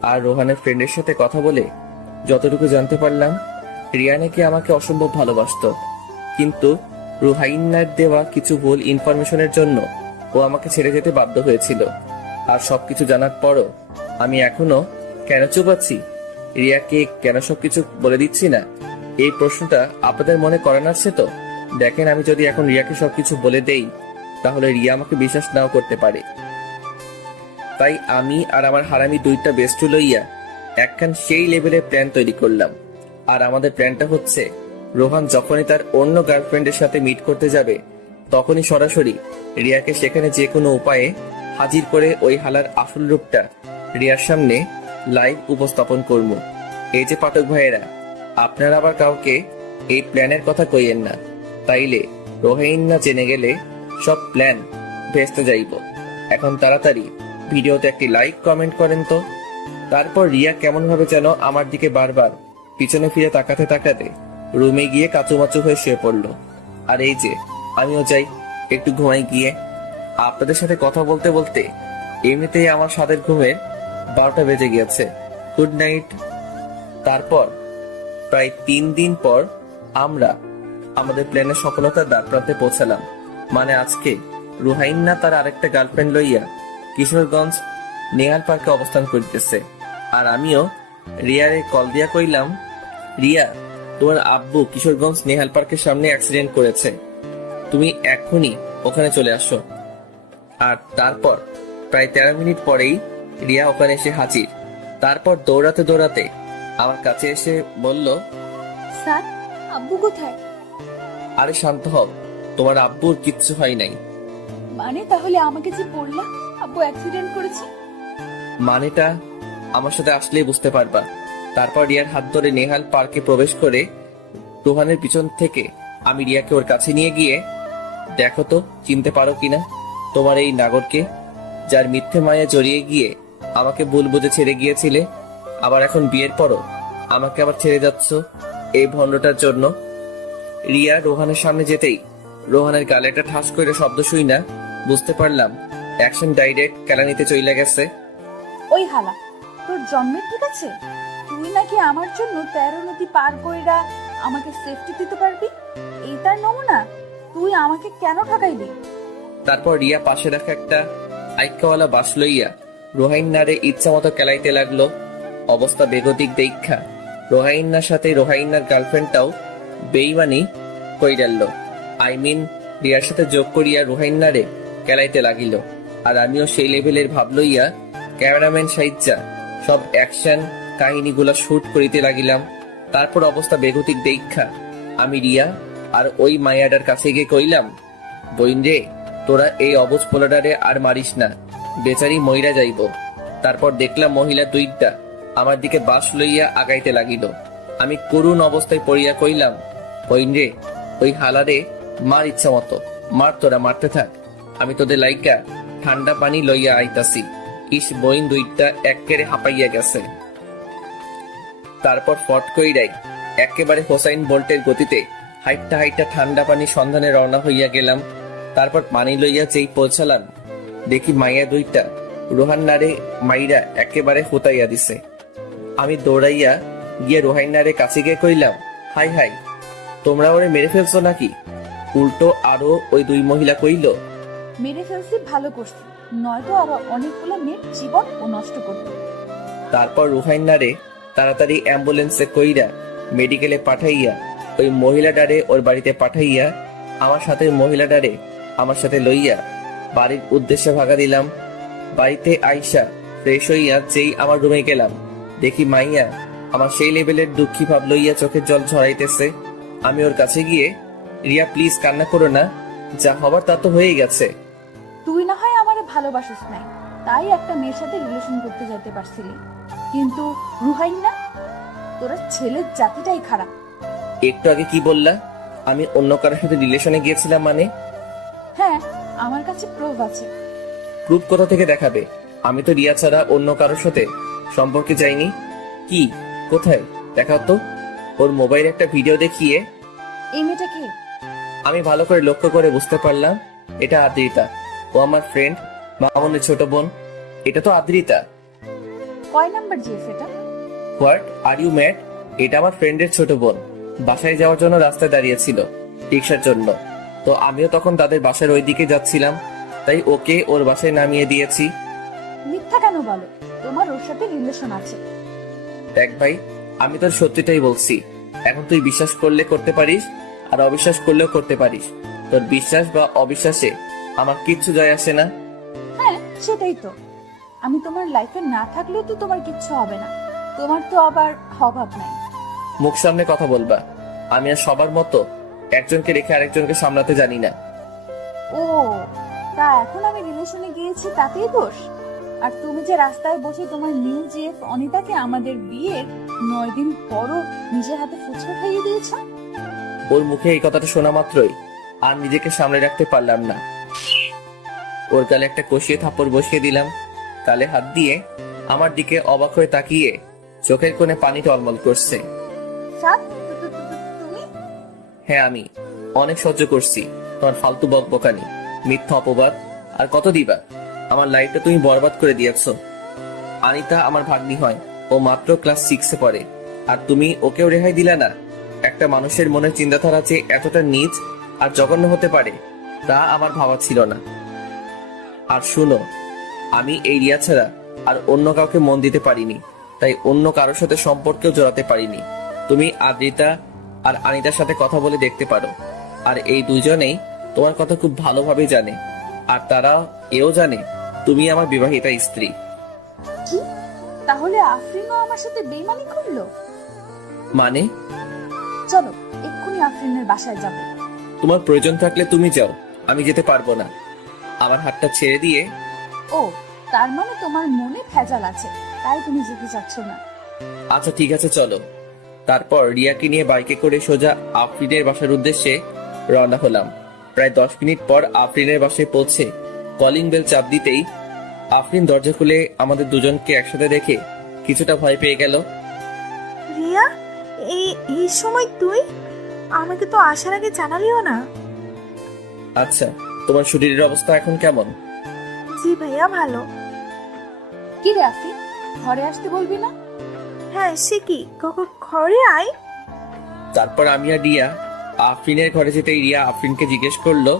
আর রোহানের ফ্রেন্ডের সাথে কথা বলে যতটুকু জানতে পারলাম, রিয়া নাকি আমাকে অসম্ভব ভালোবাসতো, কিন্তু রুহাইনার দেওয়া কিছু ভুল ইনফরমেশনের জন্য ও আমাকে ছেড়ে যেতে বাধ্য হয়েছিল। আর সবকিছু জানার পরও আমি এখনো কেন চুপ আছি, রিয়াকে কেন সবকিছু বলে দিচ্ছি না, এই প্রশ্নটা আপনাদের মনে করান আসছে তো? দেখেন, আমি যদি এখন রিয়াকে সবকিছু বলে দেই তাহলে রিয়া আমাকে বিশ্বাস নাও করতে পারে। তাই আমি আর আমার হারামি দুইটা বেস্ট লইয়া একখান সেই লেভেলের প্ল্যান তৈরি করলাম। আর আমাদের প্ল্যানটা হচ্ছে, রোহান যখনই তার অন্য গার্লফ্রেন্ডের সাথে মিট করতে যাবে তখনই সরাসরি রিয়াকে সেখানে যে কোনো উপায়ে হাজির করে ওই হালার আসল রূপটা রিয়ার সামনে লাইভ উপস্থাপন করব। এই যে পাঠক ভাইয়েরা, আপনারা আবার কাউকে এই প্ল্যানের কথা কইয়েন না, তাইলে রোহাইন না জেনে গেলে সব প্ল্যান ভেস্তে যাইব। এখন তাড়াতাড়ি ভিডিওতে একটি লাইক কমেন্ট করেন তো। তারপর রিয়া কেমন ভাবে যেন আমার দিকে বারবার পিছনে ফিরে তাকাতে তাকাতে রুমে গিয়ে কাচুমাচু হয়ে শুয়ে পড়লো। আর এই যে আমিও যাই একটু ঘুমাই গিয়ে। আপনাদের সাথে কথা বলতে বলতে এমনিতেই আমার সাদের ঘুমের 12টা বেজে গিয়েছে। Good night. তারপর প্রায় 3 দিন পর আমরা আমাদের প্ল্যানের সফলতার দ্বারপ্রান্তে পৌঁছালাম। মানে আজকে রুহাইন্না তার আরেকটা গার্লফ্রেন্ড লইয়া কিশোরগঞ্জ নেহাল পার্কে অবস্থান করিতেছে। আর আমিও রিয়ারে কল দিয়া কইলাম, রিয়া, তোমার আব্বু কিশোরগঞ্জ নেহাল পার্কের সামনে অ্যাক্সিডেন্ট করেছে, তুমি এখনই ওখানে চলে আসো। আর তারপর প্রায় 13 মিনিট পরেই রিয়া ওখানে এসে হাজির। তারপর দৌড়াতে দৌড়াতে আমার কাছে এসে বলল, স্যার, আব্বু কোথায়? আরে শান্ত হও, তোমার আব্বুর কিচ্ছু হয় নাই। মানে তাহলে আমাকে যে বললা আব্বু অ্যাক্সিডেন্ট করেছে, মানেটা আমার সাথে আসলেই বুঝতে পারবা। তারপর রিয়ার হাত ধরে নেহাল পার্কে প্রবেশ করে রোহানের পিছন থেকে আমি রিয়াকে ওর কাছে নিয়ে গিয়ে, দেখো তো চিনতে পারো কিনা তোমার এই নাগরকে, যার মিথ্যে মায়া জড়িয়ে গিয়ে আমাকে ভুল বুঝে ছেড়ে গিয়েছিলে, আবার এখন বিয়ের পরও আমাকে আবার ছেড়ে যাচ্ছ এই ভণ্ডটার জন্য। রিয়া রোহানের সামনে যেতেই রোহানের গালে একটা ঠাস করে শব্দ শুই না বুঝতে পারলাম অ্যাকশন ডাইরেক্ট কেলানিতে চইলা গেছে। ওই হালা, তোর জন্মের ঠিক আছে? তুই নাকি আমার জন্য 13 নদী পার কইরা আমাকে সেফটি দিতে পারবি, এই তার নমুনা? তুই আমাকে কেন ঠকাইলি? তারপর রিয়া পাশে রাখা একটা আইকাওয়ালা বাস লইয়া রোহাইন নারে ইচ্ছা মতো কেলাইতে লাগলো। অবস্থা বেগতিক দেখা রোহাইনার সাথে রোহাইনার গার্লফ্রেন্ডটাও বেইমানি কইরাল। আই মিন রিয়ার সাথে যোগ করিয়া রোহাইনারে কেলাইতে লাগিল। আর আমিও সেই লেভেলের ভাব লইয়া ক্যামেরাম্যান সাইজ্জা সব অ্যাকশন কাহিনীগুলা শুট করিতে লাগিলাম। তারপর অবস্থা বেগতিক দেখা আমি রিয়া আর ওই মায়াডার কাছে গিয়ে কইলাম, বইন রে, তোরা এই অবজ পোলাডারে আর মারিস না, বেচারি মইরা যাইব। তারপর দেখলাম মহিলা দুইটা আমার দিকে বাঁশ লইয়া আগাইতে লাগিল। আমি করুণ অবস্থায় পড়িয়া কইলাম, বইন রে, ওই হালারে মার ইচ্ছা মতো মার, তোরা মারতে থাক, আমি তোদের লাইকা ঠান্ডা পানি লইয়া আইতাছি। ইস, বইন দুইটা একেবারে হাঁপাইয়া গেছে। তারপর ফট কইরাই একেবারে হোসাইন বোল্টের গতিতে হাইটটা হাইটটা ঠান্ডা পানি সন্ধানে রওনা হইয়া গেলাম। তারপর পানি লইয়া যেই পৌঁছালাম, দেখি মাইয়া দুইটা রোহান্নারে মাইরা একেবারে হোতাইয়া দিছে। আমি দৌড়াইয়া গিয়ে রোহাইনারে কাছে গিয়ে কইলাম, হাই হাই, তোমরা ওরে মেরে ফেলছো নাকি? উল্টো আরো ওই দুই মহিলা কইল, মেরে ফেলছি ভালো করছি, নয়তো আরো অনেকগুলো মেয়ের জীবন ও নষ্ট করতো। তারপর রুহাইনারে তাড়াতাড়ি অ্যাম্বুলেন্সে কইরা মেডিকেলে পাঠাইয়া ওই মহিলাটারে ওর বাড়িতে পাঠাইয়া আমার সাথে মহিলাটারে আমার সাথে লইয়া বাড়ির উদ্দেশ্যে ভাগা দিলাম। বাড়িতে আইসা ফ্রেশ হইয়া যেই আমার রুমে গেলাম, দেখি মাইয়া আমার সেই লেভেলের দুঃখী ভাব লইয়া চোখের জল ঝরাইতেছে। আমি ওর কাছে গিয়ে, রিয়া প্লিজ কান্না করো না, যা হবার তা তো হয়ে গেছে। তুই না হয় আমারে ভালোবাসিস নাই, তাই একটা মেয়ের সাথে রিলেশন করতে যেতে পারছিলি, কিন্তু রুহাইনা, তোরা ছেলের জাতিটাই খারাপ। একটু আগে কি বললা? আমি অন্য কারোর সাথে রিলেশনে গিয়েছিলাম মানে? হ্যাঁ, আমার কাছে প্রুফ আছে। প্রুফ কোথা থেকে দেখাবে? আমি তো রিয়া ছাড়া অন্য কারোর সাথে সম্পর্কে যাইনি। কি, কোথায় দেখাও তো। ওর মোবাইলে একটা ভিডিও দেখিয়ে এই মেয়েটা কে? আমি ভালো করে লক্ষ্য করে বুঝতে পারলাম এটা আদ্রিতা। ও আমার ফ্রেন্ড মামুনের ছোট বোন। এটা তো আদ্রিতা। কয় নাম্বার জিএফ এটা? What are you mad? এটা আমার ফ্রেন্ডের ছোট বোন বাসায় যাওয়ার জন্য রাস্তায় দাঁড়িয়েছিল রিক্সার জন্য। তো আমিও তখন তাদের বাসার ওই দিকে যাচ্ছিলাম, তাই ওকে ওর বাসায় নামিয়ে দিয়েছি। মিথ্যা কেন বলো? তোমার ওর সাথে রিলেশন আছে। দেখ ভাই, আমি তোর সত্যিটাই বলছি। এখন তুই বিশ্বাস করলে করতে পারিস, আর অবিশ্বাস করলেও করতে পারিস। তোর বিশ্বাস বা অবিশ্বাসে আমার কিচ্ছু যায় আসে না। হ্যাঁ, সেটাই তো। আমি তোমার লাইফে না থাকলেও তো তোমার কিচ্ছু হবে না। তোমার তো আবার অভাব নাই। মুখ সামনে কথা বলবা। আমি আর সবার মতো একজনকে রেখে আরেকজনকে সামলাতে জানি না। ও, তা এখন আমি রিলেশনে গিয়েছি তাতেই দোষ? আর তুমি যে রাস্তায় বসে তোমার নিউ জিএফ অনিতাকে আমাদের বিয়ের 9 দিন পরও নিজের হাতে ফুচকা খাইয়ে দিয়েছ। ওর মুখে এই কথাটা শোনা মাত্রই আর নিজেকে সামলে রাখতে পারলাম না। ওর গালে একটা কষিয়ে থাপ্পড় বসিয়ে দিলাম। গালে হাত দিয়ে আমার দিকে অবাক হয়ে তাকিয়ে চোখের কোণে পানি টলমল করছে। তুমি? হ্যাঁ, আমি অনেক সহ্য করছি তোমার ফালতু বকবকানি, মিথ্যা অপবাদ। আর কত দিবা? আমার লাইফটা তুমি বরবাদ করে দিয়েছো। আনিতা আমার ভাগ্নি হয়, ও মাত্র ক্লাস 6-এ পড়ে, আর তুমি ওকেও রেহাই দিলা না। একটা মানুষের মনের চিন্তাধারা যে এতটা নীচ আর জঘন্য হতে পারে তা আমার ভাবা ছিল না। আর শুনো, আমি এই রিয়া ছাড়া আর অন্য কাউকে মন দিতে পারিনি, তাই অন্য কারোর সাথে সম্পর্কেও জড়াতে পারিনি। তুমি আদ্রিতা আর আনিতার সাথে কথা বলে দেখতে পারো, আর এই দুজনেই তোমার কথা খুব ভালোভাবে জানে, আর তারা এও জানে তুমি আমার বিবাহিতা স্ত্রী। কি? তাহলে আফরিনও আমার সাথে বেইমানি করলো? মানে? চলো এক্ষুনি আফরিনের বাসায় যাব। তোমার প্রয়োজন থাকলে তুমি যাও, আমি যেতে পারবো না। আমার হাতটা ছেড়ে দিয়ে। ও, তার মানে তোমার মনে ভেজাল আছে, তাই তুমি যেতে চাচ্ছ না। আচ্ছা ঠিক আছে, চলো। তারপর রিয়াকে নিয়ে বাইকে করে সোজা আফরিনের বাসার উদ্দেশ্যে রওনা হলাম। প্রায় 10 মিনিট পর আফরিনের বাসায় পৌঁছে কলিং বেল চাপ দিতেই আফরিন দরজা খুলে আমাদের দুজনকে একসাথে দেখে কিছুটা ভয় পেয়ে গেল। রিয়া, এই সময় তুই? আমাকে তো আসার আগে জানালিও না। আচ্ছা, তোমার শরীরের অবস্থা এখন কেমন? জি ভাইয়া, ভালো। কি রে আফরিন, ঘরে আসতে বলবি না? হ্যাঁ, সে কি, ঘরে আয়। তারপর আমি আর রিয়া আফরিনের ঘরে যেতেই রিয়া আফরিনকে জিজ্ঞেস করলো,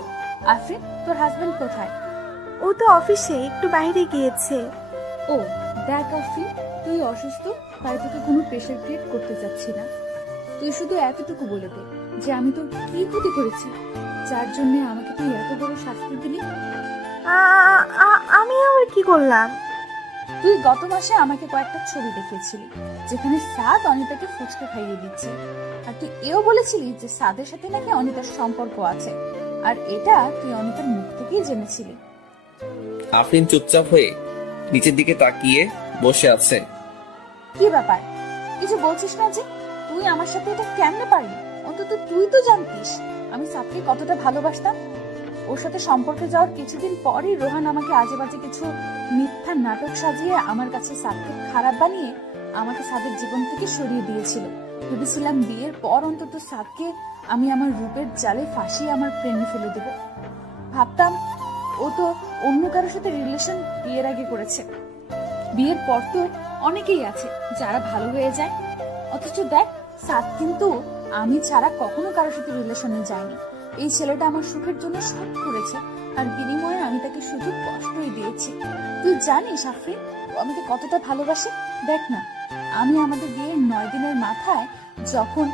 আফরিন, তোর হাজবেন্ড কোথায়? ও তো অফিসে একটু বাইরে গিয়েছে। ও, দেখ আফরিন, তুই অসুস্থ, তাই তোকে কোনো প্রেশার ক্রিয়েট করতে চাচ্ছি না। তুই শুধু এতটুকু বলে দে যে আমি তোর কি ক্ষতি করেছি যার জন্য আমাকে তুই এত বড় শাস্তি দিলি। আমি আবার কি করলাম? তুই গত মাসে আমাকে কয়েকটা ছবি দেখিয়েছিলি যেখানে সাদ অনিতাকে ফুচকা খাইয়ে দিচ্ছে, আর তুই এও বলেছিলি যে সাদের সাথে নাকি অনিতার সম্পর্ক আছে, আর এটা তুই অনিতার মুখ থেকেই জেনেছিলি। আফরিন চুপচাপ হয়ে নিচের দিকে তাকিয়ে বসে আছে। কি ব্যাপার, কিছু বলছিস না যে? তুই আমার সাথে এটা কেমনে পারলি? অন্তত তুই তো জানতিস আমি সাদকে কতটা ভালোবাসতাম। ওর সাথে সম্পর্কে যাওয়ার কিছুদিন পরই রোহান আমাকে আজে বাজে কিছু মিথ্যা নাটক সাজিয়ে আমার কাছে সাদকে খারাপ বানিয়ে আমাকে সাদের জীবন থেকে সরিয়ে দিয়েছিল। ভেবেছিলাম বিয়ের পর অন্তত সাদকে আমি আমার রূপের জালে ফাঁসিয়ে আমার প্রেমে ফেলে দেব। ভাবতাম ও তো অন্য কারোর সাথে রিলেশন বিয়ের আগে করেছে, বিয়ের পর তো অনেকেই আছে যারা ভালো হয়ে যায়। অথচ দেখ, সাদ কিন্তু আমি ছাড়া কখনো কারোর সাথে রিলেশনে যায়নি। এই ছেলেটা আমার সুখের জন্য সব করেছে, আর বিনিময়ে আমি তাকে শুধু কষ্টই দিয়েছি। তুই জানিস আফরিন, ও আমাকে কতটা ভালোবাসে। দেখ না, আমি আমাদের বিয়ের 9 দিনের মাথায় যখন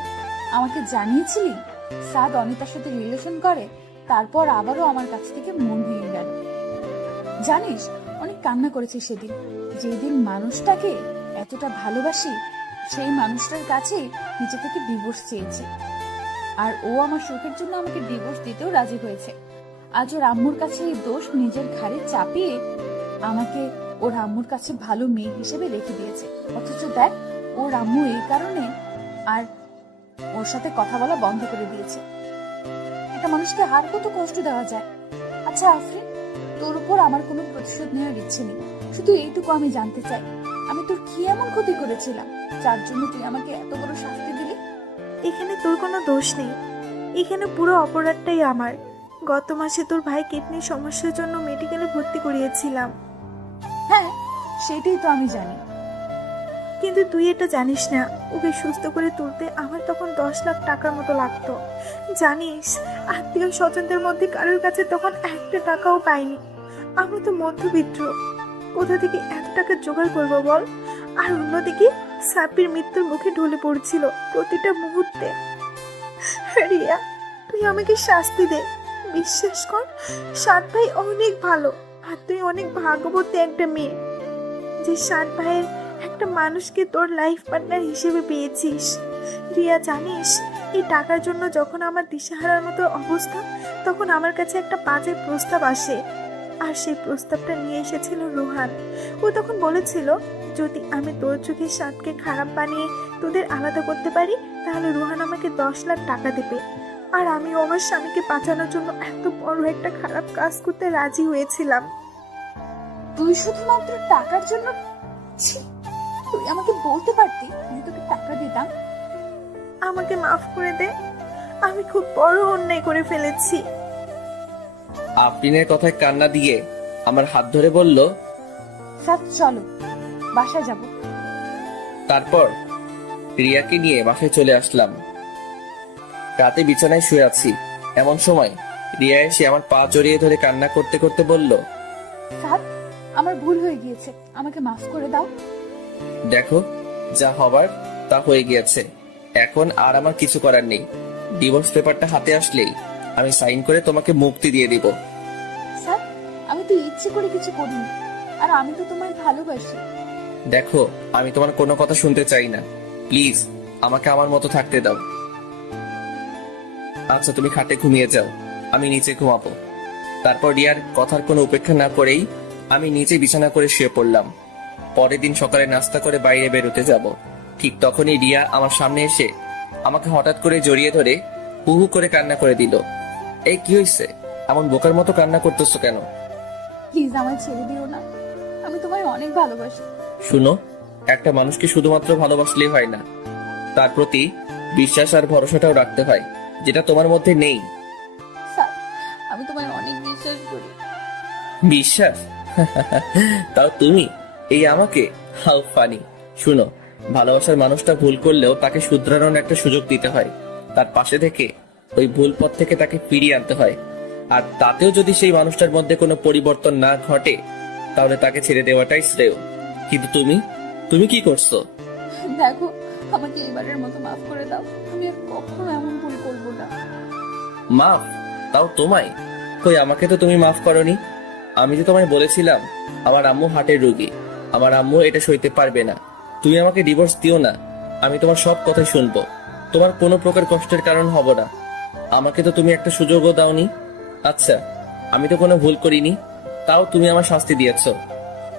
আমাকে জানিয়েছিলি সাদ অনিতার সাথে রিলেশন করে, তারপর আবারও আমার কাছ থেকে মন ভেঙে গেল। জানিস, অনেক কান্না করেছি সেদিন। যেদিন মানুষটাকে এতটা ভালোবাসি সেই মানুষটার কাছে নিজে থেকে ডিভোর্স চেয়েছি, আর ও আমার সুখের জন্য আমাকে ডিভোর্স দিতেও রাজি হয়েছে। আজ ওর আম্মুর কাছে এই দোষ নিজের ঘাড়ে চাপিয়ে আমাকে ওর আম্মুর কাছে ভালো মেয়ে হিসেবে রেখে দিয়েছে। অথচ দেখ, ওর আম্মু এই কারণে আর ওর সাথে কথা বলা বন্ধ করে দিয়েছে। একটা মানুষকে আর কত কষ্ট দেওয়া যায়। আচ্ছা আফরিন, তোর উপর আমার কোনো প্রতিশোধ নেওয়ার ইচ্ছে নেই। শুধু এইটুকু আমি জানতে চাই, আমি তোর কি এমন ক্ষতি করেছিলাম যার জন্য তুই আমাকে এত বড় শাস্তি দিলি? এখানে তোর কোনো দোষ নেই, এখানে পুরো অপরাধটাই আমার। গত মাসে তোর ভাই কিডনির সমস্যার জন্য মেডিকেলে ভর্তি করিয়েছিলাম। হ্যাঁ, সেটাই তো আমি জানি। কিন্তু তুই এটা জানিস না, ওকে সুস্থ করে তুলতে আমার তখন 10 লাখ টাকার মতো লাগতো। জানিস, আত্মীয় স্বজনদের মধ্যে কারোর কাছে তখন একটা টাকাও পাইনি। আমরা তো মধ্যবিত্ত, কোথা থেকে এত টাকা জোগাড় করবো বল? আর অন্যদিকে সাব্বির মৃত্যুর মুখে ঢলে পড়ছিল প্রতিটা মুহূর্তে। রিয়া, তুই আমাকে শাস্তি দে। বিশ্বাস কর, সাত ভাই অনেক ভালো, আর তুই অনেক ভাগ্যবতী একটা মেয়ে যে 7 ভাইয়ের একটা মানুষকে তোর লাইফ পার্টনার হিসেবে পেয়েছিস। রিয়া, জানিস, এই টাকার জন্য যখন আমার দিশেহারার মতো অবস্থা, তখন আমার কাছে একটা বাজে প্রস্তাব আসে, আর সেই প্রস্তাবটা নিয়ে এসেছিল রোহান। ও তখন বলেছিল, যদি আমি তোর চোখে সাদকে খারাপ বানিয়ে তোদের আলাদা করতে পারি, তাহলে রোহান আমাকে 10 লাখ টাকা দেবে। আর আমি আমার স্বামীকে বাঁচানোর জন্য এত বড় একটা খারাপ কাজ করতে রাজি হয়েছিলাম। তুই শুধুমাত্র টাকার জন্য? তুই আমাকে বলতে পারতি আমি তোকে টাকা দিতাম। আমাকে মাফ করে দে, আমি খুব বড় অন্যায় করে ফেলেছি। আফরিনের কথায় কান্না দিয়ে আমার হাত ধরে বলল, সাথ চলো, বাসায় যাব। তারপর রিয়াকে নিয়ে বাসায় চলে আসলাম। রাতে বিছানায় শুয়ে আছি, এমন সময় রিয়া এসে আমার পা জড়িয়ে ধরে কান্না করতে করতে বলল, সাথ, আমার ভুল হয়ে গিয়েছে, আমাকে মাফ করে দাও। দেখো, যা হবার তা হয়ে গিয়েছে, এখন আর আমার কিছু করার নেই। ডিভোর্স পেপারটা হাতে আসলেই আমি সাইন করে তোমাকে মুক্তি দিয়ে দিব। স্যার, আমি তো ইচ্ছে করে কিছু করিনি, আর আমি তো তোমায় ভালোবাসি। দেখো, আমি তোমার কোনো কথা শুনতে চাই না, প্লিজ আমাকে আমার মতো থাকতে দাও। আচ্ছা, তুমি খাটে ঘুমিয়ে যাও, আমি নিচে ঘুমাবো। তারপর রিয়ার কথার কোনো উপেক্ষা না করেই আমি নিচে বিছানা করে শুয়ে পড়লাম। পরের দিন সকালে নাস্তা করে বাইরে বেরোতে যাব, ঠিক তখনই রিয়া আমার সামনে এসে আমাকে হঠাৎ করে জড়িয়ে ধরে হু হু করে কান্না করে দিল। এই কি হয়েছে? এমন বোকার মতো কান্না করতেছো কেন? প্লিজ আমায় ছেড়ে দিও না, আমি তোমায় অনেক ভালোবাসি। শুনো, একটা মানুষকে শুধুমাত্র ভালোবাসলেই হয় না, তার প্রতি বিশ্বাস আর ভরসাটাও রাখতে হয়, যেটা তোমার মধ্যে নেই। স্যার, আমি তোমায় অনেক বিশ্বাস করি। বিশ্বাস? তাও তুমি এই আমাকে? How funny. শুনো, ভালোবাসার মানুষটা ভুল করলেও তাকে শুধরানোর একটা সুযোগ দিতে হয়, তার পাশে থেকে ওই ভুল পথ থেকে তাকে ফিরিয়ে আনতে হয়। আর তাতেও যদি সেই মানুষটার মধ্যে কোনো পরিবর্তন না ঘটে, তাহলে তাকে ছেড়ে দেওয়াটাই শ্রেয়। কিন্তু তুমি কি করছো? দেখো, আমাকে এবারের মতো মাফ করে দাও। আমি আর কখনো এমন ভুল করবো না। মাফ? তাও তোমায়? কই, আমাকে তো তুমি মাফ করনি। আমি তো তোমায় বলেছিলাম আমার আম্মু হার্টের রোগী, আমার আম্মু এটা সইতে পারবে না। তুমি আমাকে ডিভোর্স দিও না, আমি তোমার সব কথা শুনবো, তোমার কোনো প্রকার কষ্টের কারণ হব না। আমাকে তো তুমি একটা সুযোগও দাওনি। আচ্ছা, আমি তো কোনো ভুল করিনি, তাও তুমি আমার শাস্তি দিয়েছ।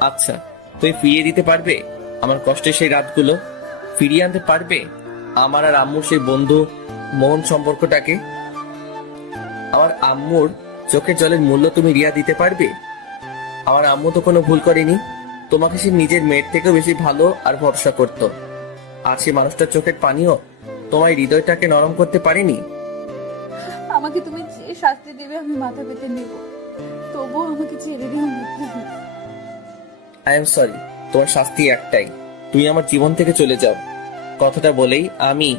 আচ্ছা, তুমি ফিরিয়ে দিতে পারবে আমার কষ্টের সেই রাতগুলো? ফিরিয়ে আনতে পারবে আমার আর আম্মুর সেই বন্ধু মোহন সম্পর্কটাকে? আমার আম্মুর চোখের জলের মূল্য তুমি রিয়া দিতে পারবে? আমার আম্মু তো কোনো ভুল করেনি, তোমাকে সে নিজের মেয়ের থেকেও বেশি ভালো আর ভরসা করত। আর সে মানুষটার চোখের পানিও তোমার হৃদয়টাকে নরম করতে পারেনি। আমাকে তুমি যে শাস্তি দেবে আমি মাথা পেতে নেব, তবুও আমাকে ছেড়ে দিও না প্লিজ। আই এম সরি, তোমার শাস্তি একটাই, তুমি আমার জীবন থেকে চলে যাও। কথাটা বলেই আমি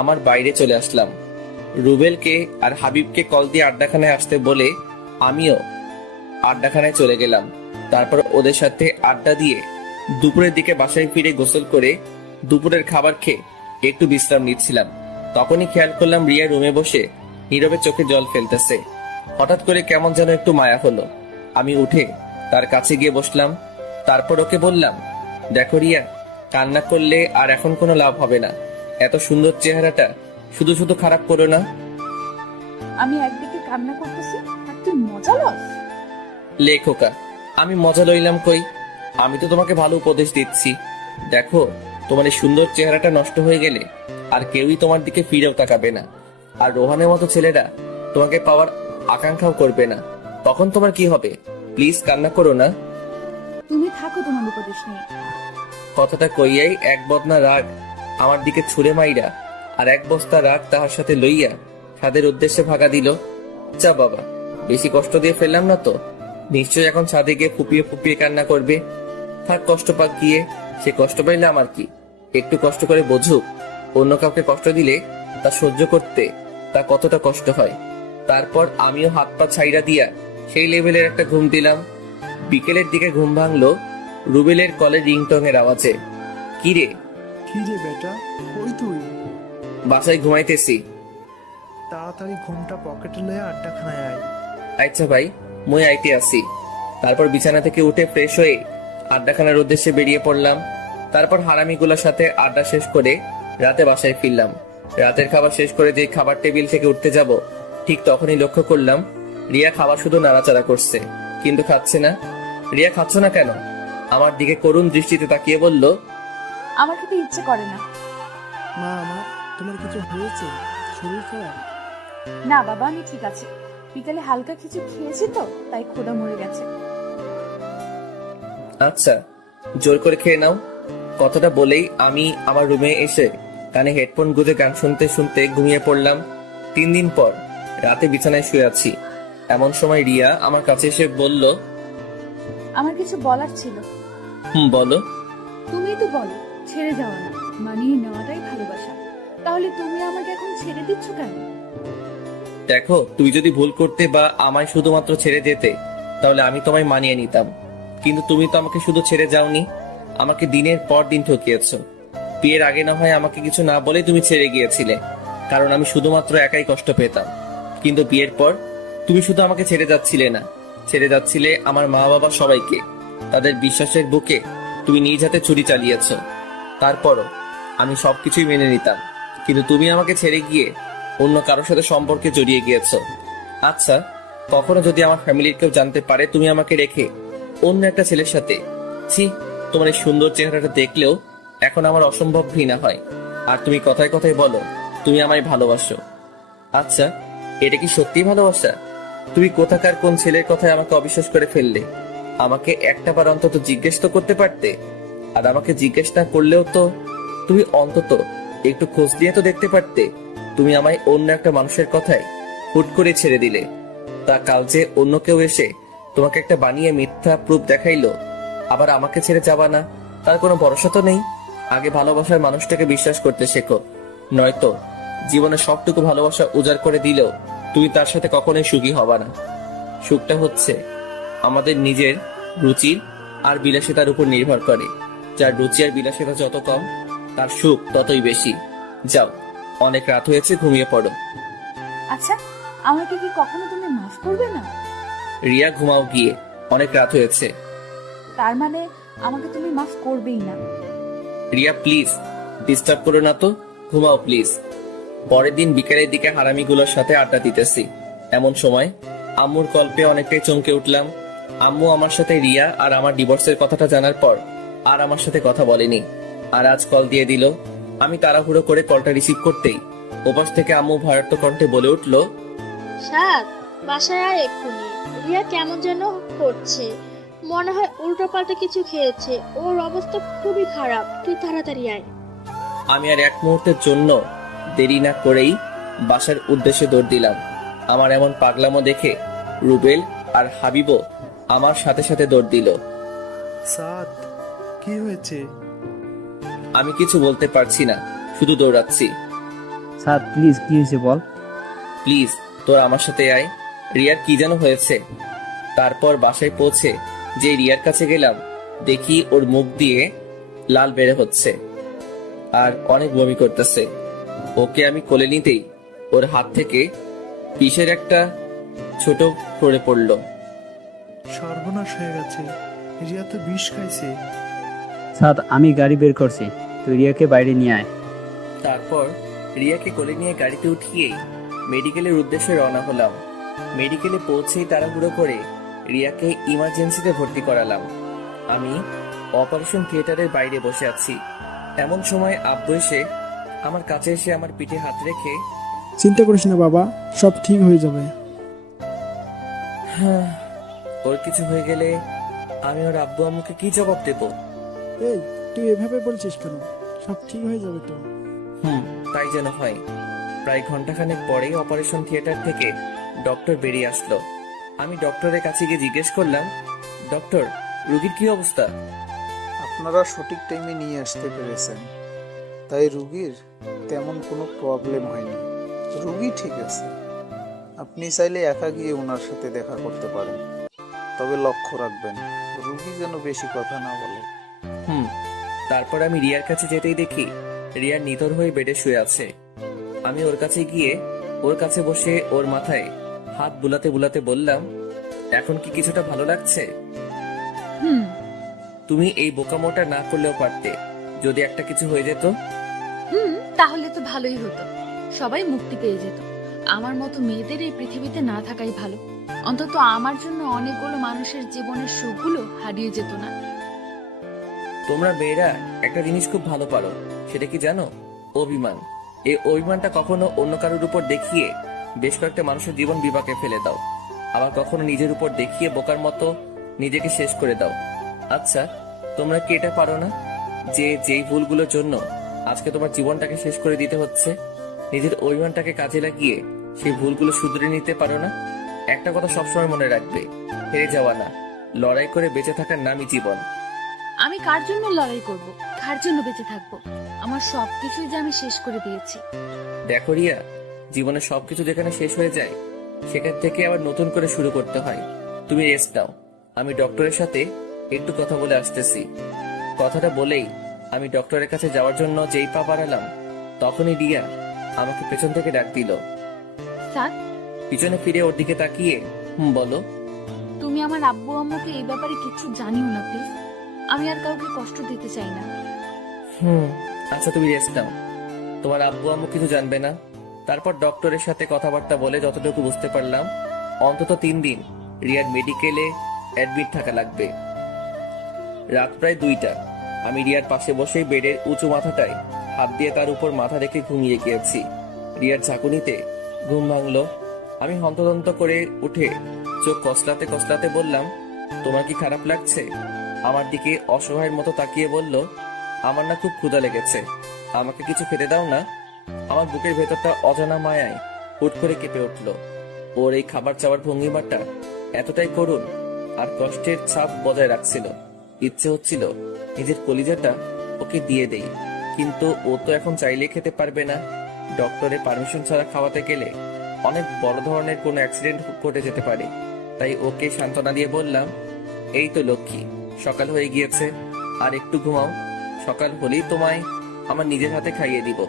আমার বাইরে চলে আসলাম। রুবেলকে আর হাবিবকে কল দিয়ে আড্ডাখানায় আসতে বলে আমিও আড্ডাখানায় চলে গেলাম। তারপর ওদের সাথে আড্ডা দিয়ে দুপুরের দিকে বাসায় ফিরে গোসল করে দুপুরের খাবার খেয়ে একটু বিশ্রাম নিচ্ছিলাম। তখনই খেয়াল করলাম রিয়া রুমে বসে নীরবে চোখে জল ফেলতেছে। হঠাৎ করে কেমন যেন একটু মায়া হলো। আমি উঠে তার কাছে গিয়ে বসলাম। তারপর ওকে বললাম, দেখো রিয়া, কান্না করলে আর এখন কোনো লাভ হবে না। এত সুন্দর চেহারাটা শুধু শুধু খারাপ করো না। আমি একদিকে কান্না করতেছি আর তুই মজা লস? লেখোকা, আমি মজা লইলাম কই? আমি তো তোমাকে ভালো উপদেশ দিচ্ছি। দেখো, তোমার এই সুন্দর চেহারাটা নষ্ট হয়ে গেলে আর কেউই তোমার দিকে ফিরেও তাকাবে না। আর রোহানের মতো ছেলেরা তোমাকে পাওয়ার আকাঙ্ক্ষাও করবে না। তখন তোমার কি হবে? প্লিজ কান্না করো না। তুমি থাকো তোমার উপদেশ নিয়ে। কথাটা কইয়াই এক বদনা রাগ আমার দিকে ছুড়ে মাইরা আর এক বস্তা রাগ তাহার সাথে লইয়া ছাদের উদ্দেশ্যে ভাগা দিল। যা বাবা, বেশি কষ্ট দিয়ে ফেললাম না তো? নিশ্চয় এখন ছাদে গিয়ে ফুপিয়ে ফুপিয়ে কান্না করবে। থাক, কষ্ট পাক গিয়ে, সে কষ্ট পাইলে আমার কি? একটু কষ্ট করে বোঝুক, অন্য কাউকে কষ্ট দিলে তা সহ্য করতে তা কতটা কষ্ট হয়। তারপর আমিও হাত পা ছাইরা দিয়া সেই লেভেলের একটা ঘুম দিলাম। বিকেলের দিকে ঘুম ভাঙলো রুবেলের কলের রিংটং এর আওয়াজে। কি রে বেটা, কই তুই? বাসায় ঘুমাইতেছি। তাড়াতাড়ি ঘুমটা পকেটে লয়ে আড্ডাখানায় আয়। আচ্ছা ভাই, মই আইতে আসি। তারপর বিছানা থেকে উঠে ফ্রেশ হয়ে আড্ডাখানার উদ্দেশ্যে বেরিয়ে পড়লাম। তারপর হারামিগুলোর সাথে আড্ডা শেষ করে রাতে বাসায় ফিরলাম। রাতের খাবার শেষ করে যে খাবার টেবিল থেকে উঠতে যাব, ঠিক তখনই লক্ষ্য করলাম রিয়া খাবার শুধু নাড়াচাড়া করছে, কিন্তু খাচ্ছে না। রিয়া, খাচ্ছ না কেন? আমার দিকে করুণ দৃষ্টিতে তাকিয়ে বলল, আমার খেতে ইচ্ছে করে না। মা, আমার তোমার কিছু হয়েছে? শরীর খারাপ? না বাবা, আমি ঠিক আছে। বিকালে হালকা কিছু খেয়েছি তো, তাই ক্ষুধা মরে গেছে। আচ্ছা, জোর করে খেয়ে নাও। কথাটা বলেই আমি আমার রুমে এসে কানে হেডফোন গুঁজে গান শুনতে শুনতে ঘুমিয়ে পড়লাম। 3 দিন পর রাতে বিছানায় শুয়ে আছি। এমন সময় রিয়া আমার কাছে এসে বলল, আমার কিছু বলার ছিল। বলো। তুমি তো বলো ছেড়ে যাওয়া না, মানিয়ে নেওয়াটাই ভালোবাসা। তাহলে তুমি আমাকে এখন ছেড়ে দিচ্ছ কেন? দেখো, তুমি যদি ভুল করতে বা আমায় শুধুমাত্র ছেড়ে যেতে, তাহলে আমি তোমায় মানিয়ে নিতাম। কিন্তু তুমি তো আমাকে শুধু ছেড়ে যাওনি, আমাকে দিনের পর দিন ঠকিয়েছো। বিয়ের আগে না হয় আমাকে কিছু না বলে তুমি ছেড়ে গিয়েছিলে, কারণ আমি শুধুমাত্র একাই কষ্ট পেতাম। কিন্তু বিয়ের পর তুমি শুধু আমাকে ছেড়ে যাচ্ছিলে না, ছেড়ে যাচ্ছিলে আমার মা বাবা সবাইকে। তাদের বিশ্বাসের বুকে তুমি নিজ হাতে ছুরি চালিয়েছো। তারপরও আমি সবকিছুই মেনে নিতাম, কিন্তু তুমি আমাকে ছেড়ে গিয়ে অন্য কারোর সাথে সম্পর্কে জড়িয়ে গিয়েছো। আচ্ছা, কখনো যদি আমার ফ্যামিলির কেউ জানতে পারে তুমি আমাকে রেখে অন্য একটা ছেলের সাথে, ছি, তোমার এই সুন্দর চেহারাটা দেখলেও এখন আমার অসম্ভব ঘৃণা হয়। আর তুমি কথায় কথায় বলো তুমি আমায় ভালোবাসো। আচ্ছা, এটা কি সত্যি ভালোবাসা? তুমি কোথাকার কোন ছেলের কথায় আমাকে অবিশ্বাস করে ফেললে? আমাকে একটা বার অন্তত জিজ্ঞেস তো করতে পারতে। আর আমাকে জিজ্ঞেস না করলেও তো তুমি অন্তত একটু খোঁজ দিয়ে তো দেখতে পারতে। তুমি আমায় অন্য একটা মানুষের কথায় হুট করে ছেড়ে দিলে। তা কাল যে অন্য কেউ এসে তোমাকে একটা বানিয়ে মিথ্যা প্রুফ দেখাইলো, আবার আমাকে ছেড়ে যাবা না, তার কোনো ভরসা তো নেই। আগে ভালোবাসার মানুষটাকে বিশ্বাস করতে শেখো, নয়তো জীবনে সবটুকু ভালোবাসা উজাড় করে দিলেও তুমি তার সাথে কখনোই সুখী হবা না। সুখটা হচ্ছে আমাদের নিজের রুচির আর বিলাসিতার উপর নির্ভর করে। যার রুচি আর বিলাসিতা যত কম, তার সুখ ততই বেশি। যাও, অনেক রাত হয়েছে, ঘুমিয়ে পড়ো। আচ্ছা, আমাকে কি কখনো তুমি মাফ করবে না? রিয়া, ঘুমাও গিয়ে, অনেক রাত হয়েছে। তার মানে আমাকে তুমি মাফ করবেই না? রিয়া প্লিজ, ডিস্টার্ব করো না তো, ঘুমাও প্লিজ। পরের দিন বিকেলের দিকে হারামিগুলোর সাথে আড্ডা দিতেছি, এমন সময় আম্মুর কল পেয়ে অনেকটাই চমকে উঠলাম। আম্মু আমার সাথে রিয়া আর আমার ডিভোর্সের কথাটা জানার পর আর আমার সাথে কথা বলেনি, আর আজ কল দিয়ে দিল। আমি তাড়াহুড়ো করে কলটা রিসিভ করতেই ওপাশ থেকে আম্মু ভয়ার্থ কণ্ঠে বলে উঠল, সাদ, বাসায় আয় এক্ষুনি। রিয়া কেমন যেন করছে, মনে হয় উল্টো পাল্টা কিছু খেয়েছে, ওর অবস্থা খুবই খারাপ, তুই তাড়াতাড়ি আয়। আমি আর এক মুহূর্তের জন্য দেরি না করেই বাসার উদ্দেশ্যে দৌড় দিলাম। আমার এমন পাগলামো দেখে রুবেল আর হাবিবও আমার সাথে সাথে দৌড় দিল। সাদ, কি হয়েছে? আমি কিছু বলতে পারছি না, শুধু দৌড়াচ্ছি। সাদ প্লিজ, কি হয়েছে বল। প্লিজ, তোর আমার সাথে আয়। রিয়ার কি যেন হয়েছে। তারপর বাসায় পৌঁছে যে রিয়ার কাছে গেলাম, দেখি ওর মুখ দিয়ে লাল বেড়ে হচ্ছে আর অনেক বমি করতেছে। ওকে আমি কোলে নিতেই ওর হাত থেকে কিসের একটা ছোট পড়ে পড়লো। সর্বনাশ হয়ে গেছে, রিয়া তো বিষ খাইছে। সাদ, আমি গাড়ি বের করছি, তুই রিয়াকে বাইরে নিয়ে আয়। তারপর রিয়াকে কোলে নিয়ে গাড়িতে উঠিয়েই মেডিকেলের উদ্দেশ্যে রওনা হলাম। মেডিকেলে পৌঁছেই তাড়াহুড়ো করে রিয়াকে ইমার্জেন্সিতে ভর্তি করালাম। আমি অপারেশন থিয়েটারের বাইরে বসে আছি, এমন সময় আব্বু এসে আমার কাছে এসে আমার পিঠে হাত রেখে, চিন্তা করিস না বাবা, সব ঠিক হয়ে যাবে। হ্যাঁ, ওর কিছু হয়ে গেলে আমি ওর আব্বু আম্মুকে কি জবাব দেব? এই, তুই এভাবে বলছিস কেন? সব ঠিক হয়ে যাবে তো। তাই যেন হয়। প্রায় ঘন্টাখানেক পরেই অপারেশন থিয়েটার থেকে ডক্টর বেরিয়ে আসলো। আমি ডক্টরের কাছে গিয়ে জিজ্ঞেস করলাম, ডক্টর, রোগীর কি অবস্থা? আপনারা সঠিক টাইমে নিয়ে আসতে পেরেছেন, তাই রুগীর তেমন কোনো প্রবলেম হয়নি। রুগী ঠিক আছে, আপনি চাইলে একা গিয়ে ওনার সাথে দেখা করতে পারেন, তবে লক্ষ্য রাখবেন রুগী যেন বেশি কথা না বলে। তারপর আমি রিয়ার কাছে যেতেই দেখি রিয়া নিথর হয়ে বেডে শুয়ে আছে। আমি ওর কাছে গিয়ে ওর কাছে বসে ওর মাথায় হাত বুলাতে বুলাতে বললাম, এখন কি কিছুটা ভালো লাগছে? তুমি এই বোকামোটা না করলেও পারতে, যদি একটা কিছু হয়ে যেত। তাহলে তো ভালোই হতো, সবাই মুক্তি পেয়ে যেত। আমার মতো মেয়েদের এই পৃথিবীতে না থাকাই ভালো, অন্তত আমার জন্য অনেকগুলো মানুষের জীবনের সুখগুলো হারিয়ে যেত না। তোমরা মেয়েরা একটা জিনিস খুব ভালো পারো, সেটা কি জানো? অভিমান। এই অভিমানটা কখনো অন্য কারোর উপর দেখিয়ে বেশ কয়েকটা মানুষের জীবন বিপাকে ফেলে দাও, আবার কখনো নিজের উপর দেখিয়ে বোকার মতো নিজেকে শেষ করে দাও। আচ্ছা, তোমরা কি এটা পারো না যে যেই ভুলগুলোর জন্য আজকে তোমার জীবনটাকে শেষ করে দিতে হচ্ছে, নিজের অভিমানটাকে কাজে লাগিয়ে সেই ভুলগুলো শুধরে নিতে পারো না? একটা কথা সবসময় মনে রাখবে, হেরে যাওয়া না, লড়াই করে বেঁচে থাকার নামই জীবন। আমি কার জন্য লড়াই করব, কার জন্য বেঁচে থাকবো? আমার সবকিছুই যে আমি শেষ করে দিয়েছি। দেখো রিয়া, জীবনে সবকিছু যেখানে শেষ হয়ে যায় সেখান থেকে আবার নতুন করে শুরু করতে হয়। তুমি রেস্ট নাও, আমি ডক্টরের সাথে একটু কথা বলে আসতেছি। কথাটা বলেই আমি ডক্টরের কাছে যাওয়ার জন্য যেই পা বাড়ালাম, তখনই রিয়া আমাকে পেছন থেকে ডাক দিল। স্যার, পিছনে ফিরে ওর দিকে তাকিয়ে, বলো। তুমি আমার আব্বু আম্মুকে এই ব্যাপারে কিছু জানিও না প্লিজ, আমি আর কাউকে কষ্ট দিতে চাই না। আচ্ছা, তুমি রেস্ট নাও, তোমার আব্বু আম্মু কিছু জানবে না। তারপর ডক্টরের সাথে কথাবার্তা বলে যতটুকু বুঝতে পারলাম, অন্তত 3 দিন রিয়ার মেডিকেলে অ্যাডমিট থাকা লাগবে। রাত প্রায় 2টা। আমি রিয়ার পাশে বসে বেডের উঁচু মাথাটায় হাত দিয়ে তার উপর মাথা রেখে ঘুমিয়ে গিয়েছি। রিয়ার ঝাঁকুনিতে ঘুম ভাঙলো। আমি হন্তদন্ত করে উঠে চোখ কসলাতে কসলাতে বললাম, তোমার কি খারাপ লাগছে? আমার দিকে অসহায়ের মতো তাকিয়ে বলল, আমার না খুব ক্ষুধা লেগেছে, আমাকে কিছু খেতে দাও না। আমার বুকের ভেতরটা অজানা মায়ায় হুট করে কেঁপে উঠল। ওর এই খাবার চাওয়ার ভঙ্গিমাটা এতটাই করুণ আর কষ্টের ছাপ বজায় রাখছিল। ইচ্ছে হচ্ছিল নিজের কলিজাটা ওকে দিয়ে দেই, কিন্তু ও তো এখন চাইলে খেতে পারবে না। ডক্টরের পারমিশন ছাড়া খাওয়াতে গেলে অনেক বড় ধরনের কোনো অ্যাক্সিডেন্ট ঘটে যেতে পারে। তাই ওকে সান্ত্বনা দিয়ে বললাম, এই তো লক্ষ্মী, সকাল হয়ে গিয়েছে, আর একটু ঘুমাও, সকাল হলেই তোমায় আমার নিজের হাতে খাইয়ে দিব।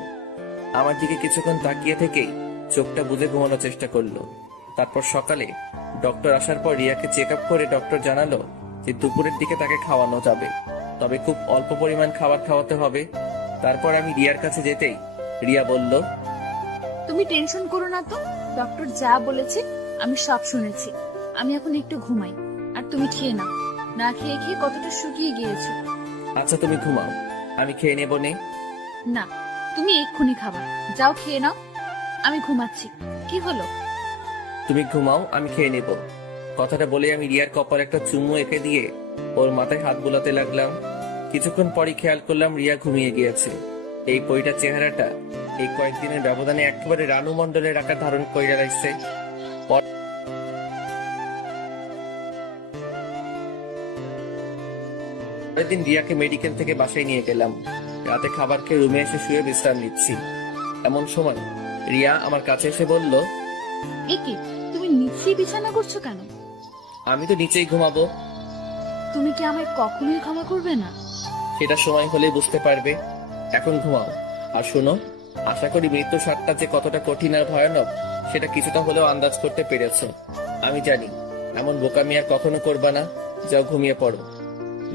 আমার দিকে কিছুক্ষণ তাকিয়ে থেকেই চোখটা বুজে ঘুমানোর চেষ্টা করলো। তারপর সকালে ডক্টর আসার পর রিয়াকে চেক আপ করে ডক্টর জানালো যে দুপুরের দিকে তাকে খাওয়ানো যাবে, তবে খুব অল্প পরিমাণ খাবার খাওয়াতে হবে। তারপর আমি রিয়ার কাছে যেতেই রিয়া বলল, তুমি টেনশন করো না তো, ডক্টর যা বলেছে আমি সব শুনেছি। আমি এখন একটু ঘুমাই, আর তুমি খেয়ে নাও। না খেয়ে খেয়ে কতটা শুকিয়ে গিয়েছো। আচ্ছা তুমি ঘুমাও, আমি খেয়ে নেবো নে। না, তুমি এক্ষুনি খাবার, যাও খেয়ে নাও। আমি ঘুমাচ্ছি। কি হলো? তুমি ঘুমাও, আমি খেয়ে নেব। কথাটা বলে আমি রিয়ার কপালে একটা চুমু এঁকে দিয়ে ওর মাথায় হাত বুলাতে লাগলাম। কিছুক্ষণ পরই খেয়াল করলাম রিয়া ঘুমিয়ে গিয়েছে। এই পরিটার চেহারাটা এই কয়েকদিনের ব্যবধানে একেবারে রানু মণ্ডলের আকার ধারণ করে রাখছে। পরের দিন রিয়াকে মেডিকেল থেকে বাসায় নিয়ে গেলাম। রাতে খাবার খেয়ে রুমে এসে শুয়ে বিশ্রাম নিচ্ছি। এমন সময় রিয়া আমার কাছে এসে বলল, একি তুমি নিচেই বিছানা করছো কেন? আমি তো নিচেই ঘুমাবো। তুমি কি আমায় কখনোই ক্ষমা করবে না? সেটা সময় হলে বুঝতে পারবে। এখন ঘুমাও। আর শোনো, আশা করি মৃত্যুর স্বাদটা যে কতটা কঠিন আর ভয়ানক সেটা কিছুটা হলেও আন্দাজ করতে পেরেছো। আমি জানি এমন বোকামি আর কখনো করবা না। যাও ঘুমিয়ে পড়ো।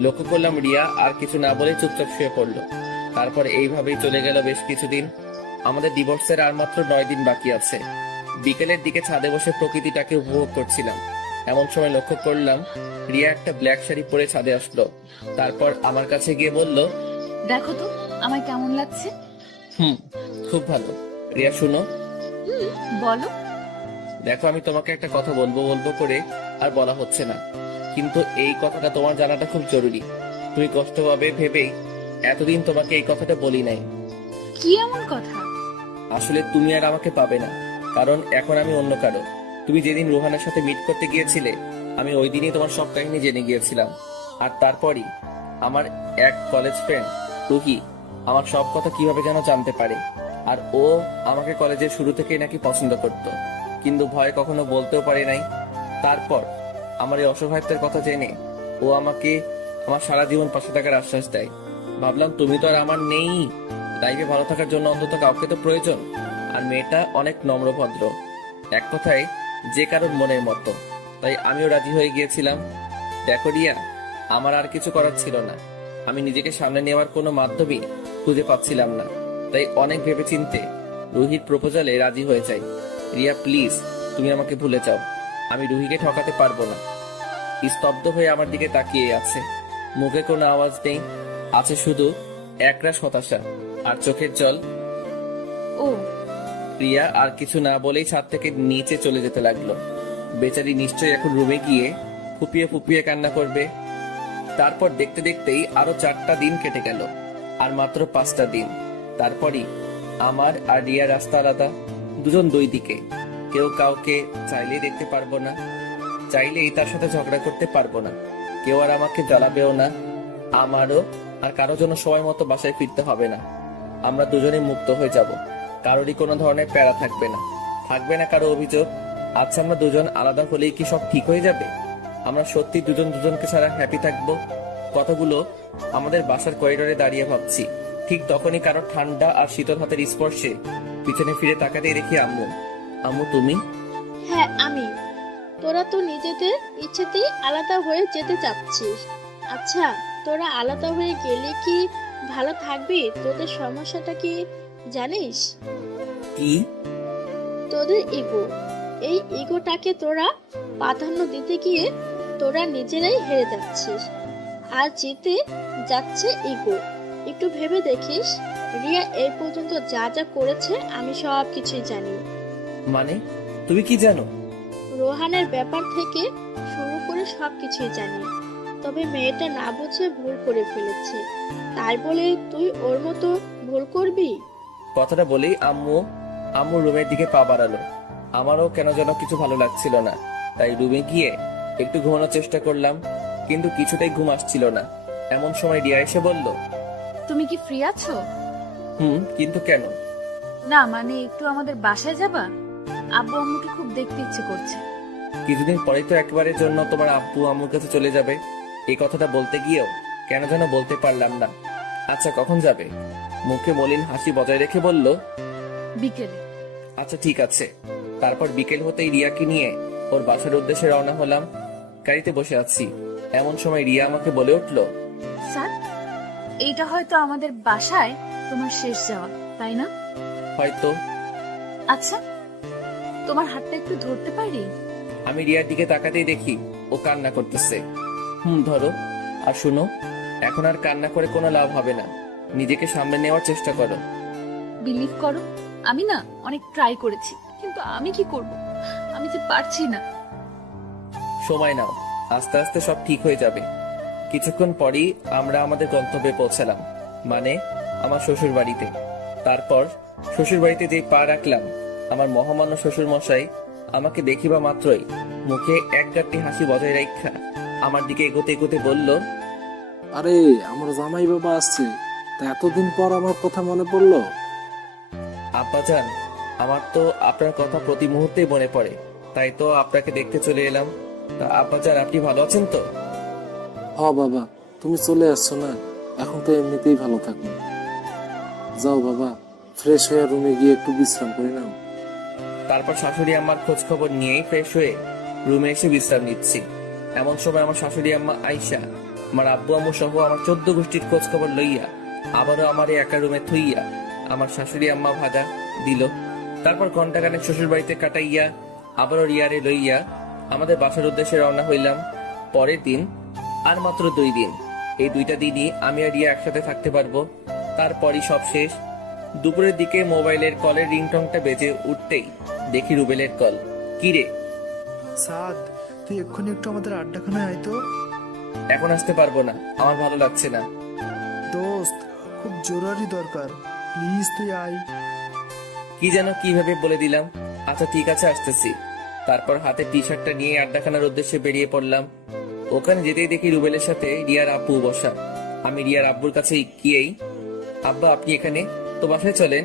লক্ষ্য করলাম রিয়া আর কিছু না বলে চুপচাপ শুয়ে পড়লো। তারপর এইভাবেই চলে গেল বেশ কিছুদিন। আমাদের ডিভোর্সের আর মাত্র 9 দিন বাকি আছে। বিকেলের দিকে ছাদে বসে প্রকৃতিটাকে উপভোগ করছিলাম। এমন সময় লক্ষ্য করলাম রিয়া একটা ব্ল্যাক শাড়ি পরে ছাদে আসলো। তারপর আমার কাছে গিয়ে বলল, দেখো তো আমায় কেমন লাগছে। খুব ভালো। রিয়া শুনো। বলো। দেখো, আমি তোমাকে একটা কথা বলবো বলবো করে আর বলা হচ্ছে না, কিন্তু এই কথাটা তোমার জানাটা খুব জরুরি। তুমি কষ্ট পাবে ভেবেই এতদিন তোমাকে এই কথাটা বলি নাই। কি এমন কথা? আসলে তুমি আর আমাকে পাবে না, কারণ এখন আমি অন্য কারো। তুমি যেদিন রোহানের সাথে মিট করতে গিয়েছিলে আমি ওই দিনই তোমার সব কাহিনী জেনে গিয়েছিলাম। আর তারপরই আমার এক কলেজ ফ্রেন্ড রুহি আমার সব কথা কিভাবে যেন জানতে পারে। আর ও আমাকে কলেজের শুরু থেকেই নাকি পছন্দ করত, কিন্তু ভয় কখনো বলতেও পারে নাই। তারপর আমার এই অসহায়ত্বের কথা জেনে ও আমাকে আমার সারা জীবন পাশে থাকার আশ্বাস দেয়। ভাবলাম তুমি তো আর আমার নেই, লাইফে ভালো থাকার জন্য অন্তত কাউকে তো প্রয়োজন। আর মেয়েটা অনেক নম্রভদ্র, এক কথায় যে কারোর মনের মতো। তাই আমিও রাজি হয়ে গিয়েছিলাম। দেখো রিয়া, আমার আর কিছু করার ছিল না। আমি নিজেকে সামনে নেওয়ার কোনো মাধ্যমই খুঁজে পাচ্ছিলাম না। তাই অনেক ভেবেচিন্তে রুহির প্রপোজালে রাজি হয়ে যাই। রিয়া প্লিজ, তুমি আমাকে ভুলে যাও। আমি রুহিকে ঠকাতে পারবো না। স্তব্ধ হয়ে আমার দিকে তাকিয়ে আছে। মুখে কোনো আওয়াজ নেই, আছে শুধু একরাশ হতাশা আর চোখের জল। ও রিয়া আর কিছু না বলেই ছাদ থেকে নিচে চলে যেতে লাগলো। বেচারি নিশ্চয়ই এখন রুমে গিয়ে ফুপিয়ে ফুপিয়ে কান্না করবে। তারপর দেখতে দেখতেই আরো 4টা দিন কেটে গেল, আর মাত্র 5টা দিন। তারপরই আমার আর রিয়ার রাস্তা আলাদা, দুজন দুই দিকে। কেউ কাউকে চাইলেই দেখতে পারবো না, চাইলেই তার সাথে ঝগড়া করতে পারবো না। কেউ আর আমাকে জ্বালাবেও না। আমারও আর কারো জন্য সময় মতো বাসায় ফিরতে হবে না। আমরা দুজনে মুক্ত হয়ে যাব। কারোরই কোনো ধরনের প্যারা থাকবে না, থাকবে না কারো অভিযোগ। আচ্ছা, আমরা দুজন আলাদা হলেই কি সব ঠিক হয়ে যাবে? আমরা সত্যি দুজন দুজনকে ছাড়া হ্যাপি থাকবো? কথাগুলো আমাদের বাসার করিডোরে দাঁড়িয়ে ভাবছি। ঠিক তখনই কারো ঠান্ডা আর শীতল হাতের স্পর্শে পিছনে ফিরে তাকাতেই দেখি আম্মু। আম্মু তুমি? হ্যাঁ আমি। তোরা তো নিজেদের ইচ্ছেতেই আলাদা হয়ে যেতে চাচ্ছিস। আচ্ছা, তোরা আলাদা হয়ে গেলে কি ভালো থাকবি? তোদের সমস্যাটা কি জানিস? কি? তোদের ইগো। এই ইগোটাকে তোরা প্রাধান্য দিতে গিয়ে তোরা নিজেরাই হেরে যাচ্ছিস, আর জিতে যাচ্ছে ইগো। একটু ভেবে দেখিস, রিয়া এই পর্যন্ত যা যা করেছে আমি সব কিছুই জানি। মানে তুমি কি জানো? রোহানের ব্যাপার থেকে শুরু করে সবকিছুই জানি। তবে মেয়েটা না বুঝে ভুল করে ফেলেছে, তাই বলে তুই ওর মতো ভুল করবি? কথাটা বলেই আম্মু রুমের দিকে পা বাড়ালো। আমারও কেন যেন কিছু ভালো লাগছিল না, তাই রুমে গিয়ে একটু ঘুমানোর চেষ্টা করলাম, কিন্তু কিছুতেই ঘুম আসছিল না। এমন সময় রিয়া এসে বলল, তুমি কি ফ্রি আছো? কিন্তু কেন? না মানে একটু আমাদের বাসায় যাবা? আব্বু আম্মুকে খুব দেখতে ইচ্ছে করছে। কিছুদিন পরেই তো একবারের জন্য তোমার আব্বু আম্মুর কাছে চলে যাবে। এই কথাটা বলতে গিয়েও কেন যেন বলতে পারলাম না। আচ্ছা, কখন যাবে? মুখে মলিন হাসি বজায় রেখে বলল, বিকেলে। আচ্ছা ঠিক আছে। তারপর বিকেল হতেই রিয়াকে নিয়ে ওর বাসার উদ্দেশ্যে রওনা হলাম। গাড়িতে বসে আছি, এমন সময় রিয়া আমাকে বলে উঠল, স্যার, এইটা হয়তো আমাদের বাসায় তোমার শেষ যাওয়া, তাই না? হয়তো। আচ্ছা, তোমার হাতটা একটু ধরতে পারি? আমি রিয়ার দিকে তাকাতেই দেখি ও কান্না করতেছে। ধরো। আর শুনো, এখন আর কান্না করে কোনো লাভ হবে না, নিজেকে সামনে নেওয়ার চেষ্টা করো। বিলিভ করো, আমি না অনেক ট্রাই করেছি, কিন্তু আমি কি করব, আমি যে পারছি না। সময় নাও, আস্তে আস্তে সব ঠিক হয়ে যাবে। কিছুক্ষণ পরই আমরা আমাদের গন্তব্যে পৌঁছালাম, মানে আমার শ্বশুর বাড়িতে। তারপর শ্বশুর বাড়িতে যেই পা রাখলাম, আমার মহামান্য শ্বশুর মশাই আমাকে দেখিবা মাত্রই মুখে এক গাঁটটি হাসি বজায় রাখা আমার দিকে এগোতে এগোতে বলল, আরে আমার জামাই বাবা আসছে, তা এতদিন পর আমার কথা মনে পড়লো? আব্বাজান, আমার তো আপনার কথা প্রতি মুহূর্তেই মনে পড়ে, তাই তো আপনাকে দেখতে চলে এলাম। তা আব্বাজান, আপনি ভালো আছেন তো? হ বাবা, তুমি চলে আসছো না, এখন তো এমনিতেই ভালো থাকো। যাও বাবা, ফ্রেশ হয়ে রুমে গিয়ে একটু বিশ্রাম করে নাও। তারপর শাশুড়ি আম্মার খোঁজ খবর নিয়েই ফ্রেশ হয়ে রুমে এসে বিশ্রাম নিচ্ছি। এমন সময় আমার শাশুড়ি আম্মা আইসা আমার আব্বু আম্মু সহ আমার 14 গোষ্ঠীর খোঁজ খবর লইয়া আবারও আমার একা রুমে থুইয়া আমার শাশুড়ি আম্মা ভাজা দিল। তারপর ঘন্টাখানেক শ্বশুর বাড়িতে কাটাইয়া আবারও রিয়ারে লইয়া আমাদের বাসার উদ্দেশ্যে রওনা হইলাম। পরের দিন আর মাত্র 2 দিন, এই 2টা দিনই আমি আর রিয়া একসাথে থাকতে পারবো। তারপরই সব শেষ। দুপুরের দিকে মোবাইলের কলের রিংটংটা বেজে উঠতেই দেখি রুবেলের কল। কি রে? সাদ, তুই এক্ষুনি একটু আমাদের আড্ডাখানায় আয় তো। এখন আসতে পারবো না, আমার ভালো লাগছে না। দোস্ত, খুব জরুরি দরকার, প্লিজ তুই আয়। কি যেন কিভাবে বলে দিলাম। আচ্ছা ঠিক আছে, আসতেছি। তারপর হাতে টি শার্টটা নিয়ে আড্ডাখানার উদ্দেশ্যে বেরিয়ে পড়লাম। ওখানে যেতেই দেখি রুবেলের সাথে রিয়ার আব্বু বসা। আমি রিয়ার আব্বুর কাছে গিয়েই, আব্বা আপনি এখানে, তো বাসায় চলেন।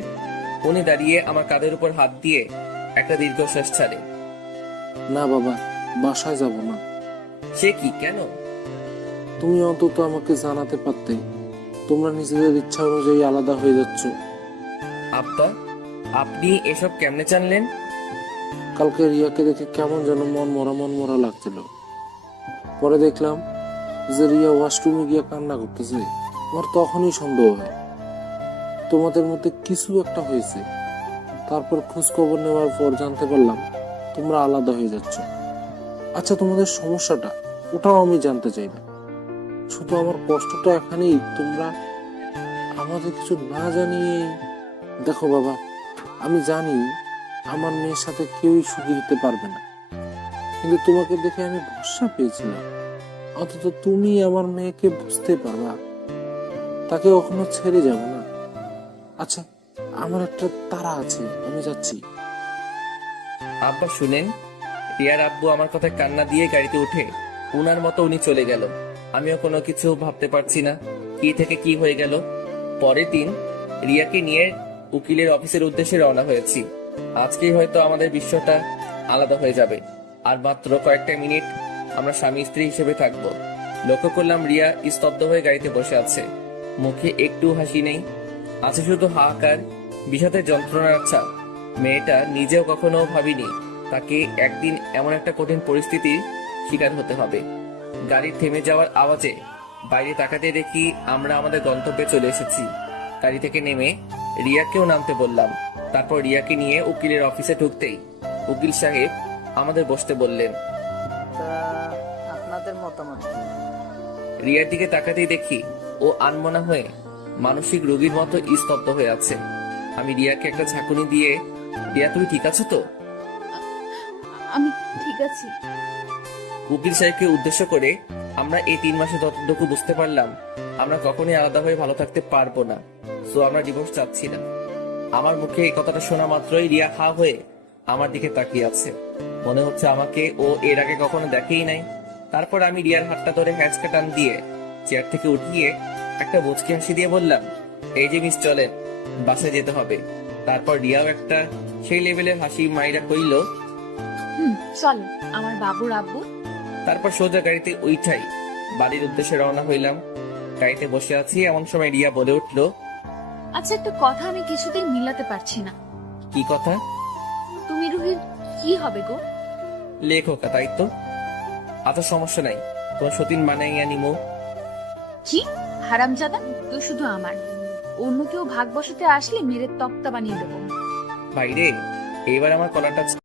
উনি দাঁড়িয়ে আমার কাঁধের উপর হাত দিয়ে একটা দীর্ঘশ্বাস ছাড়ে। না বাবা, বাসায় যাব না। সে কি, কেন? তুমি অন্তত আমাকে জানাতে পারতে, তোমরা নিজেদের ইচ্ছা অনুযায়ী আলাদা হয়ে যাচ্ছ। আব্বা, আপনি এসব কেমনে জানলেন? কালকে রিয়াকে দেখে কেমন যেন মন মরা লাগছিল। পরে দেখলাম যে রিয়া ওয়াশরুমে গিয়ে কান্না করতেছে। আমার তখনই সন্দেহ হয় তোমাদের মধ্যে কিছু একটা হয়েছে। তারপর খোঁজ খবর নেওয়ার পর জানতে পারলাম তোমরা আলাদা হয়ে যাচ্ছ। আচ্ছা, তোমাদের সমস্যাটা ওটাও আমি জানতে চাই না, শুধু আমার কষ্টটা এখানেই তোমরা আমাদের কিছু না জানিয়ে। দেখো বাবা, আমি জানি আমার মেয়ের সাথে কেউই সুখী হতে পারবে না, কিন্তু তোমাকে দেখে আমি ভরসা পেয়েছিলাম অন্তত তুমি আমার মেয়েকে বুঝতে পারবা, তাকে কখনো ছেড়ে যাব না। আচ্ছা, আমার একটা তাড়া আছে, আমি যাচ্ছি। আব্বা শুনেন, রিয়ার আব্বু আমার কথায় কান্না দিয়ে গাড়িতে উঠে উনার মতো উনি চলে গেল। আমিও কোনো কিছু ভাবতে পারছি না কি থেকে কি হয়ে গেল। পরের দিন রিয়াকে নিয়ে উকিলের অফিসের উদ্দেশ্যে রওনা হয়েছি। আজকেই হয়তো আমাদের বিশ্বটা আলাদা হয়ে যাবে। আর মাত্র কয়েকটা মিনিট আমরা স্বামী স্ত্রী হিসেবে থাকবো। লক্ষ্য করলাম রিয়া স্তব্ধ হয়ে গাড়িতে বসে আছে, মুখে একটু হাসি নেই, আছে শুধু হাহাকার, বিষাদের যন্ত্রণার ছাপ। মেয়েটা নিজেও কখনো ভাবিনি তাকে একদিন এমন একটা কঠিন পরিস্থিতির শিকার হতে হবে। গাড়ির থেমে যাওয়ার আওয়াজে বাইরে তাকাতে দেখি আমরা আমাদের গন্তব্যে চলে এসেছি। গাড়ি থেকে নেমে রিয়াকেও নামতে বললাম। তারপর রিয়াকে নিয়ে উকিলের অফিসে ঢুকতেই উকিল সাহেব আমাদের বসতে বললেন। আপনাদের মতামত? রিয়ার দিকে তাকাতেই দেখি ও আনমনা হয়ে মানসিক রোগীর মতো স্তব্ধ হয়ে আছে। আমি রিয়াকে একটা ঝাঁকুনি দিয়ে, রিয়া তুমি ঠিক আছো তো? আমি ঠিক আছি। উকিল সাহেবকে উদ্দেশ্য করে, আমরা এই 3 মাসে যতটুকু বুঝতে পারলাম আমরা কখনোই আলাদা হয়ে ভালো থাকতে পারবো না, সো আমরা ডিভোর্স চাচ্ছি না। আমার মুখে এই কথাটা শোনা মাত্রই রিয়া হা হয়ে আমার দিকে তাকিয়ে আছে, মনে হচ্ছে আমাকে ও এর আগে কখনো দেখেই নাই। তারপর আমি রিয়ার হাতটা ধরে হ্যাঁচকা টান দিয়ে চেয়ার থেকে উঠিয়ে একটা মুচকি হাসি দিয়ে বললাম, এই যে মিস চলেন, বাসায় যেতে হবে। তারপর রিয়াও একটা সেই লেভেলের হাসি মাইরা কইল, চল আমার বাবুর আব্বু। তারপর সোজা গাড়িতে উঠাই বাড়ির উদ্দেশ্যে রওনা হইলাম। গাড়িতে বসে আছি, এমন সময় রিয়া বলে উঠল, আচ্ছা, একটা কথা আমি কিছুতেই মিলাতে পারছি না। কি কথা? তুমি রুহির কি হবে গো? লেখকা, তাই তো। আচ্ছা, সমস্যা নাই, তোমার সতীন বানাইয়া নিমো। কি হারামজাদা, তুই শুধু আমার, অন্য কেউ ভাগ বসাতে আসলে মেরে তক্তা বানিয়ে দেবো। ভাইরে, এইবার আমার কলারটা